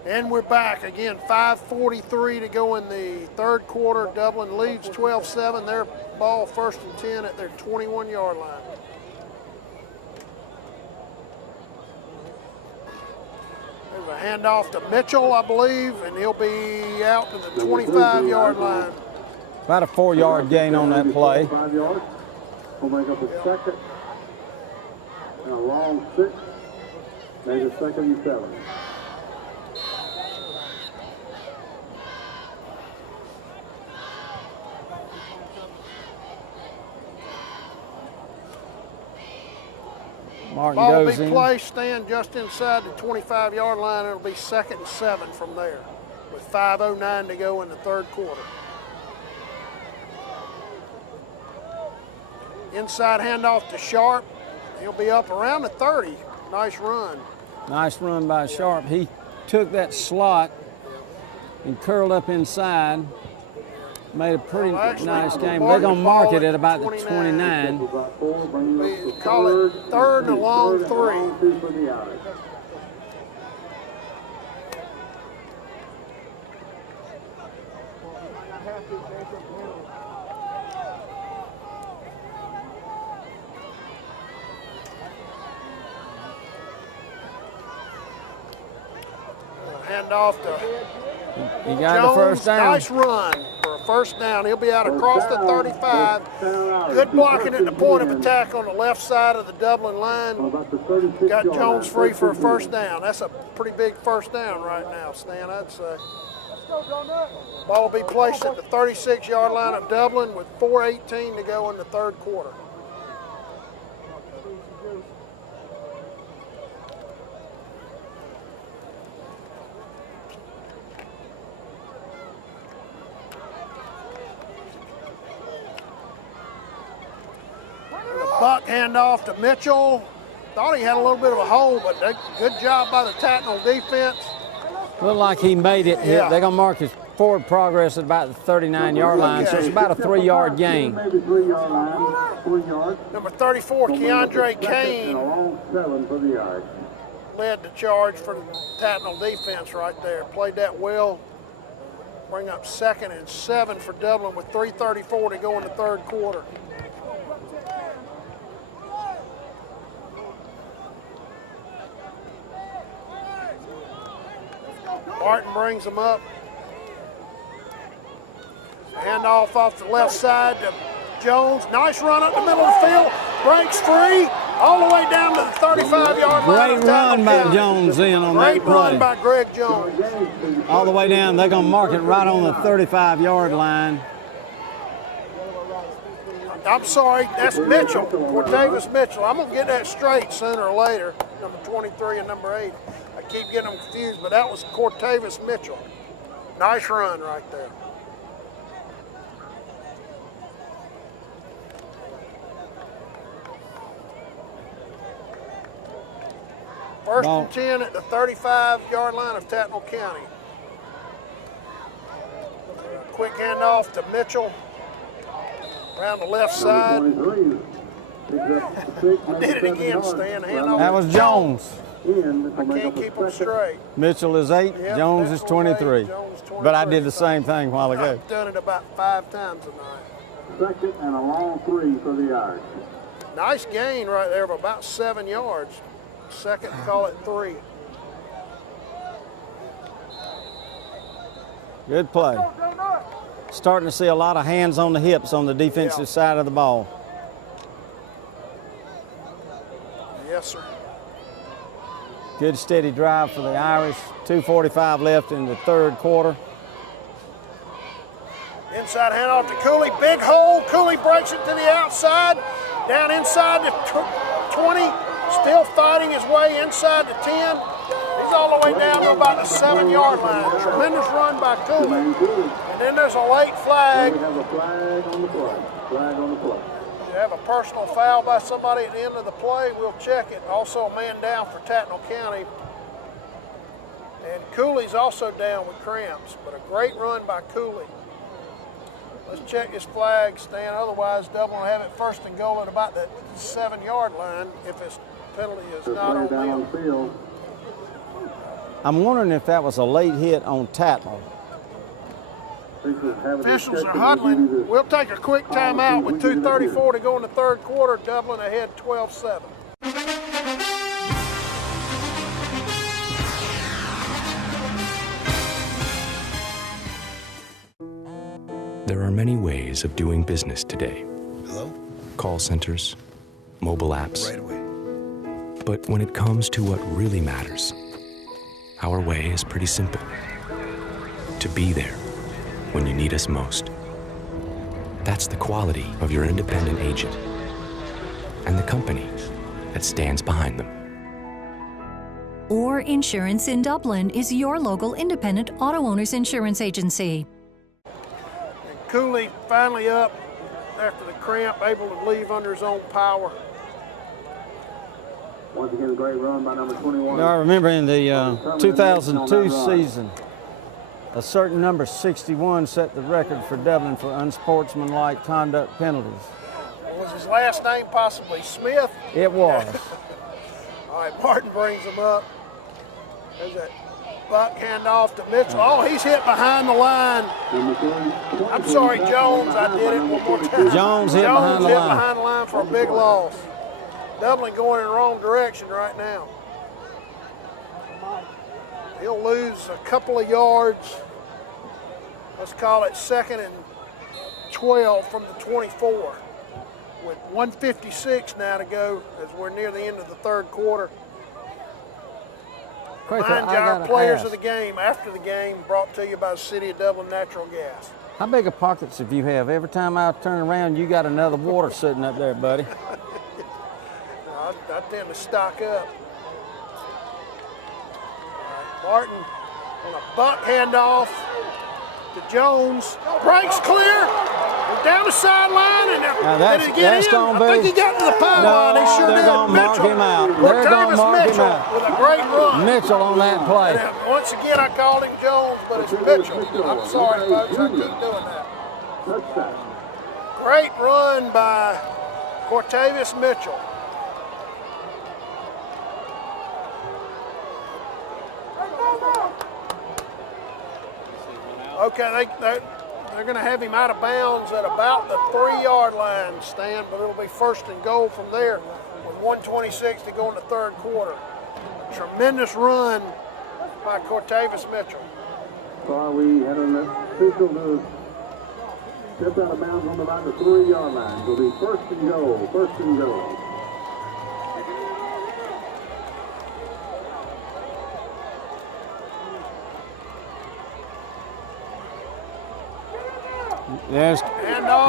And we're back again, 5:43 to go in the third quarter. Dublin leads 12-7. Their ball 1st and 10 at their 21-yard line. There's a handoff to Mitchell, I believe, and he'll be out to the 25-yard line. About a 4-yard gain on that play. 5 yards. We'll make up a 2nd and a long 6. Maybe a 2nd and 7. Martin Ball will goes be in. placed, stand just inside the 25-yard line. It'll be 2nd and 7 from there with 5:09 to go in the third quarter. Inside handoff to Sharp. He'll be up around the 30. Nice run. Nice run by Sharp. He took that slot and curled up inside. Made a pretty nice game. They're going to mark it at about the 29. We call it third and a long 3. Hand off to He got Jones. the first down. Nice run for a first down. He'll be out across the 35. Good blocking at the point of attack on the left side of the Dublin line. Got Jones free for a first down. That's a pretty big first down right now, Stan, I'd say. Ball will be placed at the 36-yard line of Dublin with 4:18 to go in the third quarter. Buck handoff to Mitchell. Thought he had a little bit of a hole, but good job by the Tattnall defense. Looked like he made it. Yeah. They're going to mark his forward progress at about the 39-yard line, so it's about a 3-yard gain. Number 34, Keandre Kane, led the charge for the Tattnall defense right there. Played that well. Bring up 2nd and 7 for Dublin with 3:34 to go in the third quarter. Martin brings them up. Handoff off the left side to Jones. Nice run up the middle of the field. Breaks free all the way down to the 35-yard line. Great run by Jones in on that play. Great run by Greg Jones. All the way down. They're going to mark it right on the 35-yard line. I'm sorry, that's Mitchell, Cortavis Mitchell. I'm going to get that straight sooner or later, number 23 and number 8. I keep getting them confused, but that was Cortavis Mitchell. Nice run right there. First and 10 at the 35-yard line of Tattnall County. Quick handoff to Mitchell. Around the left side. Did it again, Stan. Handoff. That was Jones. I can't keep them straight. Mitchell is 8, Yep, Jones is 23. Jones 23. But I did the same thing a while ago. I've done it about 5 times tonight. 2nd and a long 3 for the yard. Nice gain right there of about 7 yards. 2nd, call it 3. Good play. Starting to see a lot of hands on the hips on the defensive side of the ball. Yes, sir. Good steady drive for the Irish. 2:45 left in the third quarter. Inside handoff to Cooley. Big hole. Cooley breaks it to the outside. Down inside the 20. Still fighting his way inside the 10. He's all the way down to about the 7-yard line. Tremendous run by Cooley. And then there's a late flag. We have a flag on the play. Flag on the play. You have a personal foul by somebody at the end of the play, we'll check it. Also a man down for Tattnall County. And Cooley's also down with cramps, but a great run by Cooley. Let's check his flag, Stan. Otherwise, Dublin will have it 1st and goal at about the 7-yard line if his penalty is not on them. I'm wondering if that was a late hit on Tattnall. Officials are huddling. We'll take a quick timeout with 2:34 to go in the third quarter. Dublin ahead 12-7. There are many ways of doing business today. Hello? Call centers, mobile apps. Right away. But when it comes to what really matters, our way is pretty simple. To be there when you need us most. That's the quality of your independent agent and the company that stands behind them. Or Insurance in Dublin is your local independent auto owners insurance agency. And Cooley finally up after the cramp, able to leave under his own power. Once again, a great run by number 21. I remember in the 2002 season, A certain number 61 set the record for Dublin for unsportsmanlike conduct penalties. Was his last name possibly Smith? It was. All right, Martin brings him up. There's that buck handoff to Mitchell. Oh, he's hit behind the line. I'm sorry, Jones. I did it one more time. Jones hit behind the line. Behind the line for a big loss. Dublin going in the wrong direction right now. He'll lose a couple of yards. Let's call it 2nd and 12 from the 24. With 1:56 now to go as we're near the end of the third quarter. Mind you, our players of the game, after the game, brought to you by the City of Dublin Natural Gas. How big of pockets have you have? Every time I turn around, you got another water sitting up there, buddy. I tend to stock up. Martin on a buck handoff to Jones. Breaks clear. We're down the sideline, and did he get in? I think he got to the pylon. He sure did. Mark him out. They're going to mark him out. With a great run. Mitchell on that play. And once again, I called him Jones, but it's Mitchell. I'm sorry, folks. I keep doing that. Great run by Cortavius Mitchell. Okay, they're going to have him out of bounds at about the 3-yard line, Stan, but it'll be 1st and goal from there with 1:26 to go in the third quarter. A tremendous run by Cortavius Mitchell. We had an official who stepped out of bounds on about the 3-yard line. It'll be 1st and goal, 1st and goal. There's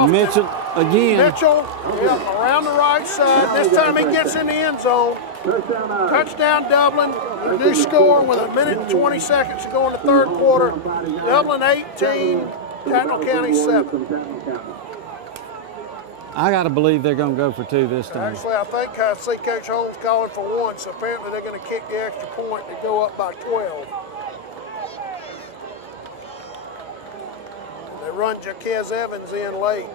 Mitchell again. Mitchell around the right side. This time he gets in the end zone. Touchdown Dublin. A new score with 1:20 to go in the third quarter. Dublin 18, Tattnall County 7. I got to believe they're going to go for 2 this time. Actually, I see Coach Holmes calling for 1, so apparently they're going to kick the extra point to go up by 12. They run Jaquez Evans in late.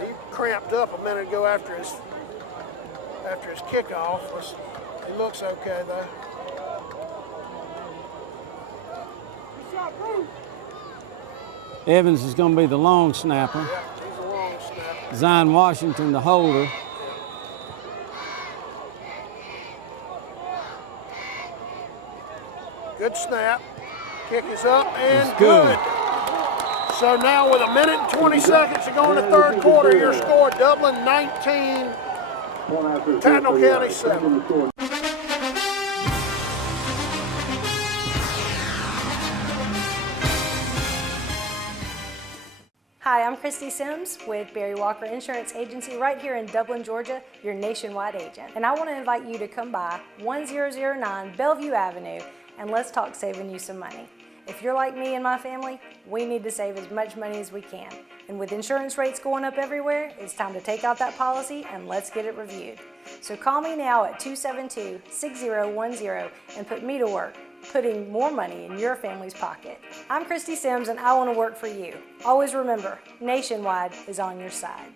He cramped up a minute ago after his kickoff. He looks okay though. Evans is going to be the long snapper. Yeah, he's a long snapper. Zion Washington the holder. Good snap. Kick is up and it's good. So now with 1:20 to go in the third quarter, your score, Dublin 19, Tattnall County 7. Hi, I'm Christy Sims with Barry Walker Insurance Agency right here in Dublin, Georgia, your nationwide agent. And I want to invite you to come by 1009 Bellevue Avenue and let's talk saving you some money. If you're like me and my family, we need to save as much money as we can. And with insurance rates going up everywhere, it's time to take out that policy and let's get it reviewed. So call me now at 272-6010 and put me to work, putting more money in your family's pocket. I'm Christy Sims and I want to work for you. Always remember, Nationwide is on your side.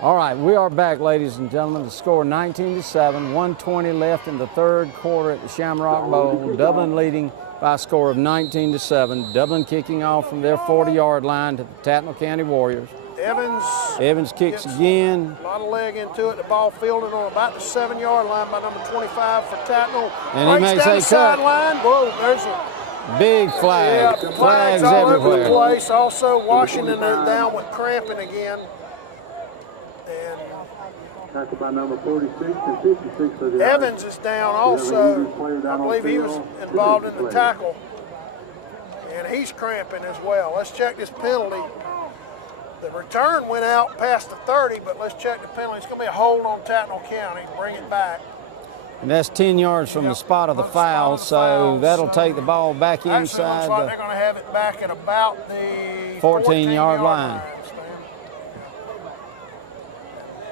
All right, we are back, ladies and gentlemen. The score 19-7, 1:20 left in the third quarter at the Shamrock Bowl. Dublin leading by a score of 19-7. Dublin kicking off from their 40-yard line to the Tattnall County Warriors. Evans kicks again. A lot of leg into it. The ball fielded on about the 7-yard line by number 25 for Tattnall. And he makes a cut. Whoa, there's a big flag. Yeah, flags all everywhere. over the place. Also, Washington is down with cramping again. Tackled by number 46 and 56 for the Evans is down also. I believe he was involved in the tackle. And he's cramping as well. Let's check this penalty. The return went out past the 30, but let's check the penalty. It's going to be a hold on Tattnall County. Bring it back. And that's 10 yards from the spot of the foul, so that'll take the ball back inside. Actually, looks like they're going to have it back at about the 14-yard line.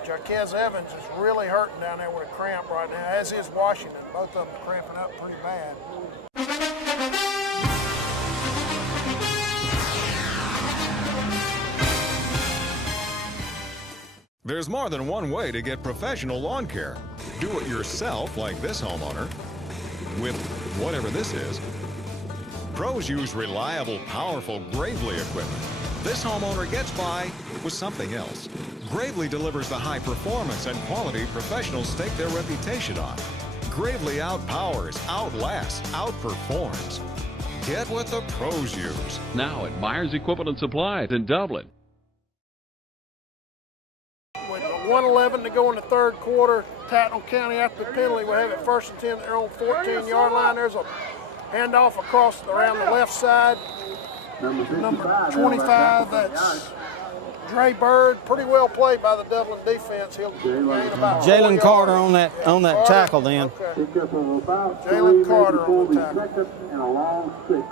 Jaquez Evans is really hurting down there with a cramp right now, as is Washington. Both of them are cramping up pretty bad. There's more than one way to get professional lawn care. Do it yourself like this homeowner with whatever this is. Pros use reliable, powerful Gravely equipment. This homeowner gets by with something else. Gravely delivers the high performance and quality professionals stake their reputation on. Gravely outpowers, outlasts, outperforms. Get what the pros use. Now at Myers Equipment and Supplies in Dublin. With 1:11 to go in the third quarter, Tattnall County after the penalty will have it 1st and 10 at their own 14-yard line. There's a handoff across around the left side. Number 25, that's Dre Bird. Pretty well played by the Dublin defense. He'll gain about Jalen Carter on that tackle then. Okay. Jalen Carter on the tackle. And a long 6.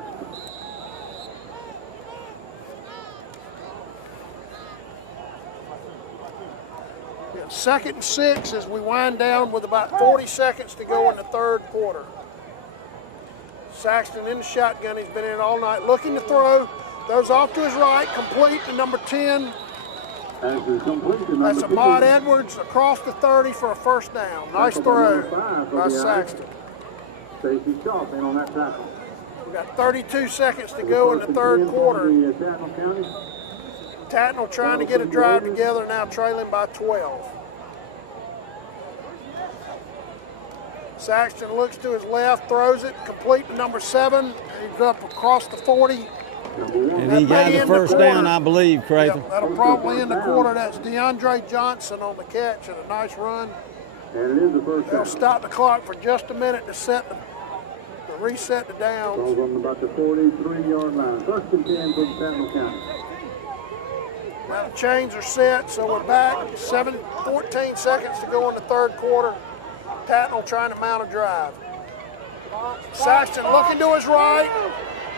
Yeah, 2nd and 6 as we wind down with about 40 seconds to go in the third quarter. Saxton in the shotgun. He's been in all night looking to throw. Those off to his right, complete to number 10. That's Ahmad Edwards across the 30 for a first down. Nice throw by Saxton. Stacey Sharp in on that tackle. We got 32 seconds to go in the third quarter. Tattnall trying to get a drive together, now trailing by 12. Saxton looks to his left, throws it, complete to number 7. He's up across the 40. And he got the first down, I believe, Craig. Yep, that'll probably end the quarter. That's DeAndre Johnson on the catch and a nice run. And it is the first down. They'll stop the clock for just a minute to reset the downs. Ball's on about the 43-yard line. 1st and 10 for Tattnall County. Now the chains are set, so we're back. 14 seconds to go in the third quarter. Tattnall trying to mount a drive. Saxton looking to his right.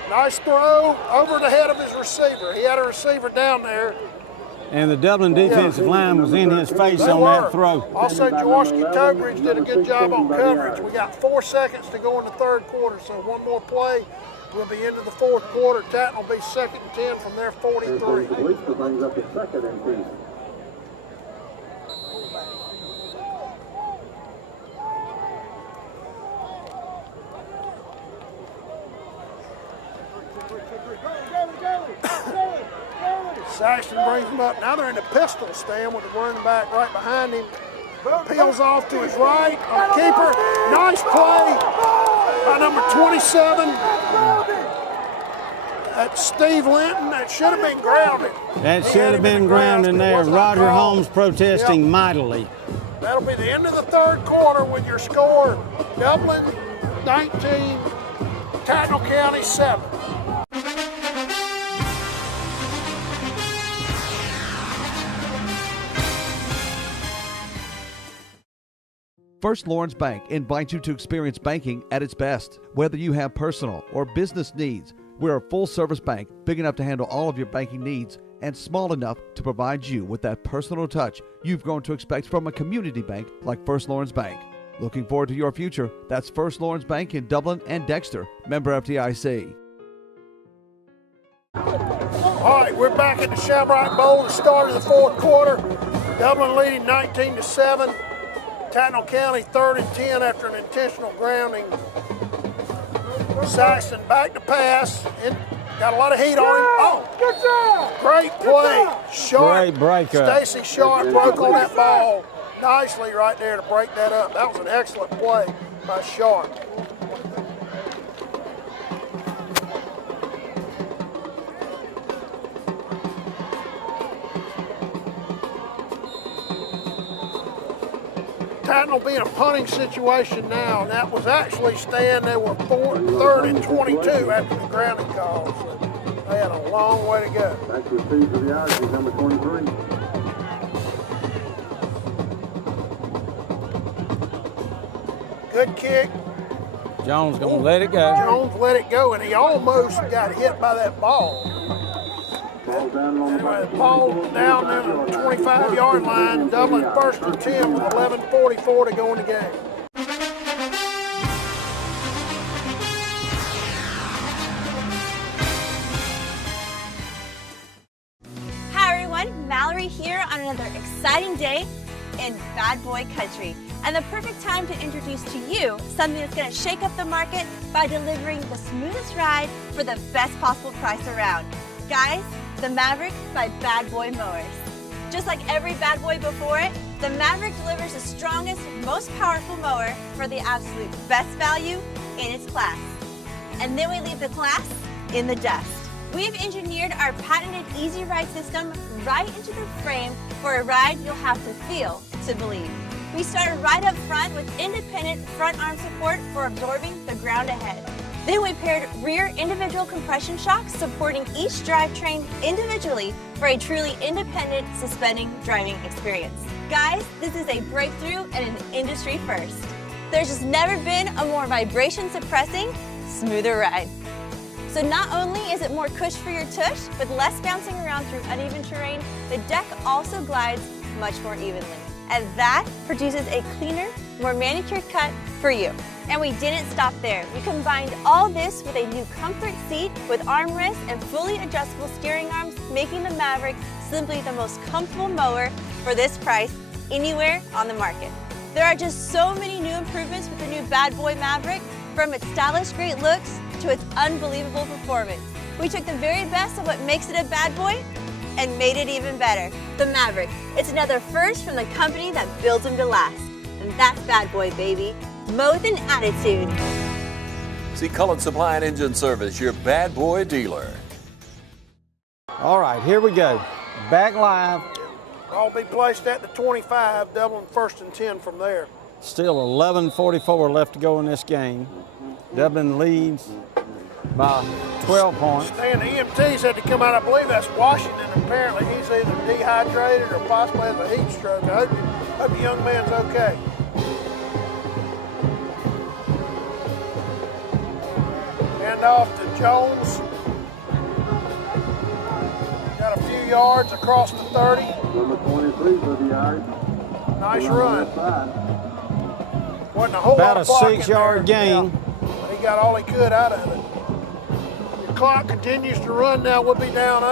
Nice throw over the head of his receiver. He had a receiver down there. And the Dublin defensive line was in his face on that throw. Also, Jaworski Tobridge did a good job on coverage. We got 4 seconds to go in the third quarter, so one more play. We'll be into the fourth quarter. Tattnall will be 2nd and 10 from their 43. Brings up the 2nd and 10. Saxton brings him up. Now they're in the pistol stand with the running back right behind him. Peels off to his right. Keeper. Nice play by number 27. That's Steve Linton. That should have been grounded. That should have been grounded there. Roger Holmes protesting mightily. That'll be the end of the third quarter with your score. Dublin 19, Tattnall County 7. First Lawrence Bank invites you to experience banking at its best. Whether you have personal or business needs, we're a full-service bank big enough to handle all of your banking needs and small enough to provide you with that personal touch you've grown to expect from a community bank like First Lawrence Bank. Looking forward to your future? That's First Lawrence Bank in Dublin and Dexter, member FDIC. All right, we're back at the Shamrock Bowl, the start of the fourth quarter. Dublin leading 19-7. Tattnall County 3rd and 10 after an intentional grounding. Saxton back to pass. Got a lot of heat on him. Oh, good job. Great play. Sharp. Great breakup. Stacy Sharp broke on that ball nicely right there to break that up. That was an excellent play by Sharp. Tattnall be in a punting situation now, and that was actually Stan. They were 3rd and 22 after the grounding call. So they had a long way to go. Back to receive for the Irish, number 23. Good kick. Jones gonna let it go. Jones let it go, and he almost got hit by that ball. Anyway, the ball down in the 25-yard line. Dublin 1st and 10 with 11:44 to go in the game. Hi everyone, Mallory here on another exciting day in Bad Boy Country. And the perfect time to introduce to you something that's going to shake up the market by delivering the smoothest ride for the best possible price around. Guys, the Maverick by Bad Boy Mowers. Just like every Bad Boy before it, the Maverick delivers the strongest, most powerful mower for the absolute best value in its class. And then we leave the class in the dust. We've engineered our patented Easy Ride system right into the frame for a ride you'll have to feel to believe. We started right up front with independent front arm support for absorbing the ground ahead. Then we paired rear individual compression shocks supporting each drivetrain individually for a truly independent suspending driving experience. Guys, this is a breakthrough and an industry first. There's just never been a more vibration suppressing, smoother ride. So not only is it more cush for your tush, with less bouncing around through uneven terrain, the deck also glides much more evenly. And that produces a cleaner, more manicured cut for you. And we didn't stop there. We combined all this with a new comfort seat with armrests and fully adjustable steering arms, making the Maverick simply the most comfortable mower for this price anywhere on the market. There are just so many new improvements with the new Bad Boy Maverick, from its stylish great looks to its unbelievable performance. We took the very best of what makes it a bad boy and made it even better. The Maverick. It's another first from the company that builds them to last. And that's Bad Boy, baby. Mow with an attitude. See Cullen Supply and Engine Service, your Bad Boy dealer. All right, here we go. Back live. I'll be placed at the 25, Dublin 1st and 10 from there. Still 11:44 left to go in this game. Dublin leads by 12 points. And the EMTs had to come out. I believe that's Washington. Apparently he's either dehydrated or possibly has a heat stroke. I hope the young man's okay. Hand off to Jones. Got a few yards across the 30. Number 23 for the yard. Nice run. Wasn't a whole About lot of a blocking 6-yard there. gain. Yeah. He got all he could out of it. The clock continues to run now. We'll be down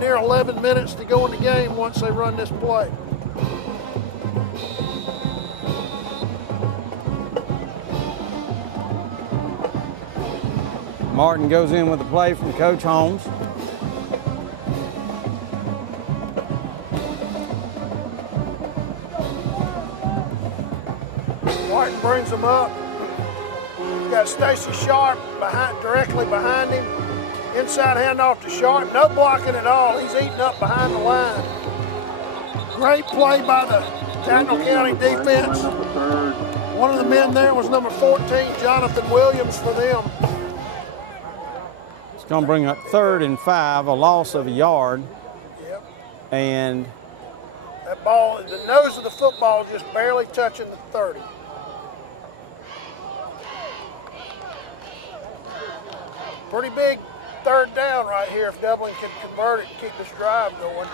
near 11 minutes to go in the game once they run this play. Martin goes in with a play from Coach Holmes. Martin brings him up. Got Stacy Sharp directly behind him. Inside handoff to Sharp. No blocking at all. He's eating up behind the line. Great play by the Tattnall County defense. One of the men there was number 14, Jonathan Williams, for them. It's going to bring up 3rd and 5, a loss of a yard. Yep. And that ball, the nose of the football just barely touching the 30. Pretty big 3rd down right here if Dublin can convert it and keep this drive going.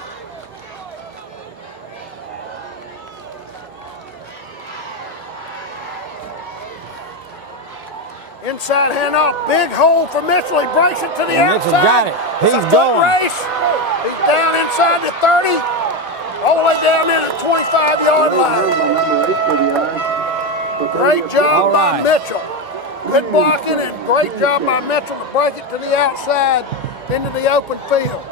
Inside handoff, big hole for Mitchell. He breaks it to the outside. Mitchell got it. He's going. Race. He's down inside the 30, all the way down in the 25-yard line. Great job by Mitchell. Good blocking and great job by Mitchell to break it to the outside into the open field.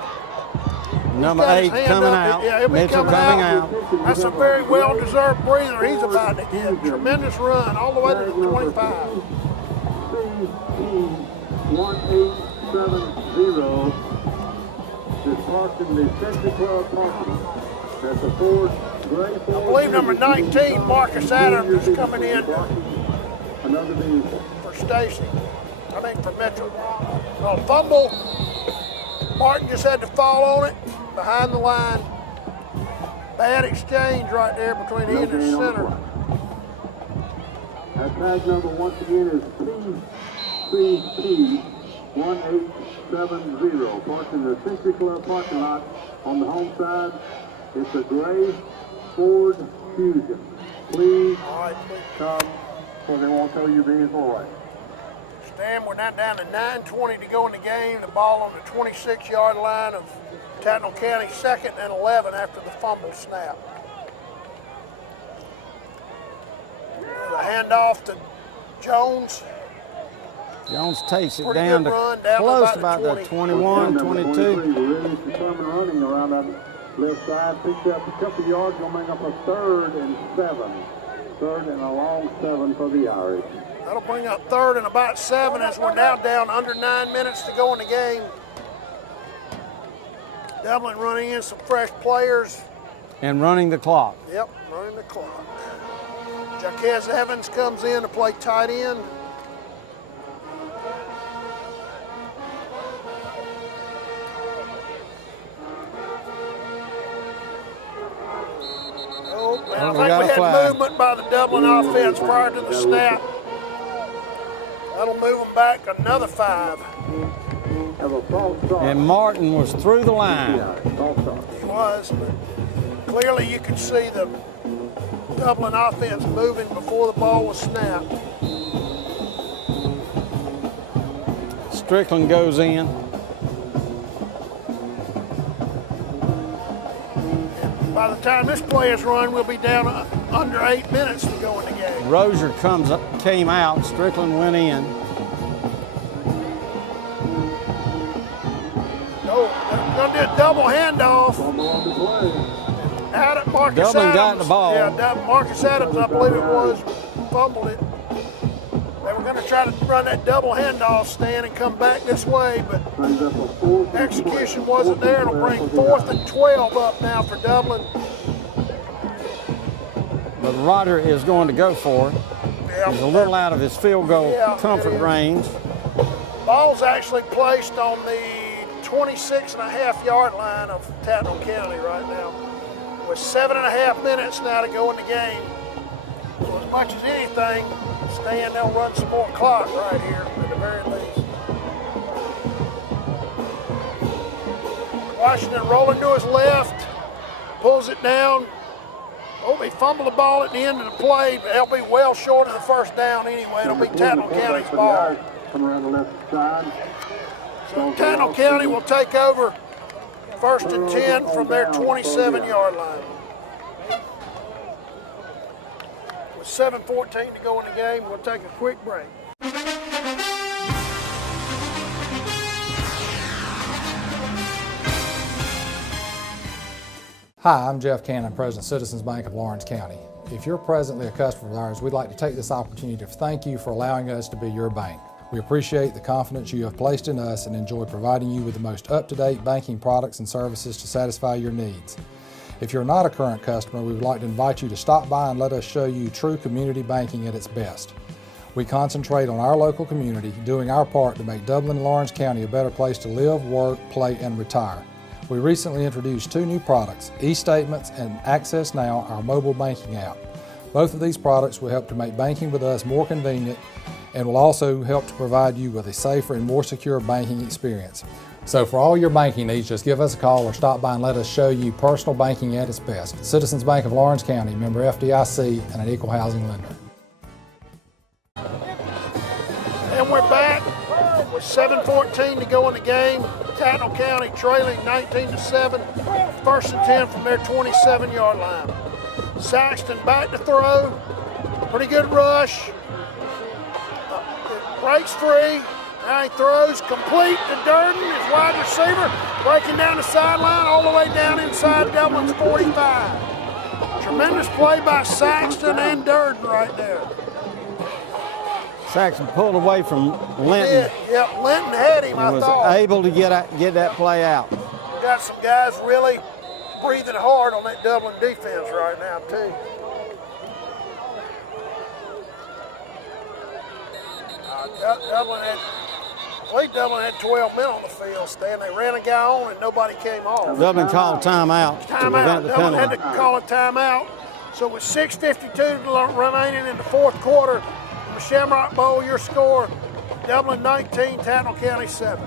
Number 8 coming out. Yeah, he'll be Mitchell coming out. out. That's a very well-deserved breather he's about to get. Tremendous run all the way to the 25. 1870 is parked in the Century Club parking. That's a Ford gray Ford. I believe number 19, Marcus Adams, is coming in Another vehicle. for Stacy. I think for Mitchell. Fumble. Martin just had to fall on it behind the line. Bad exchange right there between he and his center. That tag number once again is PCP 1870. Parking the Century Club parking lot on the home side. It's a gray Ford Fusion. Please come, so they won't tell you vehicle away. Stan, we're now down to 9:20 to go in the game. The ball on the 26-yard line of Tattnall County, 2nd and 11 after the fumble snap. The handoff to Jones. Jones takes it Pretty down good to run, down close about to about the the 20. 21, 22. Really determined running around that left side. Picked up a couple yards, gonna make up a 3rd and 7. 3rd and a long 7 for the Irish. That'll bring up 3rd and about 7 as we're now down under 9 minutes to go in the game. Dublin running in some fresh players. And running the clock. Yep, running the clock. Jaquez Evans comes in to play tight end. I think we had movement by the Dublin offense prior to the snap. That'll move them back another 5. And Martin was through the line. He was, but clearly you could see the Dublin offense moving before the ball was snapped. Strickland goes in. By the time this play is run, we'll be down under 8 minutes to go in the game. Rozier came out, Strickland went in. Oh, they're going to do a double handoff. Out at Marcus Dublin Adams. got the ball. Yeah, Marcus Adams, I believe it was, fumbled it. They were going to try to run that double handoff, Stan, and come back this way, but execution wasn't there. It'll bring 4th and 12 up now for Dublin. But Rodder is going to go for it. He's a little out of his field goal comfort range. Ball's actually placed on the 26.5-yard line of Tattnall County right now. With 7.5 minutes now to go in the game. So as much as anything, Stan, they'll run some more clock right here at the very least. Washington rolling to his left, pulls it down. Oh, he fumbled the ball at the end of the play, but they'll be well short of the first down anyway. It'll be Tattnall County's ball. Come around the left side. So Tattnall County will take over 1st and 10 from their 27-yard line. With 7:14 to go in the game, we'll take a quick break. Hi, I'm Jeff Cannon, President of Citizens Bank of Lawrence County. If you're presently a customer of ours, we'd like to take this opportunity to thank you for allowing us to be your bank. We appreciate the confidence you have placed in us and enjoy providing you with the most up-to-date banking products and services to satisfy your needs. If you're not a current customer, we would like to invite you to stop by and let us show you true community banking at its best. We concentrate on our local community, doing our part to make Dublin and Lawrence County a better place to live, work, play, and retire. We recently introduced 2 new products, e-statements and Access Now, our mobile banking app. Both of these products will help to make banking with us more convenient and will also help to provide you with a safer and more secure banking experience. So for all your banking needs, just give us a call or stop by and let us show you personal banking at its best. Citizens Bank of Lawrence County, member FDIC, and an equal housing lender. And we're back with 7:14 to go in the game. Tattnall County trailing 19-7, 1st and 10 from their 27-yard line. Saxton back to throw, pretty good rush. Breaks free, now he throws complete to Durden, his wide receiver, breaking down the sideline all the way down inside Dublin's 45. Tremendous play by Saxton and Durden right there. Saxton pulled away from Linton. Yep, Linton had him, I thought. Was able to get that play out. Got some guys really breathing hard on that Dublin defense right now, too. Dublin had 12 men on the field, Stan. They ran a guy on and nobody came off. Dublin called timeout to prevent the penalty. Dublin had to call a timeout. So with 6:52 remaining in the 4th quarter, from the Shamrock Bowl, your score, Dublin 19, Tattnall County 7.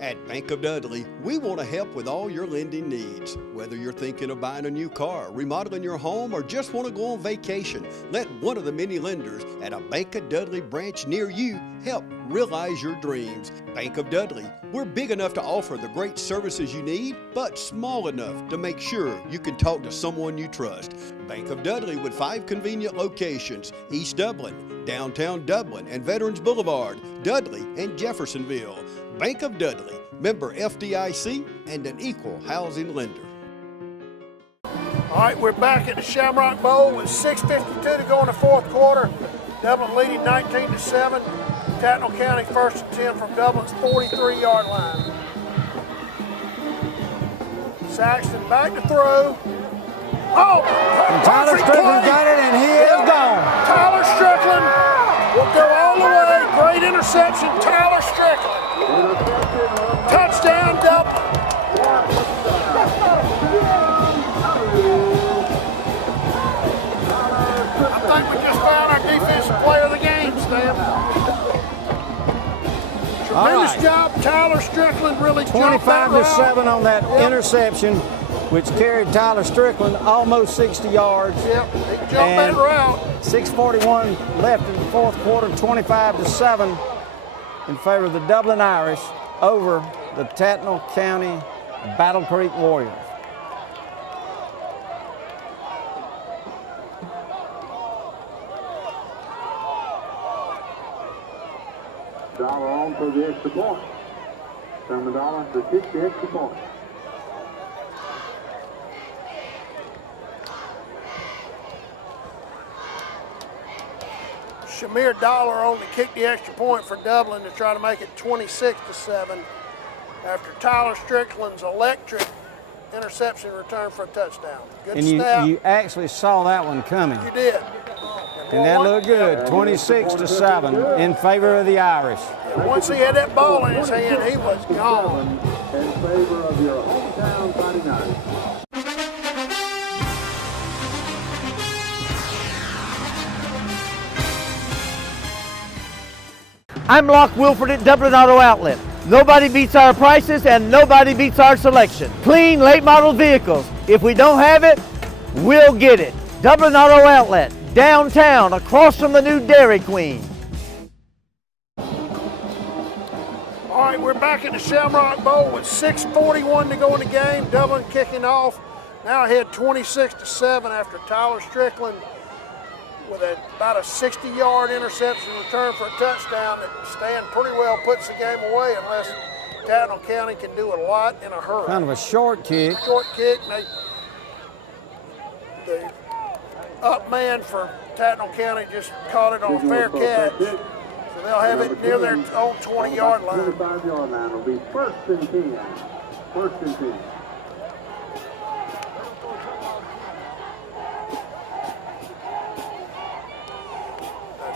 At Bank of Dudley, we want to help with all your lending needs. Whether you're thinking of buying a new car, remodeling your home, or just want to go on vacation, let one of the many lenders at a Bank of Dudley branch near you help realize your dreams. Bank of Dudley, we're big enough to offer the great services you need, but small enough to make sure you can talk to someone you trust. Bank of Dudley with 5 convenient locations: East Dublin, downtown Dublin, and Veterans Boulevard, Dudley, and Jeffersonville. Bank of Dudley, member FDIC, and an equal housing lender. All right, we're back at the Shamrock Bowl with 6:52 to go in the fourth quarter. Dublin leading 19-7. Tattnall County 1st and 10 from Dublin's 43-yard line. Saxton back to throw. Oh, and Tyler Strickland got it, and he is gone. Tyler Strickland will go all the way. Great interception, Tyler Strickland. Touchdown, Dublin. I think we just found our defensive player of the game, Stan. Tremendous job, Tyler Strickland really jumped that route. 25-7 on that interception, which carried Tyler Strickland almost 60 yards. Yep, he jumped that route. 6:41 left in the fourth quarter, 25-7 in favor of the Dublin Irish over the Tattnall County Battle Creek Warriors. Dollar on for the extra point. $7 to kick the extra point. Shamir Dollar on to kick the extra point for Dublin to try to make it 26-7 after Tyler Strickland's electric interception return for a touchdown. Good and snap. you actually saw that one coming. You did. And that looked good, 26-7 in favor of the Irish. And once he had that ball in his hand, he was gone. In favor of your hometown Fighting Irish. I'm Locke Wilford at Dublin Auto Outlet. Nobody beats our prices and nobody beats our selection. Clean, late model vehicles. If we don't have it, we'll get it. Dublin Auto Outlet, downtown, across from the new Dairy Queen. All right, we're back at the Shamrock Bowl with 6:41 to go in the game. Dublin kicking off. Now ahead 26-7 after Tyler Strickland with about a 60-yard interception return for a touchdown that Stan pretty well puts the game away unless Tattnall County can do a lot in a hurry. Kind of a short kick. Short kick. The up man for Tattnall County just caught it on a fair catch. So they'll have it near their own 20-yard line. 25-yard line will be 1st and 10. 1st and 10.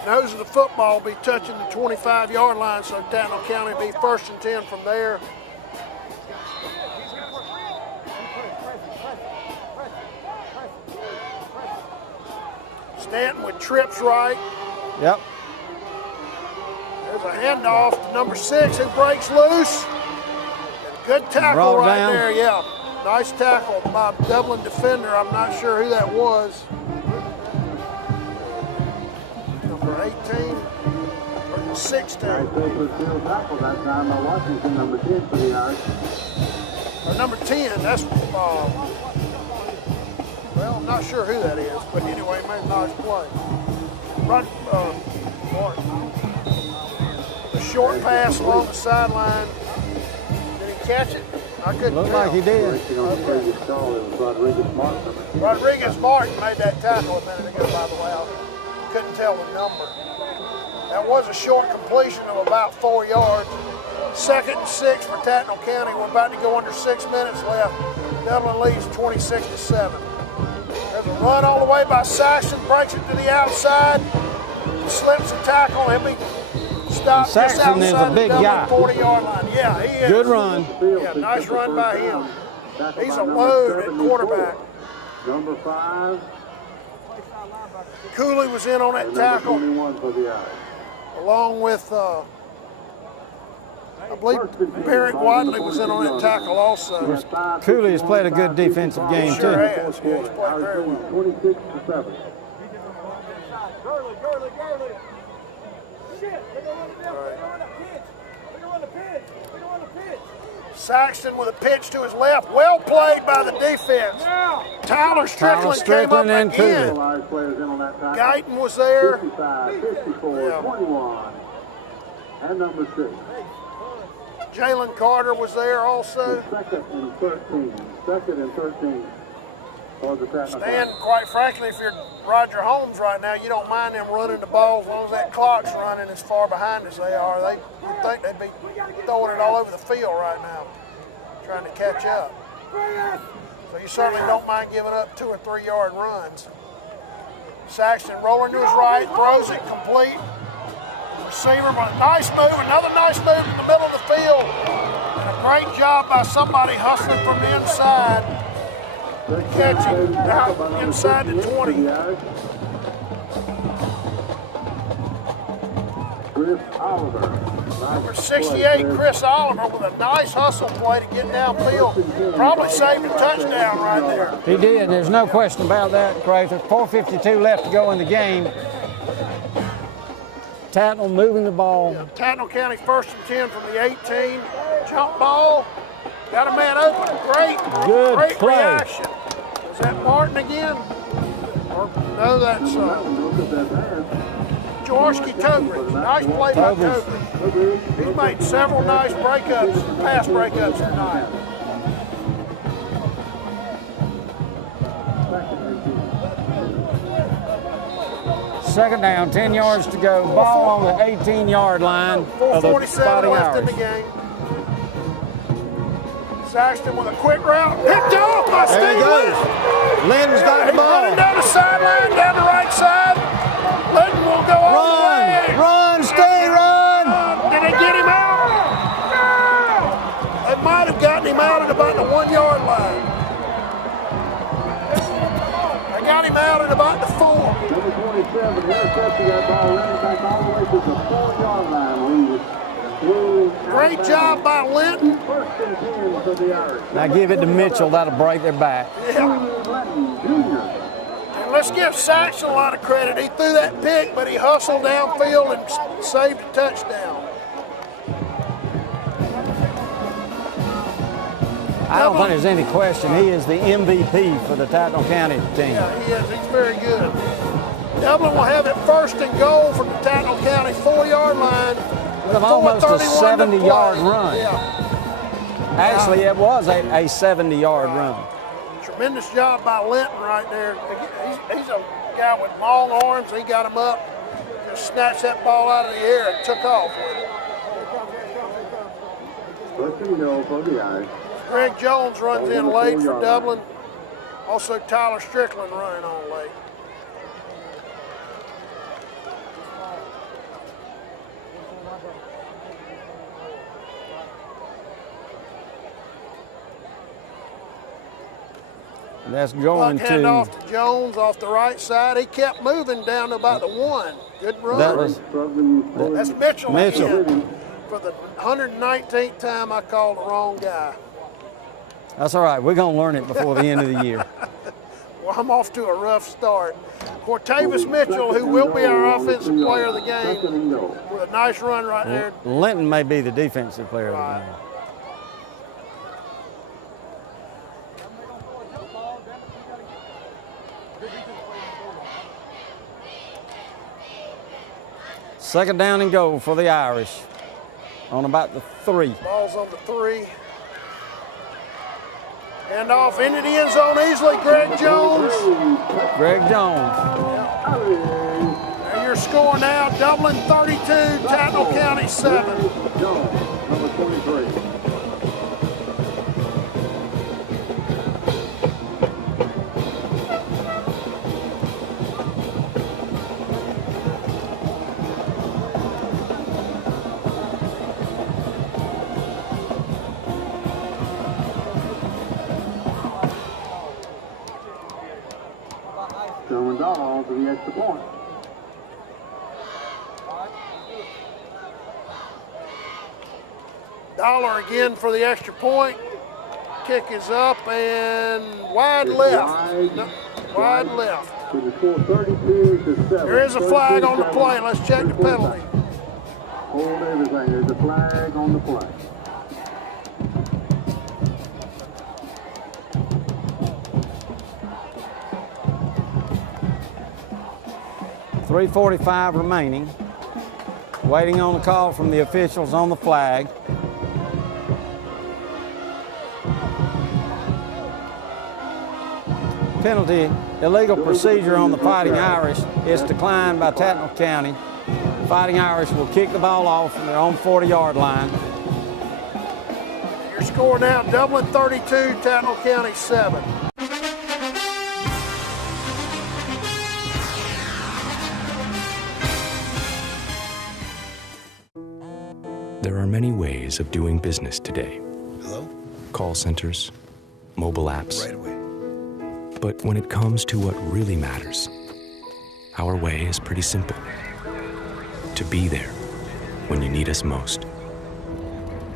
Nose of the football will be touching the 25-yard line, so Tattnall County will be 1st and 10 from there. Stanton with trips right. Yep. There's a handoff to number 6 who breaks loose. And good tackle right down there, yeah. Nice tackle by Dublin defender. I'm not sure who that was. Number 18 or 16. Tackle that time by Washington, number 10 for the Irish. Or number 10, that's, well, I'm not sure who that is, but anyway, made a nice play. Right, the short pass along the sideline. Did he catch it? I couldn't Looked tell. like he did. Rodriguez Martin made that tackle a minute ago, by the way. I couldn't tell the number. That was a short completion of about 4 yards. 2nd and 6 for Tattnall County. We're about to go under 6 minutes left. Dublin leads 26-7. There's a run all the way by Saxon, breaks it to the outside, slips a tackle, he'll be stopped just Saxon outside is a big the guy. 40-yard line. Yeah, he is. Good run. Yeah, nice run by him. He's a load at quarterback. Number 5. Cooley was in on that tackle, along with, I believe Barrett Wadley was in on that tackle also. Cooley has played a good defensive game, Sure too. has. Yeah, he's played very well. 26-7. Saxton with a pitch to his left. Well played by the defense. Tyler Strickland came up and again. Guyton was there. 55, 54, 21, and number 6. Jalen Carter was there also. Second and 13. Second and 13. For the Tattnall. Stan, quite frankly, if you're Roger Holmes right now, you don't mind them running the ball as long as that clock's running as far behind as they are. They would think they'd be throwing it all over the field right now, trying to catch up. So you certainly don't mind giving up 2 or 3 yard runs. Saxton rolling to his right, throws it complete. Receiver, but a nice move, another nice move in the middle of the field. And a great job by somebody hustling from the inside. Catching out inside the 20. Chris Oliver. Number 68, Chris Oliver, with a nice hustle play to get downfield. Probably saved a touchdown right there. He did. There's no question about that, Craig. There's 4:52 left to go in the game. Tattnall moving the ball. Yeah, Tattnall County 1st and 10 from the 18. Jump ball. Got a man open. Great play. Reaction. Is that Martin again? Or, no, that's Jaworski Togri. Nice play by Togri. He's made several nice breakups, pass breakups tonight. Second down, 10 yards to go. Ball on the 18-yard line of the 4:47 left in the game. Saxton with a quick route. Picked off by Steve Linton. Linton's got the He's ball. running down the sideline, down the right side. Linton will go all the way. Run, stay, run. Did they get him out? They might have gotten him out at about the 1 yard line. They got him out at about the 4. Number 27, intercepting that ball, running back all the way to the 4 yard line. Great job by Linton. First and 10 for the Irish. Now give it to Mitchell. That'll break their back. Yeah. And let's give Saxon a lot of credit. He threw that pick, but he hustled downfield and saved a touchdown. I don't think there's any question. He is the MVP for the Tattnall County team. Yeah, he is. He's very good. Dublin will have it 1st and goal from the Tattnall County 4 yard line. With almost a 70-yard run. Yeah. Actually, it was a 70-yard run. Tremendous job by Linton right there. He's a guy with long arms. He got him up, just snatched that ball out of the air and took off with it. First and goal for the Irish. Greg Jones runs in late for Dublin. Also Tyler Strickland running on late. And that's going Puck hand off to Jones off the right side. He kept moving down to about the 1. Good run. That's Mitchell. Again. For the 119th time, I called the wrong guy. That's all right. We're going to learn it before the end of the year. Well, I'm off to a rough start. Cortavis Mitchell, who will be our offensive player of the game, with a nice run right there. Linton may be the defensive player of the game. Second down and goal for the Irish on about the 3. Ball's on the 3. Hand off into the end zone easily, Greg Jones. Greg Jones. And your score now, Dublin 32, Tattnall County 7. Number 23. extra point. Dollar again for the extra point. Kick is up and wide left. No, wide left. To the score 32-7. There is a flag on the play. Let's check the penalty. Hold everything. There's a flag on the play. .345 remaining. Waiting on the call from the officials on the flag. Penalty, illegal procedure on the Fighting Irish is declined by Tattnall County. Fighting Irish will kick the ball off from their own 40-yard line. Your score now, Dublin 32, Tattnall County 7. There are many ways of doing business today. Hello? Call centers, mobile apps. Right away. But when it comes to what really matters, our way is pretty simple. To be there when you need us most.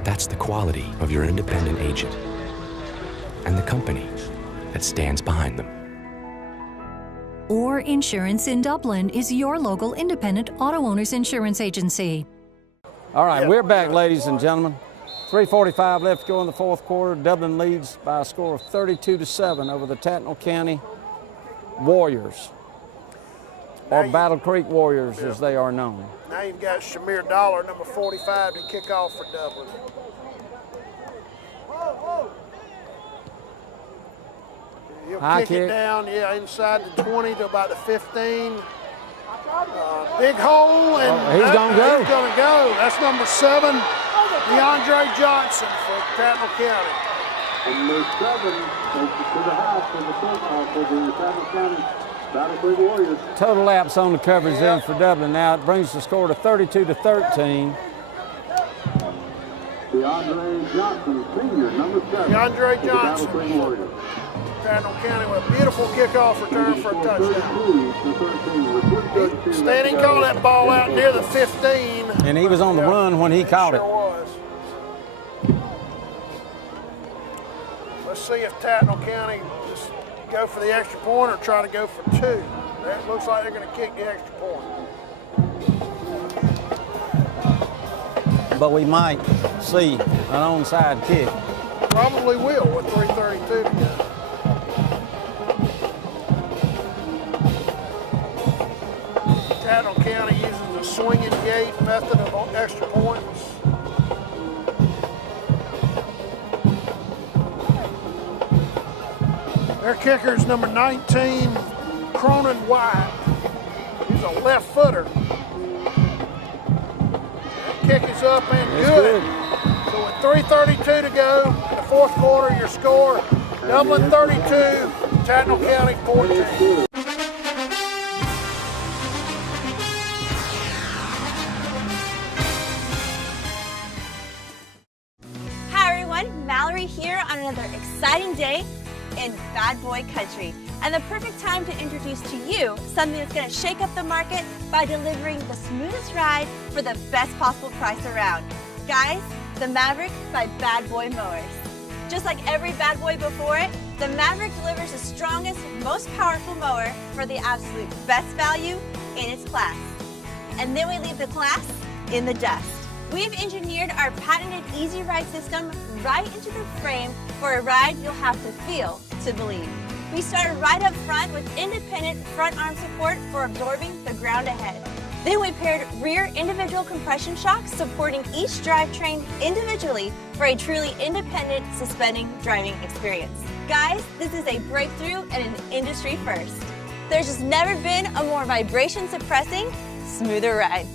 That's the quality of your independent agent and the company that stands behind them. Or Insurance in Dublin is your local independent auto owners insurance agency. All right, we're back, ladies and gentlemen. 3:45 left to go in the fourth quarter. Dublin leads by a score of 32-7 over the Tattnall County Warriors, or Battle Creek Warriors as they are known. Now you've got Shamir Dollar, number 45, to kick off for Dublin. He'll kick it down, yeah, inside the 20 to about the 15. Big hole, and he's going to go. He's going to go. That's number 7, DeAndre Johnson for Tattnall County. Number 7 takes it to the house for the football for the Tattnall County Battle Creek Warriors. Total laps on the coverage then for Dublin. Now it brings the score to 32-13. DeAndre Johnson, senior, number 7. DeAndre Johnson. Battle Creek Warriors. Tattnall County with a beautiful kickoff return for a touchdown. Standing caught that ball out near the 15. And he was on the run when he caught it. Was. Let's see if Tattnall County just go for the extra point or try to go for 2. That looks like they're going to kick the extra point. But we might see an onside kick. Probably will with 3:32 to go. Tattnall County uses the swinging gate method of extra points. Their kicker is number 19, Cronin White. He's a left footer. Kick is up and good. So with 3:32 to go in the fourth quarter, your score, Dublin 32, Tattnall County 14. Mallory here on another exciting day in Bad Boy Country, and the perfect time to introduce to you something that's going to shake up the market by delivering the smoothest ride for the best possible price around. Guys, the Maverick by Bad Boy Mowers. Just like every Bad Boy before it, the Maverick delivers the strongest, most powerful mower for the absolute best value in its class. And then we leave the class in the dust. We've engineered our patented Easy Ride system right into the frame for a ride you'll have to feel to believe. We started right up front with independent front arm support for absorbing the ground ahead. Then we paired rear individual compression shocks supporting each drivetrain individually for a truly independent suspending driving experience. Guys, this is a breakthrough and an industry first. There's just never been a more vibration suppressing, smoother ride.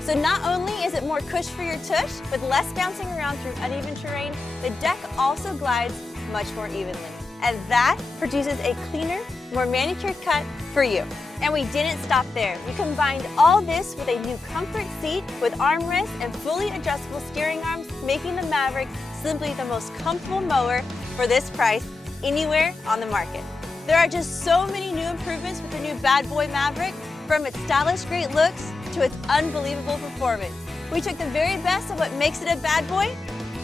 So not only is it more cush for your tush, with less bouncing around through uneven terrain, the deck also glides much more evenly. And that produces a cleaner, more manicured cut for you. And we didn't stop there. We combined all this with a new comfort seat with armrests and fully adjustable steering arms, making the Maverick simply the most comfortable mower for this price anywhere on the market. There are just so many new improvements with the new Bad Boy Maverick, from its stylish great looks to its unbelievable performance. We took the very best of what makes it a bad boy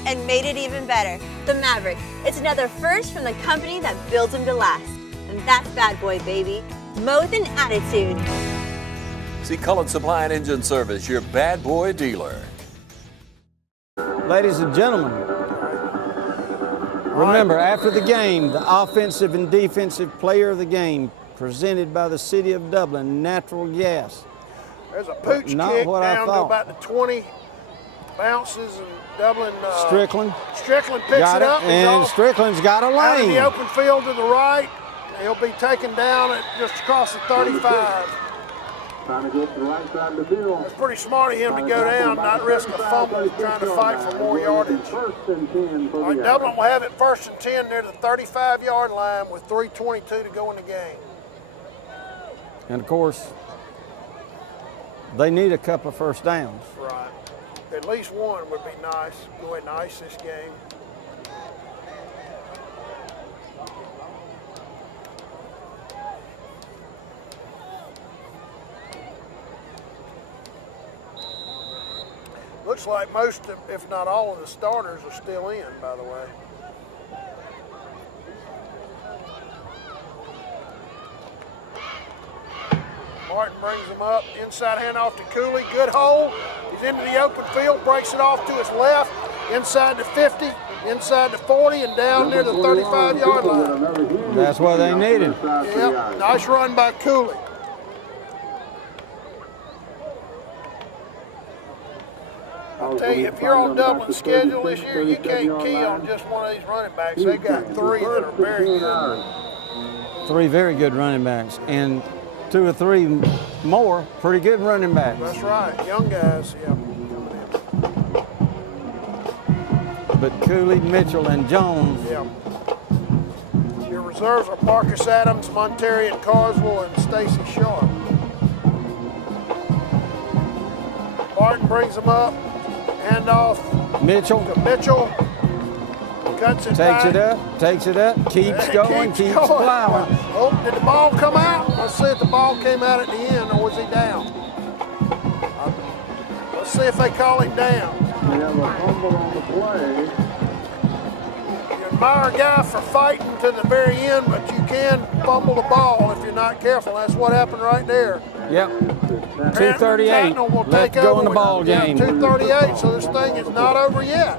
and made it even better. The Maverick. It's another first from the company that builds them to last. And that's Bad Boy, baby. Mo with an attitude. See Cullen Supply and Engine Service, your Bad Boy dealer. Ladies and gentlemen, remember, after the game, the offensive and defensive player of the game, presented by the City of Dublin, natural gas. There's a pooch kick down to about the 20, bounces, and Dublin. Strickland picks it up. And Strickland's got a lane. Out in the open field to the right. He'll be taken down at just across the 35. Trying to get to the right side of the field. It's pretty smart of him to go down, not risk a fumble, trying to fight for more yardage. First and 10 for the Dublin will have it 1st and 10 near the 35-yard line with 3:22 to go in the game. And of course, they need a couple of first downs. Right. At least one would be nice. Go ahead and ice this game. Looks like most, if not all, of the starters are still in, by the way. Martin brings him up, inside handoff to Cooley, good hole. He's into the open field, breaks it off to his left, inside the 50, inside the 40, and down near the 35-yard line. That's what they needed. Yep, nice run by Cooley. I'll tell you, if you're on Dublin's schedule this year, you can't key on just one of these running backs. They got three that are very good. Three very good running backs, and 2 or 3 more pretty good running backs. That's right, young guys, yeah. But Cooley, Mitchell, and Jones. Yeah. Your reserves are Marcus Adams, Montarian Carswell, and Stacy Sharp. Martin brings them up. Handoff. Mitchell. To Mitchell. Cuts it Takes back. Takes it up, keeps going, keeps plowing. Oh, did the ball come out? Let's see if the ball came out at the end, or was he down? Let's see if they call him down. We have a fumble on the play. You admire a guy for fighting to the very end, but you can fumble the ball if you're not careful. That's what happened right there. Yep. 2:38 left to go in the ball game. 2:38, so this thing is not over yet.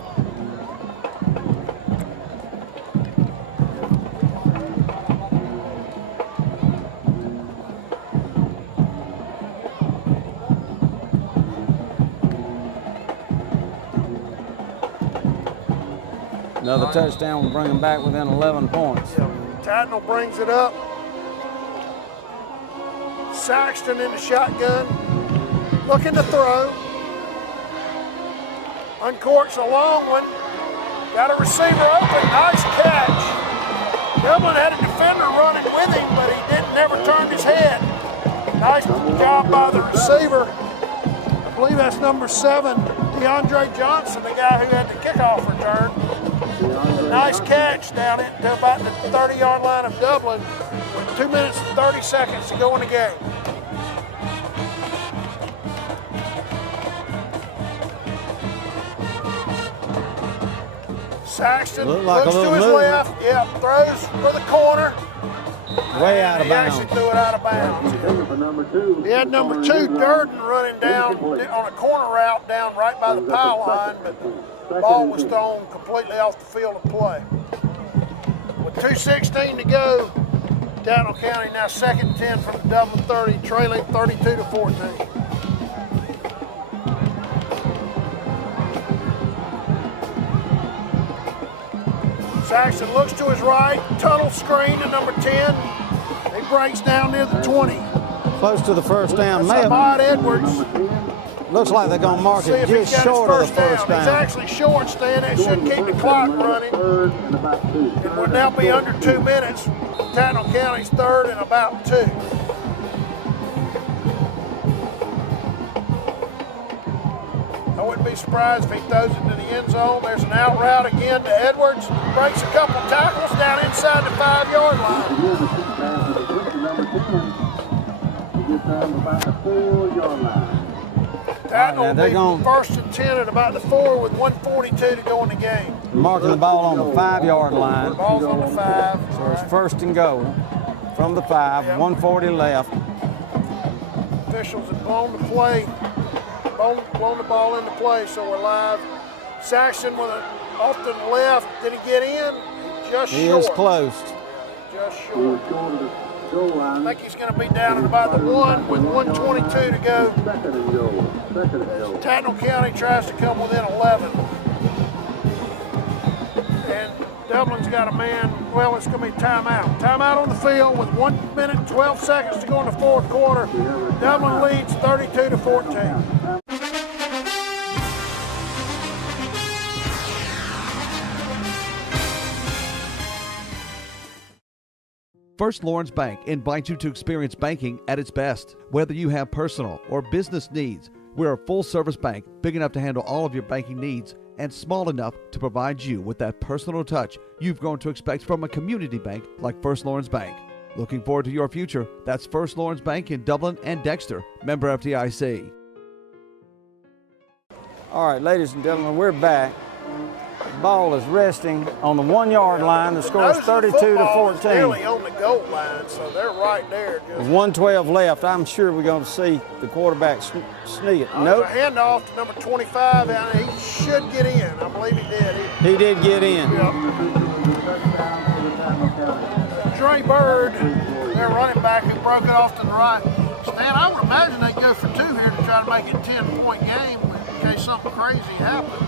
Another touchdown will bring them back within 11 points. Tattnall brings it up. Saxton in the shotgun, looking to throw. Uncorks a long one. Got a receiver open, nice catch. Dublin had a defender running with him, but he never turned his head. Nice job by the receiver. I believe that's number 7, DeAndre Johnson, the guy who had the kickoff return. Nice catch down into about the 30-yard line of Dublin with 2 minutes and 30 seconds to go in the game. Saxton looks to his left, throws for the corner. Way out of bounds. He actually threw it out of bounds. He had number 2, Durden, running down on a corner route down right by the pile line, but the ball was thrown completely off the field of play. With 2:16 to go, Tattnall County now 2nd and 10 from the Dublin 30, trailing 32-14. Saxton looks to his right, tunnel screen to number 10. He breaks down near the 20. Close to the first down. Ahmad Edwards. Looks like they're going to mark it just short of the first down. He's actually short, Stan. It should keep the clock running. It will now be under 2 minutes. Tattnall County's 3rd and about 2. I wouldn't be surprised if he throws it to the end zone. There's an out route again to Edwards. Breaks a couple tackles down inside the 5-yard line. Tattnall will be first and 10 at about the 4 with 1:42 to go in the game. Marking the ball on the 5-yard line. Ball's on the 5. So it's first and goal from the 5, 1:40 left. Officials have blown the play, blown the ball into play, so we're live. Saxon with an off to the left. Did he get in? Just short. He is close. Just short. I think he's going to be down at about the 1 with 1:22 to go. Tattnall County tries to come within 11. And Dublin's got a man, well, it's going to be timeout. Timeout on the field with 1 minute and 12 seconds to go in the fourth quarter. Dublin leads 32-14. First Lawrence Bank invites you to experience banking at its best. Whether you have personal or business needs, we're a full-service bank big enough to handle all of your banking needs and small enough to provide you with that personal touch you've grown to expect from a community bank like First Lawrence Bank. Looking forward to your future. That's First Lawrence Bank in Dublin and Dexter. Member FDIC. All right, ladies and gentlemen, we're back. The ball is resting on the 1-yard line. The score is 32-14. Nearly on the goal line, so they're right there. With 1:12 left, I'm sure we're going to see the quarterback sneak it. Nope. A handoff to number 25, and he should get in. I believe he did. He did get in. Yep. Dre Bird, their running back, who broke it off to the right. Stan, I would imagine they'd go for 2 here to try to make it a 10-point game in case something crazy happened.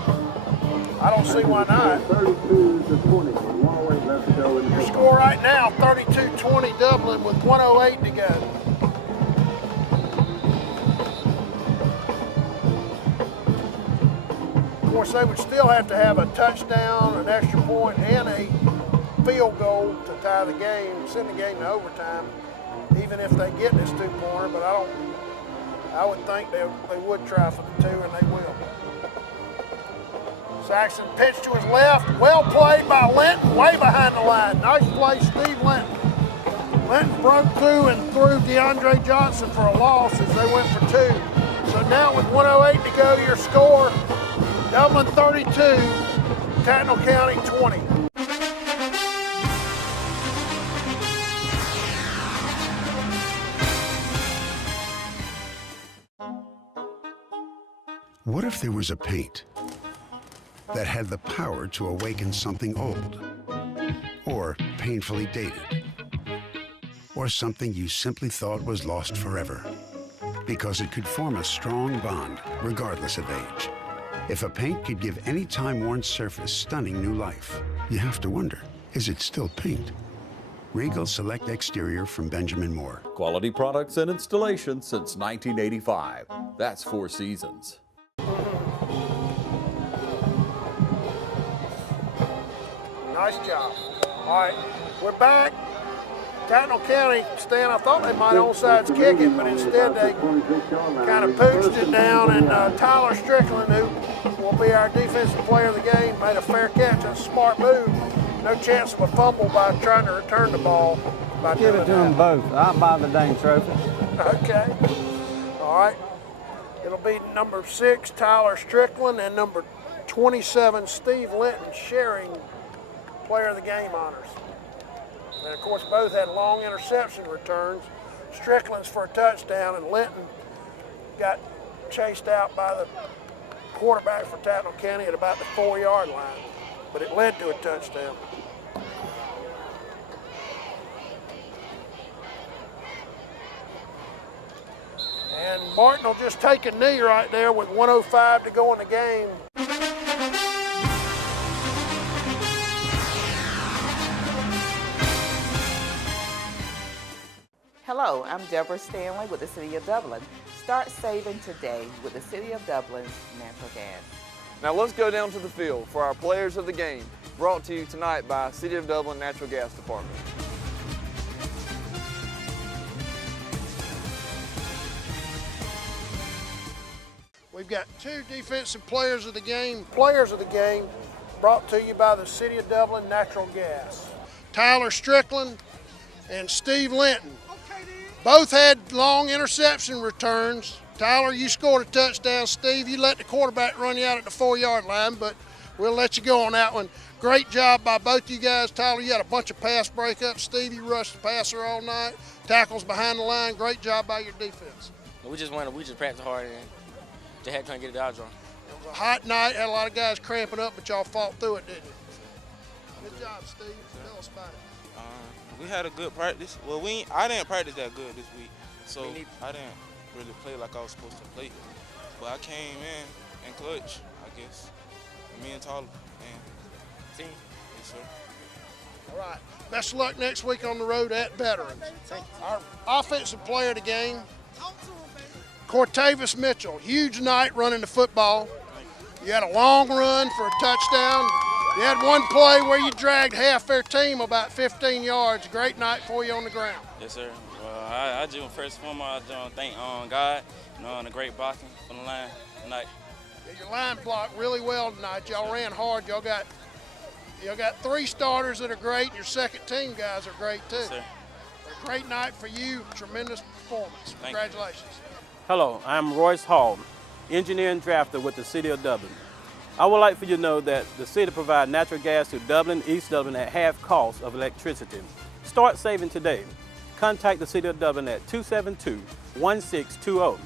I don't see why not. Your score right now, 32-20 Dublin with 1:08 to go. Of course, they would still have to have a touchdown, an extra point, and a field goal to tie the game, send the game to overtime, even if they get this 2-pointer, but I would think they would try for the 2, and they will. Saxon pitch to his left, well played by Linton, way behind the line. Nice play, Steve Linton. Linton broke through and threw DeAndre Johnson for a loss as they went for 2. So now with 1:08 to go, your score, Dublin 32, Tattnall County 20. What if there was a paint that had the power to awaken something old, or painfully dated, or something you simply thought was lost forever, because it could form a strong bond regardless of age? If a paint could give any time-worn surface stunning new life, you have to wonder, is it still paint? Regal Select Exterior from Benjamin Moore. Quality products and installation since 1985. That's 4 Seasons. Nice job. All right, we're back. Tattnall County, Stan, I thought they might onside kick it, but instead they kind of pooched it down, and Tyler Strickland, who will be our defensive player of the game, made a fair catch, a smart move. No chance of a fumble by trying to return the ball. Give it to them both. I'll buy the dang trophy. Okay. All right. It'll be number 6, Tyler Strickland, and number 27, Steve Linton, sharing player of the game honors. And of course, both had long interception returns. Strickland's for a touchdown, and Linton got chased out by the quarterback for Tattnall County at about the 4-yard line, but it led to a touchdown. And Martin will just take a knee right there with 1:05 to go in the game. Hello, I'm Deborah Stanley with the City of Dublin. Start saving today with the City of Dublin's natural gas. Now let's go down to the field for our players of the game, brought to you tonight by City of Dublin Natural Gas Department. We've got 2 defensive players of the game. Players of the game brought to you by the City of Dublin Natural Gas. Tyler Strickland and Steve Linton. Both had long interception returns. Tyler, you scored a touchdown. Steve, you let the quarterback run you out at the 4-yard line, but we'll let you go on that one. Great job by both you guys. Tyler, you had a bunch of pass breakups. Steve, you rushed the passer all night. Tackles behind the line. Great job by your defense. We just practiced hard and just had to get it out, John. It was a hot night. Had a lot of guys cramping up, but y'all fought through it, didn't you? Good job, Steve. Tell us about it. We had a good practice. Well, I didn't practice that good this week, so I didn't really play like I was supposed to play. But I came in clutch, I guess. Me and Tyler and team. Yes, sir. All right. Best of luck next week on the road at Veterans. Our offensive player of the game, Cortavis Mitchell. Huge night running the football. You had a long run for a touchdown. You had one play where you dragged half their team about 15 yards. Great night for you on the ground. Yes, sir. Well, I just first and foremost, I just thank God, and the great blocking from the line tonight. Yeah, your line blocked really well tonight. Y'all ran hard. Y'all got 3 starters that are great. And your second team guys are great too. Yes, sir. A great night for you. Tremendous performance. Congratulations. Hello, I'm Royce Hall, engineer and drafter with the City of Dublin. I would like for you to know that the city provides natural gas to Dublin, East Dublin at half cost of electricity. Start saving today. Contact the City of Dublin at 272-1620.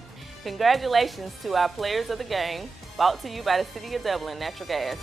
Congratulations to our players of the game, brought to you by the City of Dublin Natural Gas.